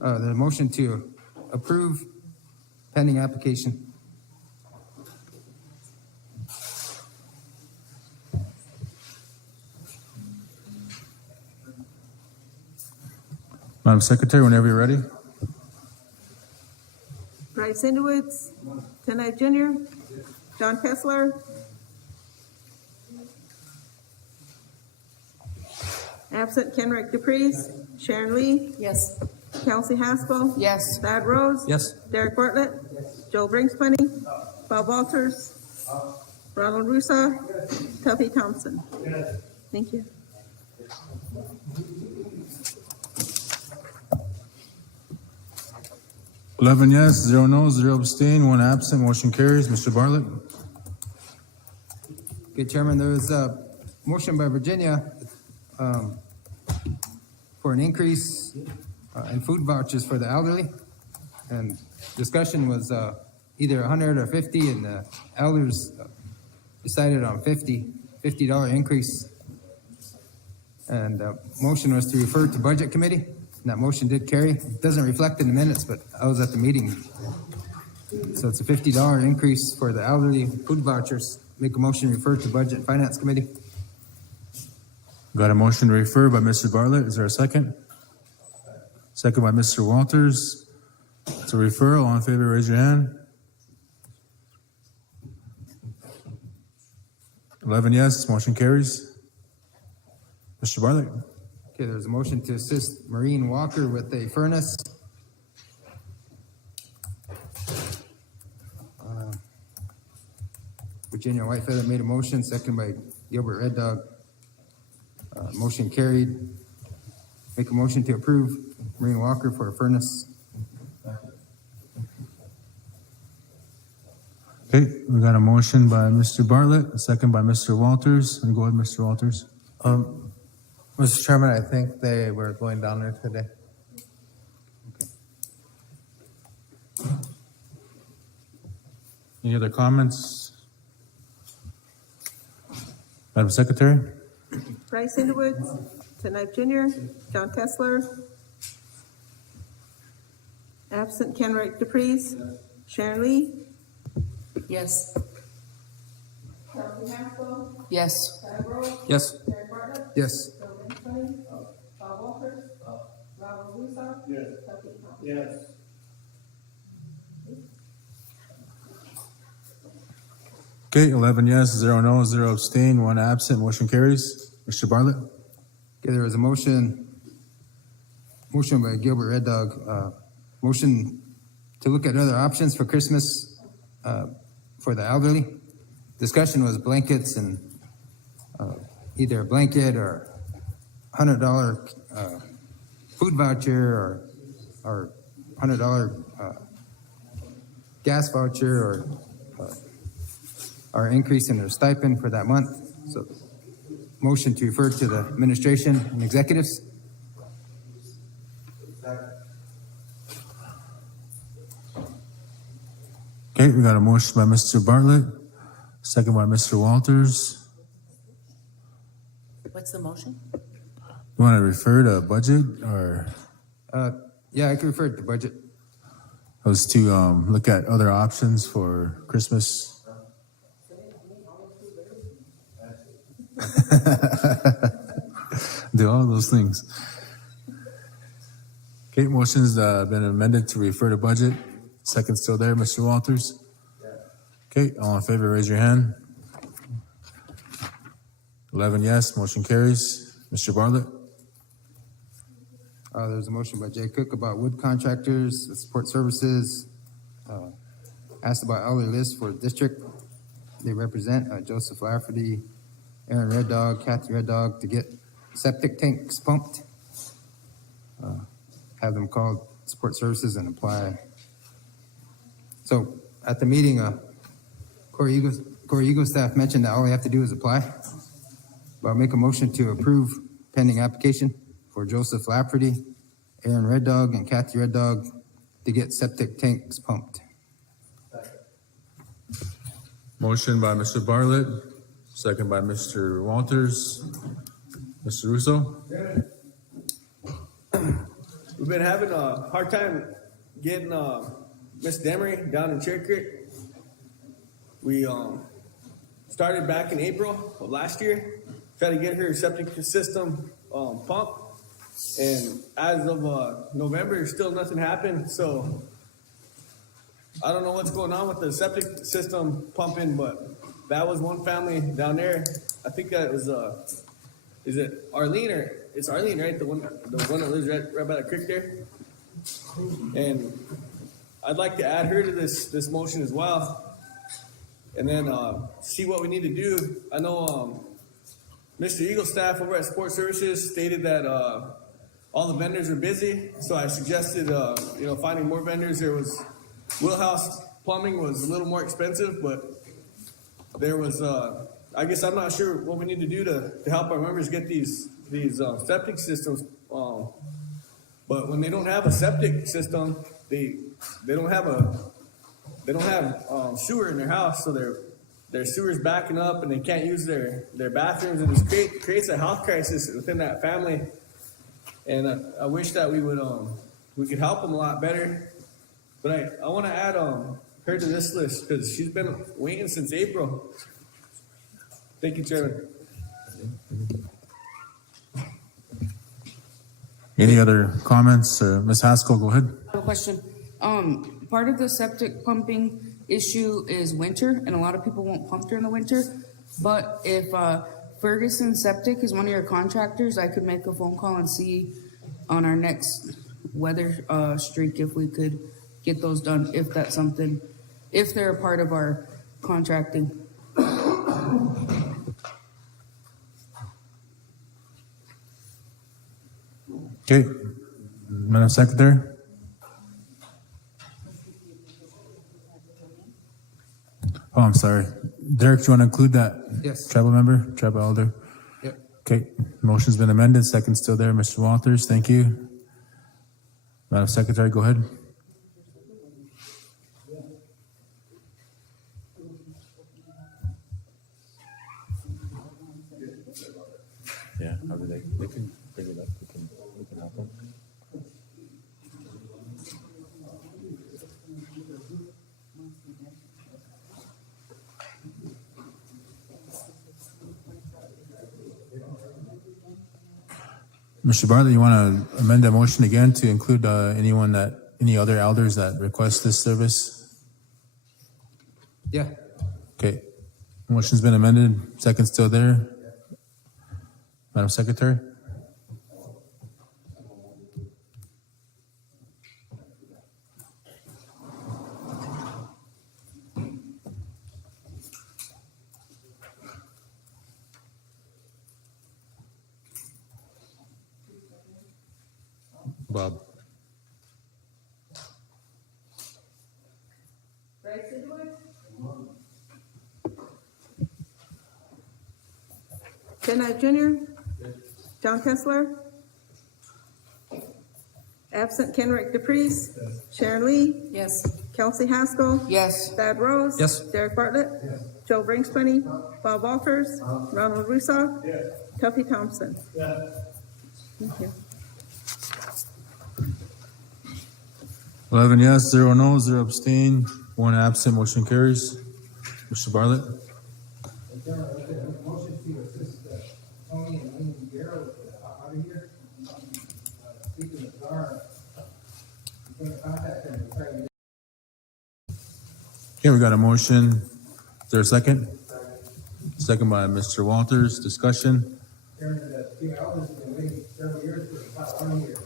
The motion to approve pending application. Madam Secretary, whenever you're ready. Bryce Indowoods, Tenai Junior, John Kessler. Absent Kenrick DePreez, Sharon Lee, Yes. Kelsey Haskell, Yes. Thad Rose, Yes. Derek Bartlett, Joe Brinkspunny, Bob Walters, Ronald Russo, Tuffy Thompson. Thank you. $11 yes, 0 no, 0 abstain, 1 absent, motion carries. Mr. Bartlett? Okay, Chairman, there was a motion by Virginia for an increase in food vouchers for the elderly. And discussion was either 100 or 50, and the elders decided on $50 increase. And motion was to refer to Budget Committee. And that motion did carry. It doesn't reflect in the minutes, but I was at the meeting. So it's a $50 increase for the elderly food vouchers. Make a motion to refer to Budget and Finance Committee. Got a motion to refer by Mr. Bartlett. Is there a second? Second by Mr. Walters. It's a referral. All in favor, raise your hand. 11 yes, motion carries. Mr. Bartlett? Okay, there's a motion to assist Maureen Walker with a furnace. Virginia Whitefeather made a motion, second by Gilbert Red Dog. Motion carried. Make a motion to approve Maureen Walker for a furnace. Okay, we got a motion by Mr. Bartlett, a second by Mr. Walters. And go ahead, Mr. Walters. Mr. Chairman, I think they were going down there today. Any other comments? Madam Secretary? Bryce Underwood, Ted Knife Jr., John Kessler. Absent Ken Wright Dupreez, Sharon Lee. Yes. Chelsea Haskell, Yes. Tyler Rose, Yes. Terry Bartlett, Yes. Joe Brinkman, Bob Walters, Robert Russo. Yes. Tuffy Thompson. Yes. Okay, 11 yes, 0 no, 0 abstain, 1 absent. Motion carries. Mr. Bartlett? Okay, there was a motion by Gilbert Red Dog, motion to look at other options for Christmas, for the elderly. Discussion was blankets and, either a blanket or $100, food voucher or $100, gas voucher or increase in their stipend for that month. So motion to refer to the administration and executives. Okay, we got a motion by Mr. Bartlett, second by Mr. Walters. What's the motion? You want to refer to budget or Yeah, I can refer to the budget. was to look at other options for Christmas? Do all those things. Okay, motion's been amended to refer to budget. Second still there, Mr. Walters? Okay, all in favor, raise your hand. 11 yes, motion carries. Mr. Bartlett? There's a motion by Jay Cook about wood contractors, support services. Asked about hourly list for district. They represent Joseph Lafferty, Aaron Red Dog, Kathy Red Dog to get septic tanks pumped. Have them call support services and apply. So at the meeting, Corey Eagle staff mentioned that all they have to do is apply. But I'll make a motion to approve pending application for Joseph Lafferty, Aaron Red Dog, and Kathy Red Dog to get septic tanks pumped. Motion by Mr. Bartlett, second by Mr. Walters. Mr. Russo? We've been having a hard time getting Miss Demery down in Cherry Creek. We started back in April of last year, tried to get her septic system pumped, and as of November, still nothing happened. So I don't know what's going on with the septic system pumping, but that was one family down there. I think that was is it Arlene or it's Arlene, right? The one that lives right by the creek there. And I'd like to add her to this motion as well, and then see what we need to do. I know Mr. Eagle staff over at Support Services stated that all the vendors are busy, so I suggested finding more vendors. There was Wheelhouse Plumbing was a little more expensive, but there was I guess I'm not sure what we need to do to help our members get these septic systems. But when they don't have a septic system, they don't have sewer in their house, so their sewer's backing up and they can't use their bathrooms, and this creates a health crisis within that family. And I wish that we could help them a lot better. But I want to add her to this list because she's been waiting since April. Thank you, Chairman. Any other comments? Ms. Haskell, go ahead. I have a question. Part of the septic pumping issue is winter, and a lot of people won't pump during the winter. But if Ferguson Septic is one of your contractors, I could make a phone call and see on our next weather streak if we could get those done, if that's something, if they're a part of our contracting. Okay, Madam Secretary? Oh, I'm sorry. Derek, do you want to include that? Yes. Tribal member, tribal elder? Yep. Okay, motion's been amended, second still there, Mr. Walters, thank you. Madam Secretary, go ahead. Yeah, how do they can bring it up, we can help them. Mr. Bartlett, you want to amend that motion again to include any other elders that request this service? Yeah. Okay, motion's been amended, second still there. Madam Secretary? Bob? Ken Knight Jr. John Kessler. Absent Kenrick DePreez. Sharon Lee. Yes. Kelsey Haskell. Yes. Thad Rose. Yes. Derek Bartlett. Joe Brinkspany. Bob Walters. Ronald Russo. Tuffy Thompson. Thank you. 11 yes, 0 no, 0 abstain, 1 absent, motion carries. Mr. Bartlett? Motion to assist Tony and Amy Guerrero out of here. Speaking of Zara, I'm going to contact them and try to. Okay, we got a motion. Is there a second? Second by Mr. Walters. Discussion. Chairman, the two elders have been waiting several years for about 1 year.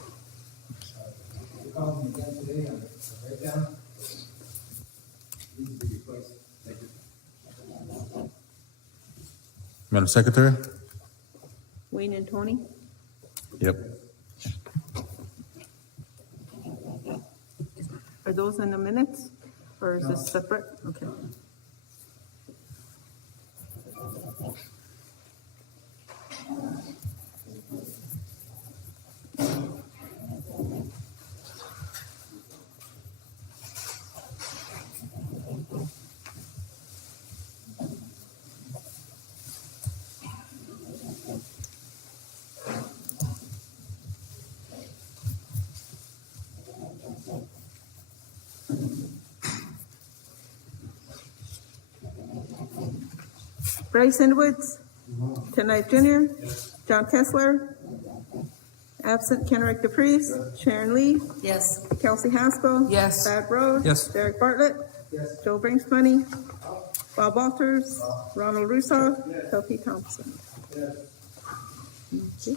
We called them again today on the breakdown. Needs to be replaced. Thank you. Madam Secretary? Wayne and Tony. Yep. Are those in the minutes or is this separate? Okay. Bryson Woods. Ken Knight Jr. John Kessler. Absent Kenrick DePreez. Sharon Lee. Yes. Kelsey Haskell. Yes. Thad Rose. Yes. Derek Bartlett. Joe Brinkspany. Bob Walters. Ronald Russo. Tuffy Thompson. Okay.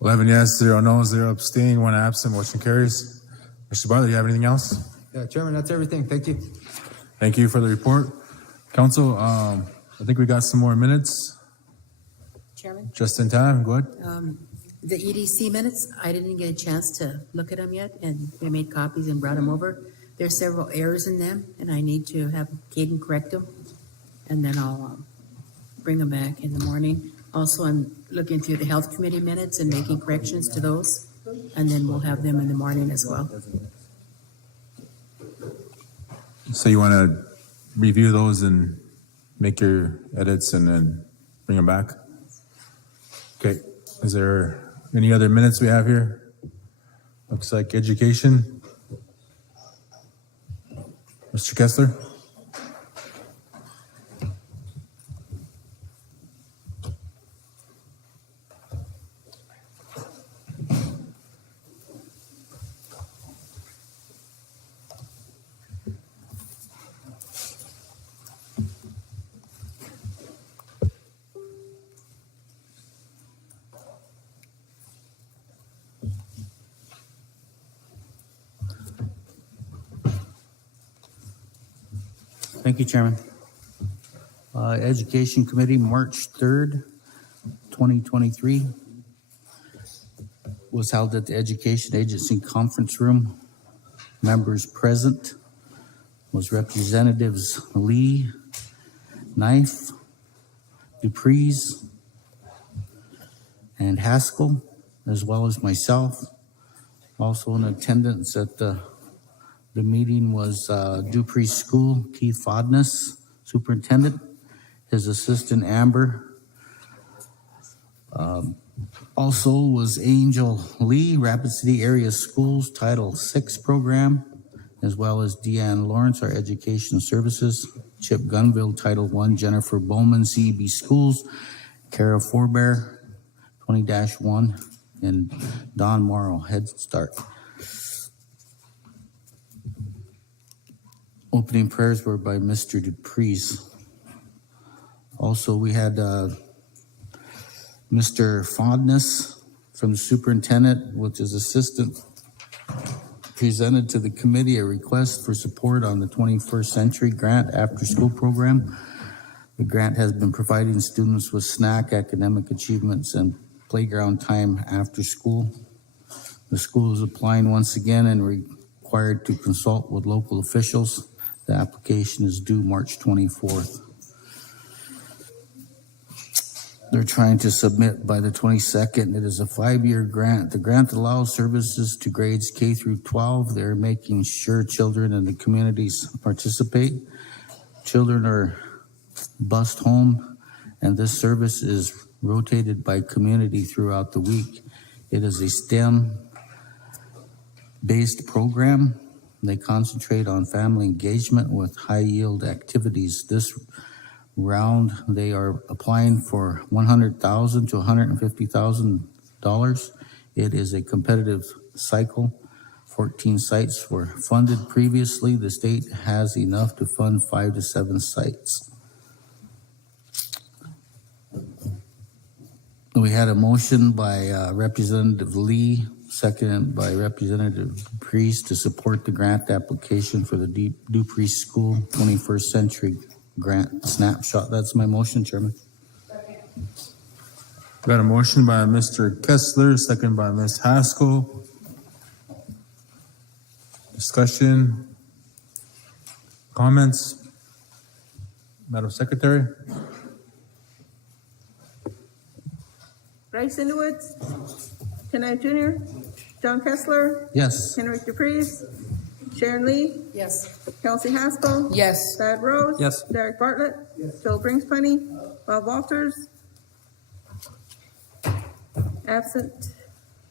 Eleven yes, 0 no, 0 abstain, 1 absent, motion carries. Mr. Bartlett, you have anything else? Yeah, Chairman, that's everything. Thank you. Thank you for the report. Council, I think we got some more minutes. Chairman? Just in time, go ahead. The EDC minutes, I didn't get a chance to look at them yet, and we made copies and brought them over. There's several errors in them, and I need to have Caden correct them, and then I'll bring them back in the morning. Also, I'm looking through the Health Committee minutes and making corrections to those, and then we'll have them in the morning as well. So you want to review those and make your edits and then bring them back? Okay, is there any other minutes we have here? Looks like education. Mr. Kessler? Thank you, Chairman. Education Committee, March 3rd, 2023. was held at the Education Agency Conference Room. Members present was Representatives Lee, Knife, Dupreez, and Haskell, as well as myself. Also in attendance at the meeting was Dupreez School, Keith Fodness, Superintendent, his assistant Amber. Also was Angel Lee, Rapid City Area Schools Title VI Program, as well as Deanne Lawrence, our Education Services, Chip Gunville, Title I, Jennifer Bowman, CEB Schools, Kara Forbear, 20-1, and Don Morrow, Head Start. Opening prayers were by Mr. Dupreez. Also, we had Mr. Fondness from the superintendent with his assistant presented to the committee a request for support on the 21st Century Grant After School Program. The grant has been providing students with snack, academic achievements, and playground time after school. The school is applying once again and required to consult with local officials. The application is due March 24th. They're trying to submit by the 22nd. It is a 5-year grant. The grant allows services to grades K through 12. They're making sure children in the communities participate. Children are bused home, and this service is rotated by community throughout the week. It is a STEM-based program. They concentrate on family engagement with high-yield activities. This round, they are applying for $100,000 to $150,000. It is a competitive cycle. 14 sites were funded previously. The state has enough to fund 5 to 7 sites. We had a motion by Representative Lee, seconded by Representative Priest, to support the grant application for the Dupreez School 21st Century Grant Snapshot. That's my motion, Chairman. Got a motion by Mr. Kessler, second by Ms. Haskell. Discussion, comments? Madam Secretary? Bryson Woods, Kenneth Jr., John Kessler, Yes. Henry Dupreez, Sharon Lee, Yes. Kelsey Haskell, Yes. Thad Rose, Yes. Derek Bartlett, Joe Bringsmoney, Bob Walters, absent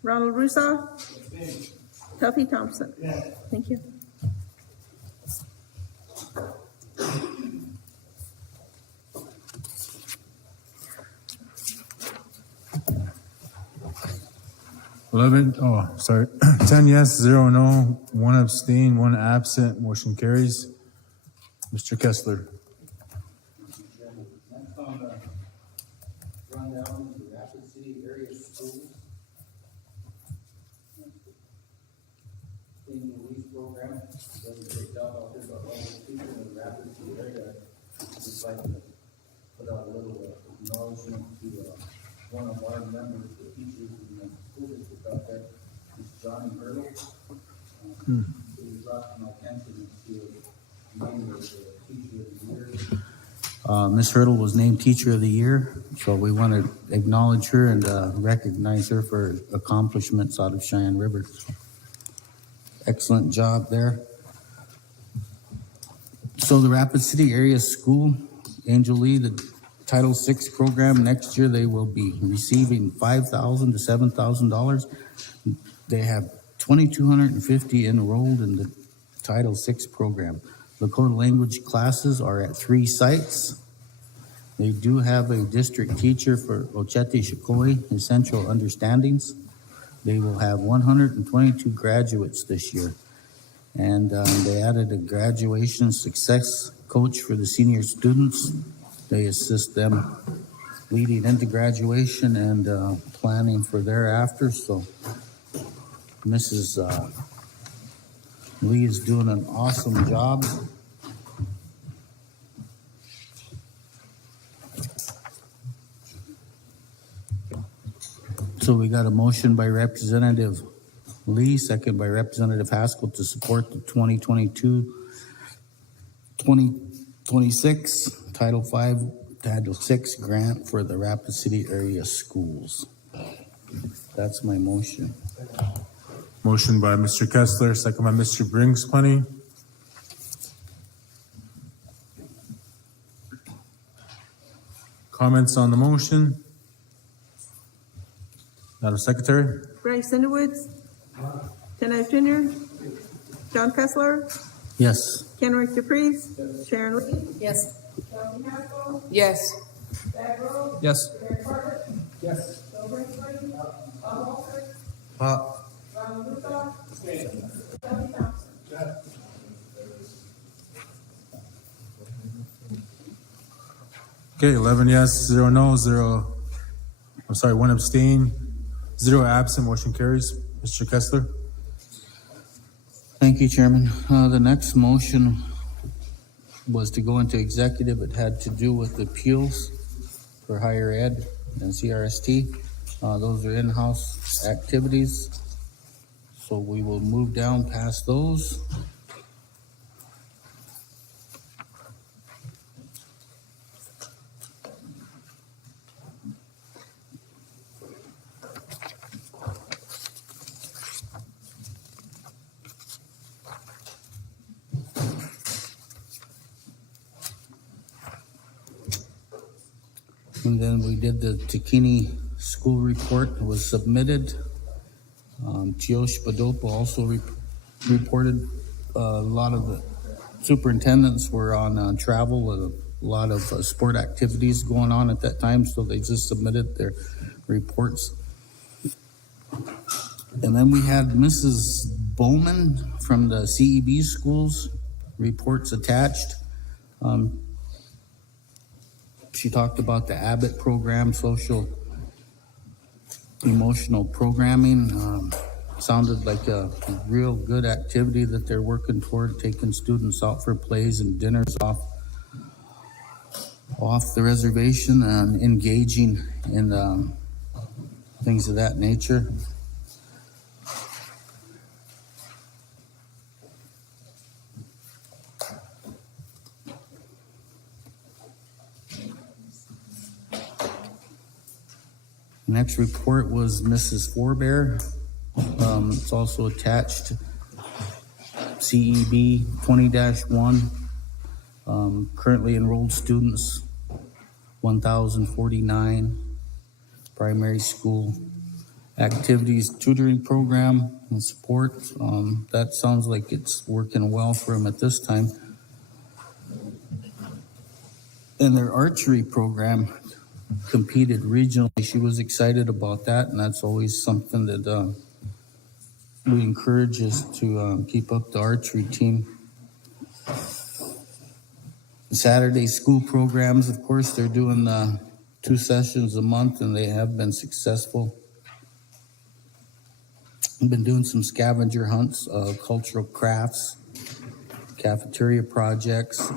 Ronald Russo, Tuffy Thompson. Thank you. Sorry. 10 yes, 0 no, 1 abstain, 1 absent, motion carries. Mr. Kessler. Next on the rundown is the Rapid City Area Schools. Clean Release Program does a great job out there, but all the people in the Rapid City area just like to put out a little acknowledgement to one of our members, the teachers in the school district out there, is Johnny Hurdle. He brought to my attention that she was named as the Teacher of the Year. Ms. Hurdle was named Teacher of the Year, so we want to acknowledge her and recognize her for accomplishments out of Cheyenne River. Excellent job there. So the Rapid City Area School, Angel Lee, the Title VI program, next year they will be receiving $5,000 to $7,000. They have 2,250 enrolled in the Title VI program. Lakota language classes are at 3 sites. They do have a district teacher for Ochete Shikoi, Essential Understandings. They will have 122 graduates this year. And they added a graduation success coach for the senior students. They assist them leading into graduation and planning for thereafter. So Mrs. Lee is doing an awesome job. So So we got a motion by Representative Lee, second by Representative Haskell to support the 2022-2026 Title VI grant for the Rapid City area schools. That's my motion. Motion by Mr. Kessler, second by Mr. Brinksplenny. Comments on the motion? Madam Secretary? Bryce Underwoods. Ken Ive Jr. John Kessler. Yes. Kenrick DePreez. Sharon Lee. Yes. Chelsea Haskell. Yes. Zach Rose. Yes. Eric Carter. Yes. Joe Brinkman. Bob Walters. Pop. Ronald Russo. Tuffy Thompson. Okay, 11 yes, 0 no, 1 abstain, 0 absent, motion carries. Mr. Kessler? Thank you, Chairman. The next motion was to go into executive. It had to do with appeals for higher ed and CRST. Those are in-house activities. So we will move down past those. And then we did the Takini school report. It was submitted. Tiosh Padopo also reported a lot of the superintendents were on travel and a lot of sport activities going on at that time, so they just submitted their reports. And then we had Mrs. Bowman from the CEB schools, reports attached. She talked about the Abbott program, social emotional programming. Sounded like a real good activity that they're working toward, taking students out for plays and dinners off the reservation and engaging in things of that nature. Next report was Mrs. Forbear. It's also attached, CEB 20-1. Currently enrolled students, 1,049. Primary school activities, tutoring program and support. That sounds like it's working well for them at this time. And their archery program competed regionally. She was excited about that, and that's always something that we encourage is to keep up the archery team. Saturday school programs, of course, they're doing 2 sessions a month, and they have been successful. We've been doing some scavenger hunts, cultural crafts, cafeteria projects,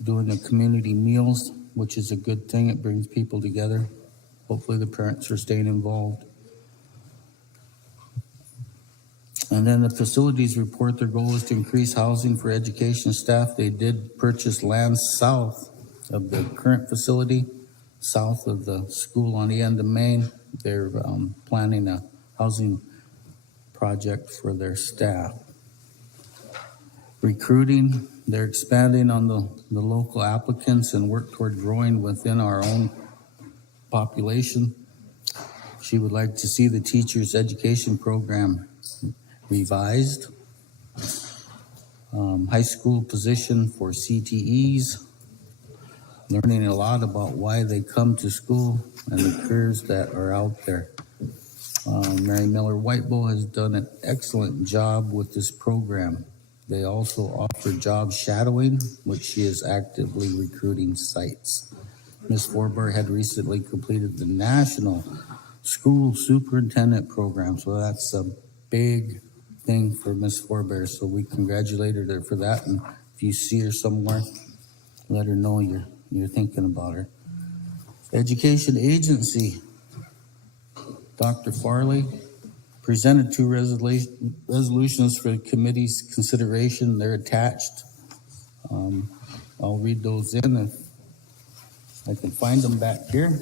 doing the community meals, which is a good thing. It brings people together. Hopefully the parents are staying involved. And then the facilities report, their goal is to increase housing for education staff. They did purchase land south of the current facility, south of the school on the end of Main. They're planning a housing project for their staff. Recruiting, they're expanding on the local applicants and work toward growing within our own population. She would like to see the teacher's education program revised. High school position for CTEs, learning a lot about why they come to school and the careers that are out there. Mary Miller Whitebow has done an excellent job with this program. They also offer job shadowing, which she is actively recruiting sites. Ms. Forber had recently completed the National School Superintendent Program, so that's a big thing for Ms. Forbear, so we congratulated her for that. And if you see her somewhere, let her know you're thinking about her. Education agency, Dr. Farley presented two resolutions for the committee's consideration. They're attached. I'll read those in if I can find them back here.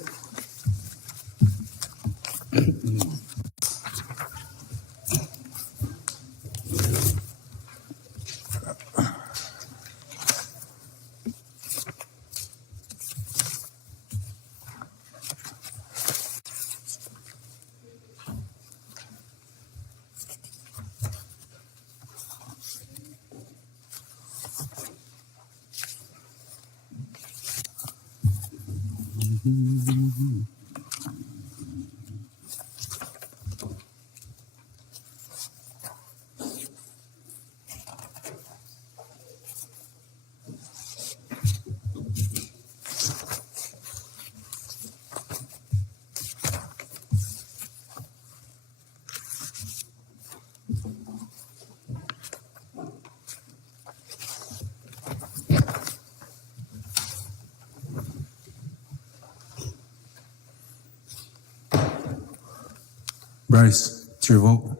Bryce, it's your vote.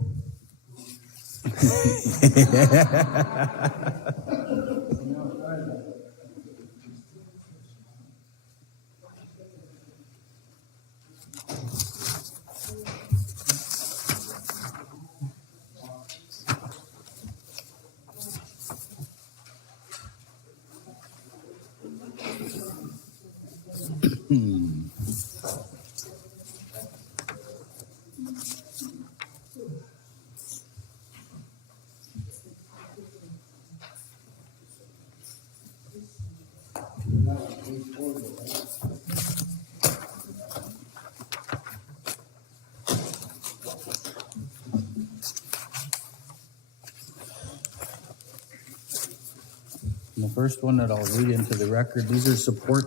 The first one that I'll read into the record, these are support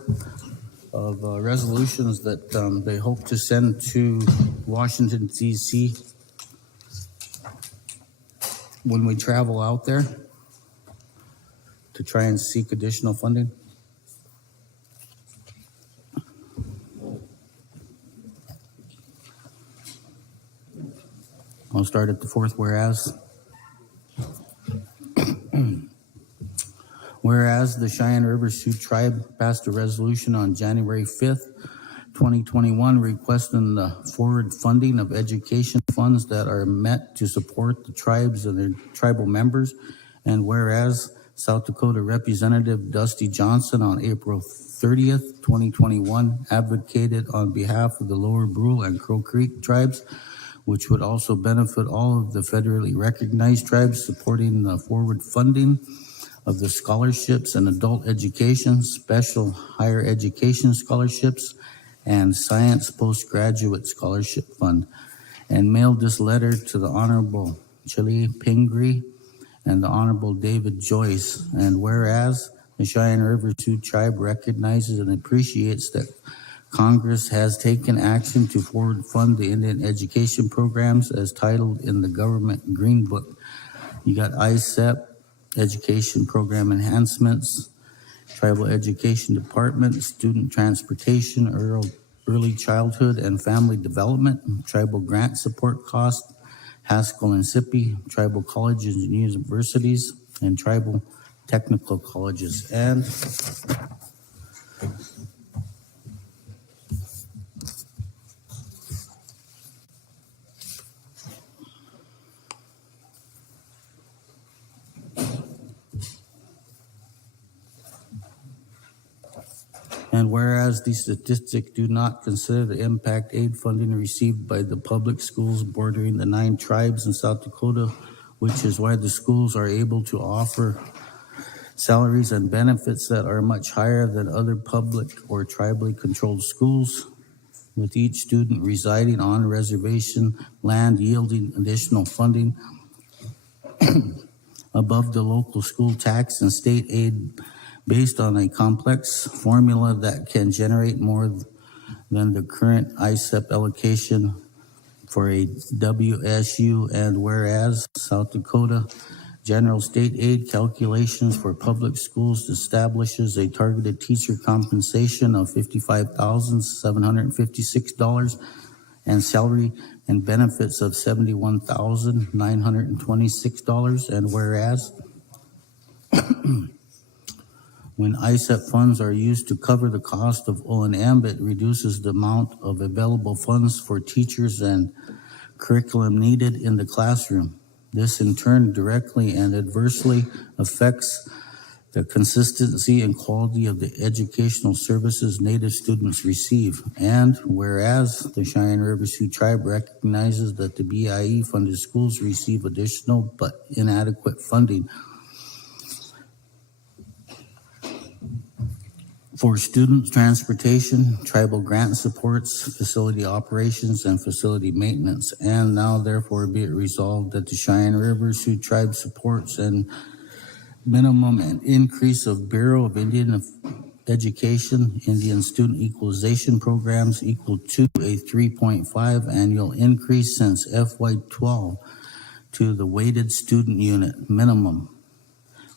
of resolutions that they hope to send to Washington, D.C. when we travel out there to try and seek additional funding. I'll start at the fourth whereas. Whereas the Cheyenne River Sioux Tribe passed a resolution on January 5th, 2021, requesting the forward funding of education funds that are meant to support the tribes and their tribal members. And whereas South Dakota Representative Dusty Johnson on April 30th, 2021, advocated on behalf of the Lower Brule and Crow Creek tribes, which would also benefit all of the federally recognized tribes, supporting the forward funding of the scholarships and adult education, special higher education scholarships, and science postgraduate scholarship fund, and mailed this letter to the Honorable Chili Pingree and the Honorable David Joyce. And whereas the Cheyenne River Sioux Tribe recognizes and appreciates that Congress has taken action to forward fund the Indian education programs as titled in the government green book. You got ISEP, Education Program Enhancements, Tribal Education Department, Student Transportation, Early Childhood and Family Development, Tribal Grant Support Cost, Haskell and SIPI, Tribal Colleges and Universities, and Tribal Technical Colleges. And whereas these statistics do not consider the impact aid funding received by the public schools bordering the 9 tribes in South Dakota, which is why the schools are able to offer salaries and benefits that are much higher than other public or tribally controlled schools, with each student residing on reservation land yielding additional funding above the local school tax and state aid based on a complex formula that can generate more than the current ISEP allocation for a WSU. And whereas South Dakota General State Aid calculations for public schools establishes a targeted teacher compensation of $55,756 and salary and benefits of $71,926. And whereas when ISEP funds are used to cover the cost of O&M, it reduces the amount of available funds for teachers and curriculum needed in the classroom. This in turn directly and adversely affects the consistency and quality of the educational services Native students receive. And whereas the Cheyenne River Sioux Tribe recognizes that the BIE funded schools receive additional but inadequate funding for student transportation, tribal grant supports, facility operations, and facility maintenance. And now therefore be it resolved that the Cheyenne River Sioux Tribe supports and minimum and increase of Bureau of Indian Education, Indian Student Equalization Programs equal to a 3.5 annual increase since FY12 to the weighted student unit minimum,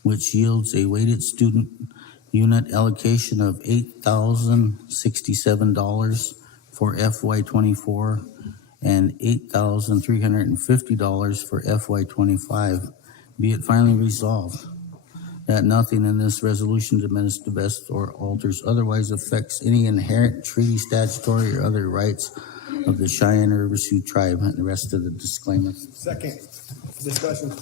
which yields a weighted student unit allocation of $8,067 for FY24 and $8,350 for FY25. Be it finally resolved that nothing in this resolution diminishes, divests, or alters otherwise affects any inherent treaty, statutory, or other rights of the Cheyenne River Sioux Tribe, and the rest of the disclaimer. Second, discussion.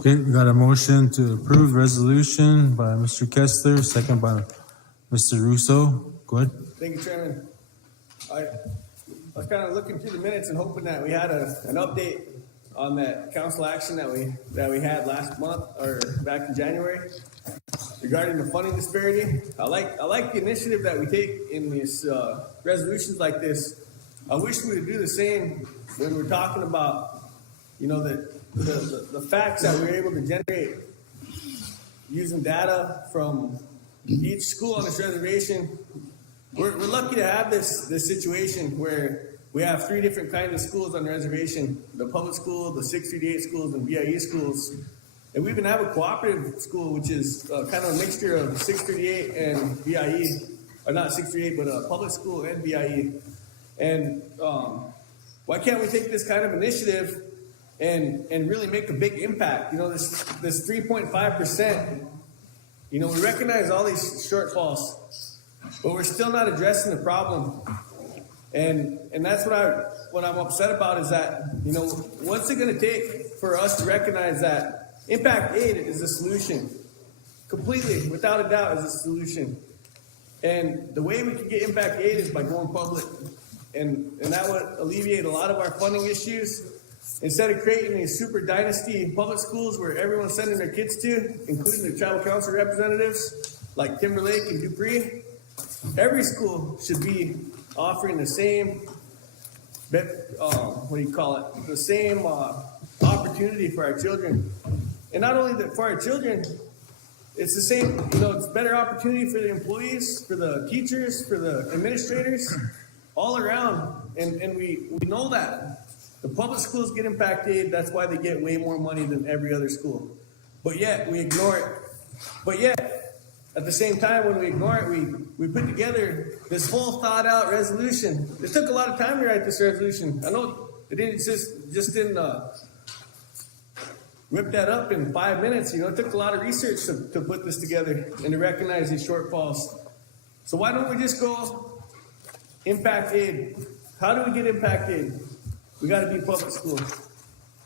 Okay, we got a motion to approve resolution by Mr. Kessler, second by Mr. Russo. Go ahead. Thank you, Chairman. I was kind of looking through the minutes and hoping that we had an update on that council action that we had last month or back in January regarding the funding disparity. I like the initiative that we take in these resolutions like this. I wish we would do the same when we're talking about, the facts that we were able to generate using data from each school on this reservation. We're lucky to have this situation where we have three different kinds of schools on the reservation: the public school, the 638 schools, and BIE schools. And we even have a cooperative school, which is kind of a mixture of 638 and BIE, or not 638, but a public school and BIE. And why can't we take this kind of initiative and really make a big impact? This 3.5%, we recognize all these shortfalls, but we're still not addressing the problem. And that's what I'm upset about is that, what's it going to take for us to recognize that impact aid is a solution, completely, without a doubt, is a solution. And the way we can get impact aid is by going public. And that would alleviate a lot of our funding issues. Instead of creating these super dynasty public schools where everyone's sending their kids to, including the tribal council representatives like Timberlake and Dupree, every school should be offering the same, the same opportunity for our children. And not only that for our children, it's the same, it's better opportunity for the employees, for the teachers, for the administrators, all around. And we know that. The public schools get impact aid, that's why they get way more money than every other school. But yet, we ignore it. But yet, at the same time, when we ignore it, we put together this whole thought-out resolution. It took a lot of time to write this resolution. I know it didn't just didn't whip that up in 5 minutes. It took a lot of research to put this together and to recognize these shortfalls. So why don't we just go impact aid? How do we get impact aid? We got to be public school.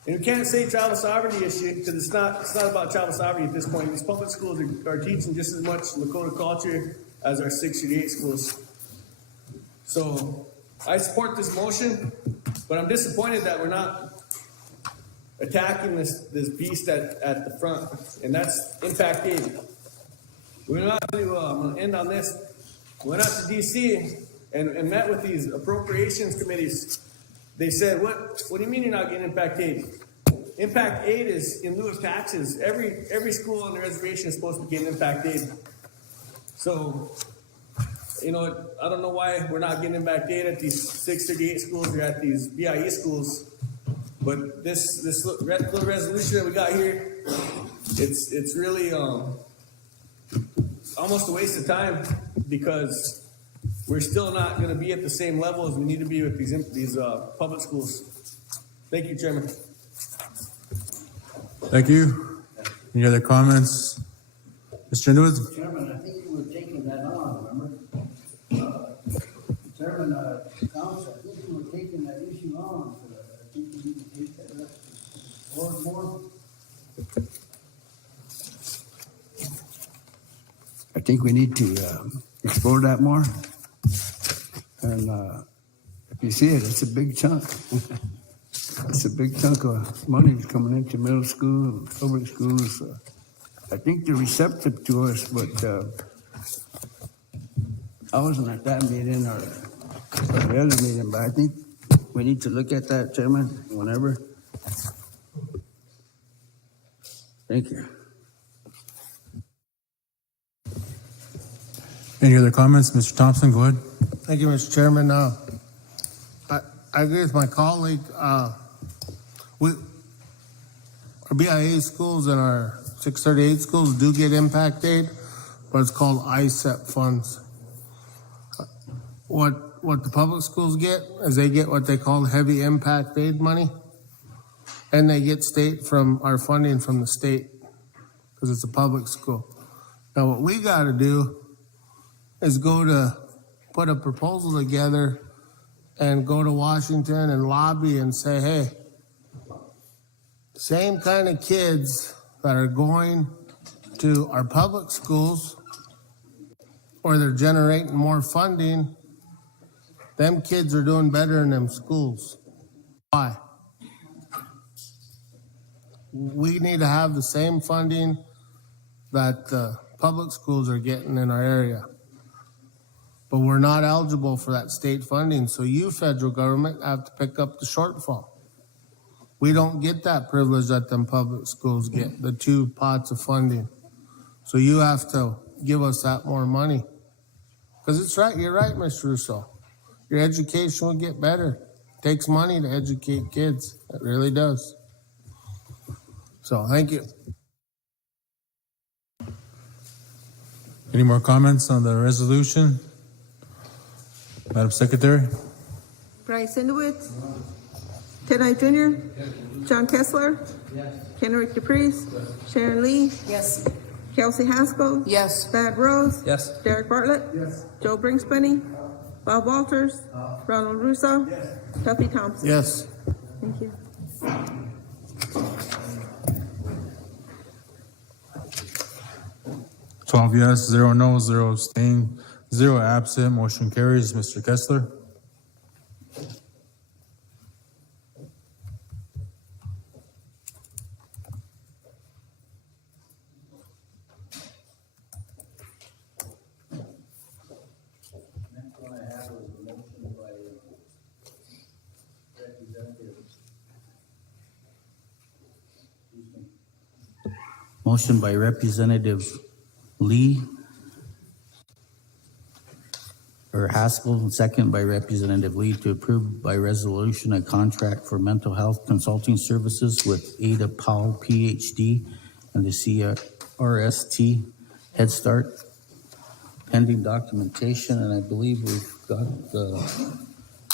And we can't say tribal sovereignty issue because it's not about tribal sovereignty at this point. These public schools are teaching just as much Lakota culture as our 638 schools. So I support this motion, but I'm disappointed that we're not attacking this beast at the front, and that's impact aid. We're not to, I'm going to end on this. We went out to D.C. and met with these appropriations committees. They said, what do you mean you're not getting impact aid? Impact aid is in lieu of taxes. Every school on the reservation is supposed to be getting impact aid. So, I don't know why we're not getting impact aid at these 638 schools or at these BIE schools. But this little resolution that we got here, it's really almost a waste of time because we're still not gonna be at the same level as we need to be with these public schools. Thank you, Chairman. Thank you. Any other comments? Mr. Underwood? Chairman, I think you were taking that on, remember? Chairman, Council, I think you were taking that issue on, so I think you need to take that up more and more. I think we need to explore that more. And if you see it, it's a big chunk. It's a big chunk of money coming into middle school and public schools. I think they're receptive to us, but I wasn't at that meeting or the other meeting, but I think we need to look at that, Chairman, whenever. Thank you. Any other comments? Mr. Thompson, go ahead. Thank you, Mr. Chairman. I agree with my colleague. Our BIA schools and our 638 schools do get impact aid, but it's called ISEP funds. What the public schools get is they get what they call heavy impact aid money, and they get our funding from the state because it's a public school. Now, what we got to do is put a proposal together and go to Washington and lobby and say, hey, same kind of kids that are going to our public schools or they're generating more funding, them kids are doing better in them schools. Why? We need to have the same funding that the public schools are getting in our area. But we're not eligible for that state funding, so you, federal government, have to pick up the shortfall. We don't get that privilege that them public schools get, the 2 pots of funding. So you have to give us that more money. Because it's right, you're right, Mr. Russo. Your education will get better. It takes money to educate kids. It really does. So, thank you. Any more comments on the resolution? Madam Secretary? Bryce Underwood. Ted Knight Jr. John Kessler. Kenrick DePreez. Sharon Lee. Yes. Kelsey Haskell. Yes. Thad Rose. Yes. Derek Bartlett. Joe Brinkspany. Bob Walters. Ronald Russo. Tuffy Thompson. Yes. Thank you. Twelve yes, 0 no, 0 abstain, 0 absent. Motion carries. Mr. Kessler? Motion by Representative Lee or Haskell, and second by Representative Lee to approve by resolution a contract for mental health consulting services with Ada Powell, PhD, and the CRST Head Start pending documentation, and I believe we've got the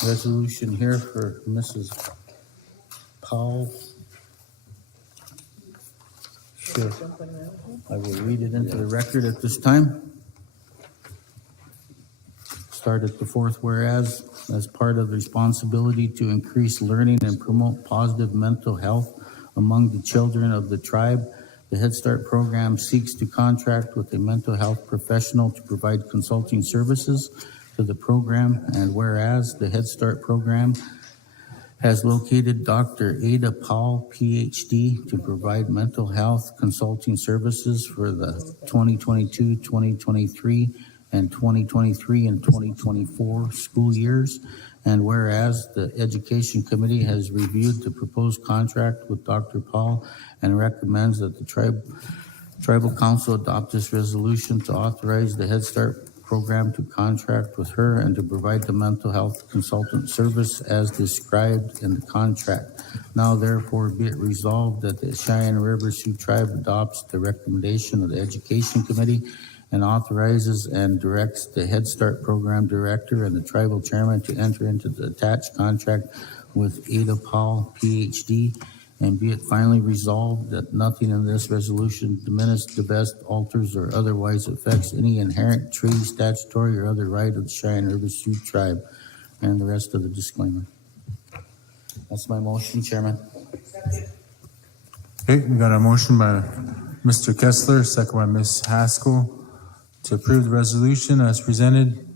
resolution here for Mrs. Powell. Sure. I will read it into the record at this time. Start at the fourth whereas, as part of the responsibility to increase learning and promote positive mental health among the children of the tribe, the Head Start program seeks to contract with a mental health professional to provide consulting services to the program, and whereas the Head Start program has located Dr. Ada Powell, PhD, to provide mental health consulting services for the 2022, 2023, and 2023 and 2024 school years. And whereas the Education Committee has reviewed the proposed contract with Dr. Powell and recommends that the Tribal Council adopt this resolution to authorize the Head Start program to contract with her and to provide the mental health consultant service as described in the contract. Now therefore be it resolved that the Cheyenne River Sioux Tribe adopts the recommendation of the Education Committee and authorizes and directs the Head Start Program Director and the Tribal Chairman to enter into the attached contract with Ada Powell, PhD, and be it finally resolved that nothing in this resolution diminishes, divests, alters, or otherwise affects any inherent treaty, statutory, or other right of the Cheyenne River Sioux Tribe, and the rest of the disclaimer. That's my motion, Chairman. Okay, we got a motion by Mr. Kessler, second by Ms. Haskell, to approve the resolution as presented.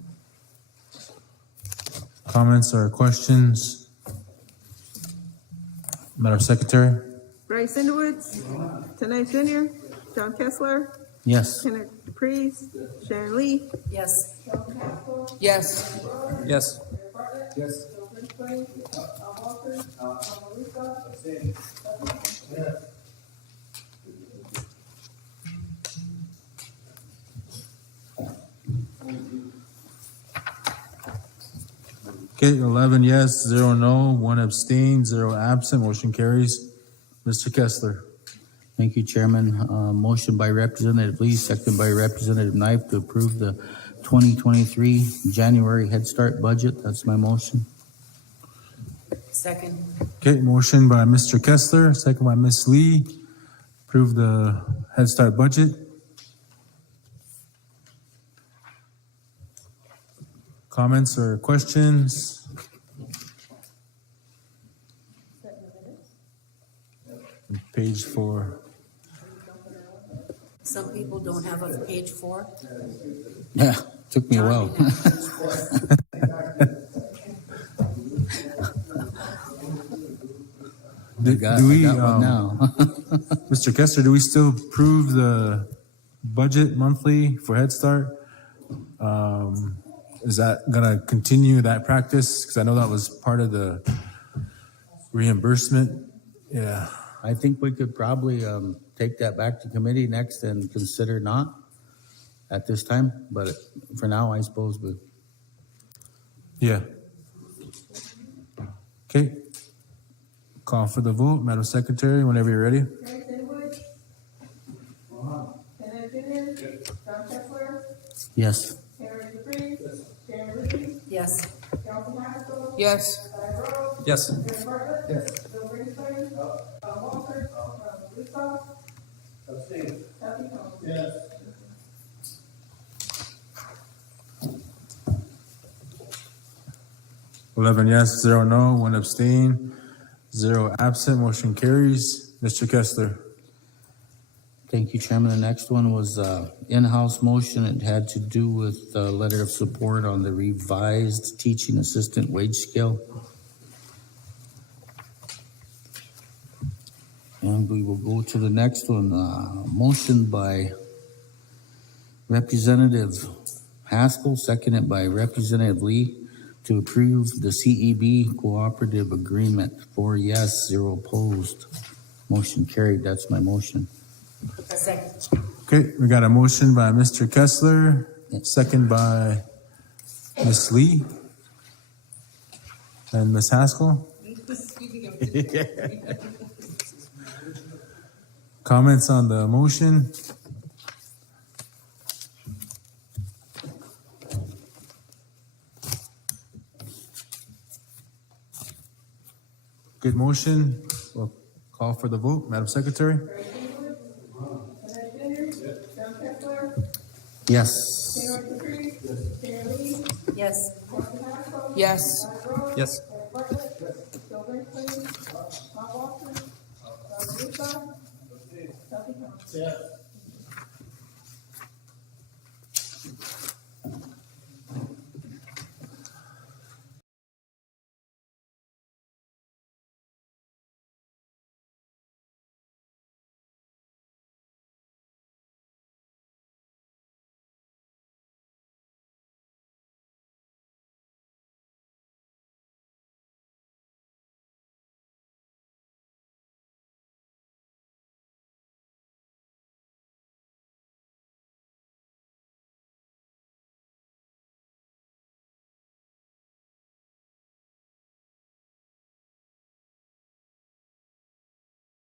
Comments or questions? Madam Secretary? Bryce Underwood, Tanay Junior, John Kessler, Yes. Kenneth DePreez, Sharon Lee, Yes. Yes. Yes. Okay, 11 yes, 0 no, 1 abstain, 0 absent, motion carries. Mr. Kessler? Thank you, Chairman. Motion by Representative Lee, second by Representative Knife to approve the 2023 January Head Start budget. That's my motion. Second. Okay, motion by Mr. Kessler, second by Ms. Lee, approve the Head Start budget. Comments or questions? Page 4. Some people don't have a page 4. Yeah, took me a while. Do I we, got one now. Mr. Kessler, do we still approve the budget monthly for Head Start? Is that gonna continue that practice? Because I know that was part of the reimbursement. Yeah. I think we could probably take that back to committee next and consider not at this time, but for now, I suppose we. Yeah. Okay. Call for the vote, Madam Secretary, whenever you're ready. Bryce Underwood, Tanay Junior, John Kessler, Yes. Kenneth DePreez, Sharon Lee, Yes. Johnson Haskell, Yes. Guy Rose, Yes. Jim Bartlett, Bill Brisbane, Bob Walters, Russo, Tuffy Thompson. 11 yes, 0 no, 1 abstain, 0 absent, motion carries. Mr. Kessler? Thank you, Chairman. The next one was in-house motion. It had to do with the letter of support on the revised teaching assistant wage scale. And we will go to the next one. Motion by Representative Haskell, seconded by Representative Lee, to approve the CEB cooperative agreement. 4 yes, 0 opposed. Motion carried. That's my motion. Second. Okay, we got a motion by Mr. Kessler, second by Ms. Lee and Ms. Haskell. Comments on the motion? Good motion. We'll call for the vote. Madam Secretary? John Kessler, Yes. Kenneth DePreez, Sharon Lee, Yes. Johnson Haskell, Yes. Guy Rose, Yes. Jim Bartlett, Bill Brisbane, Bob Walters, Russo, Tuffy Thompson.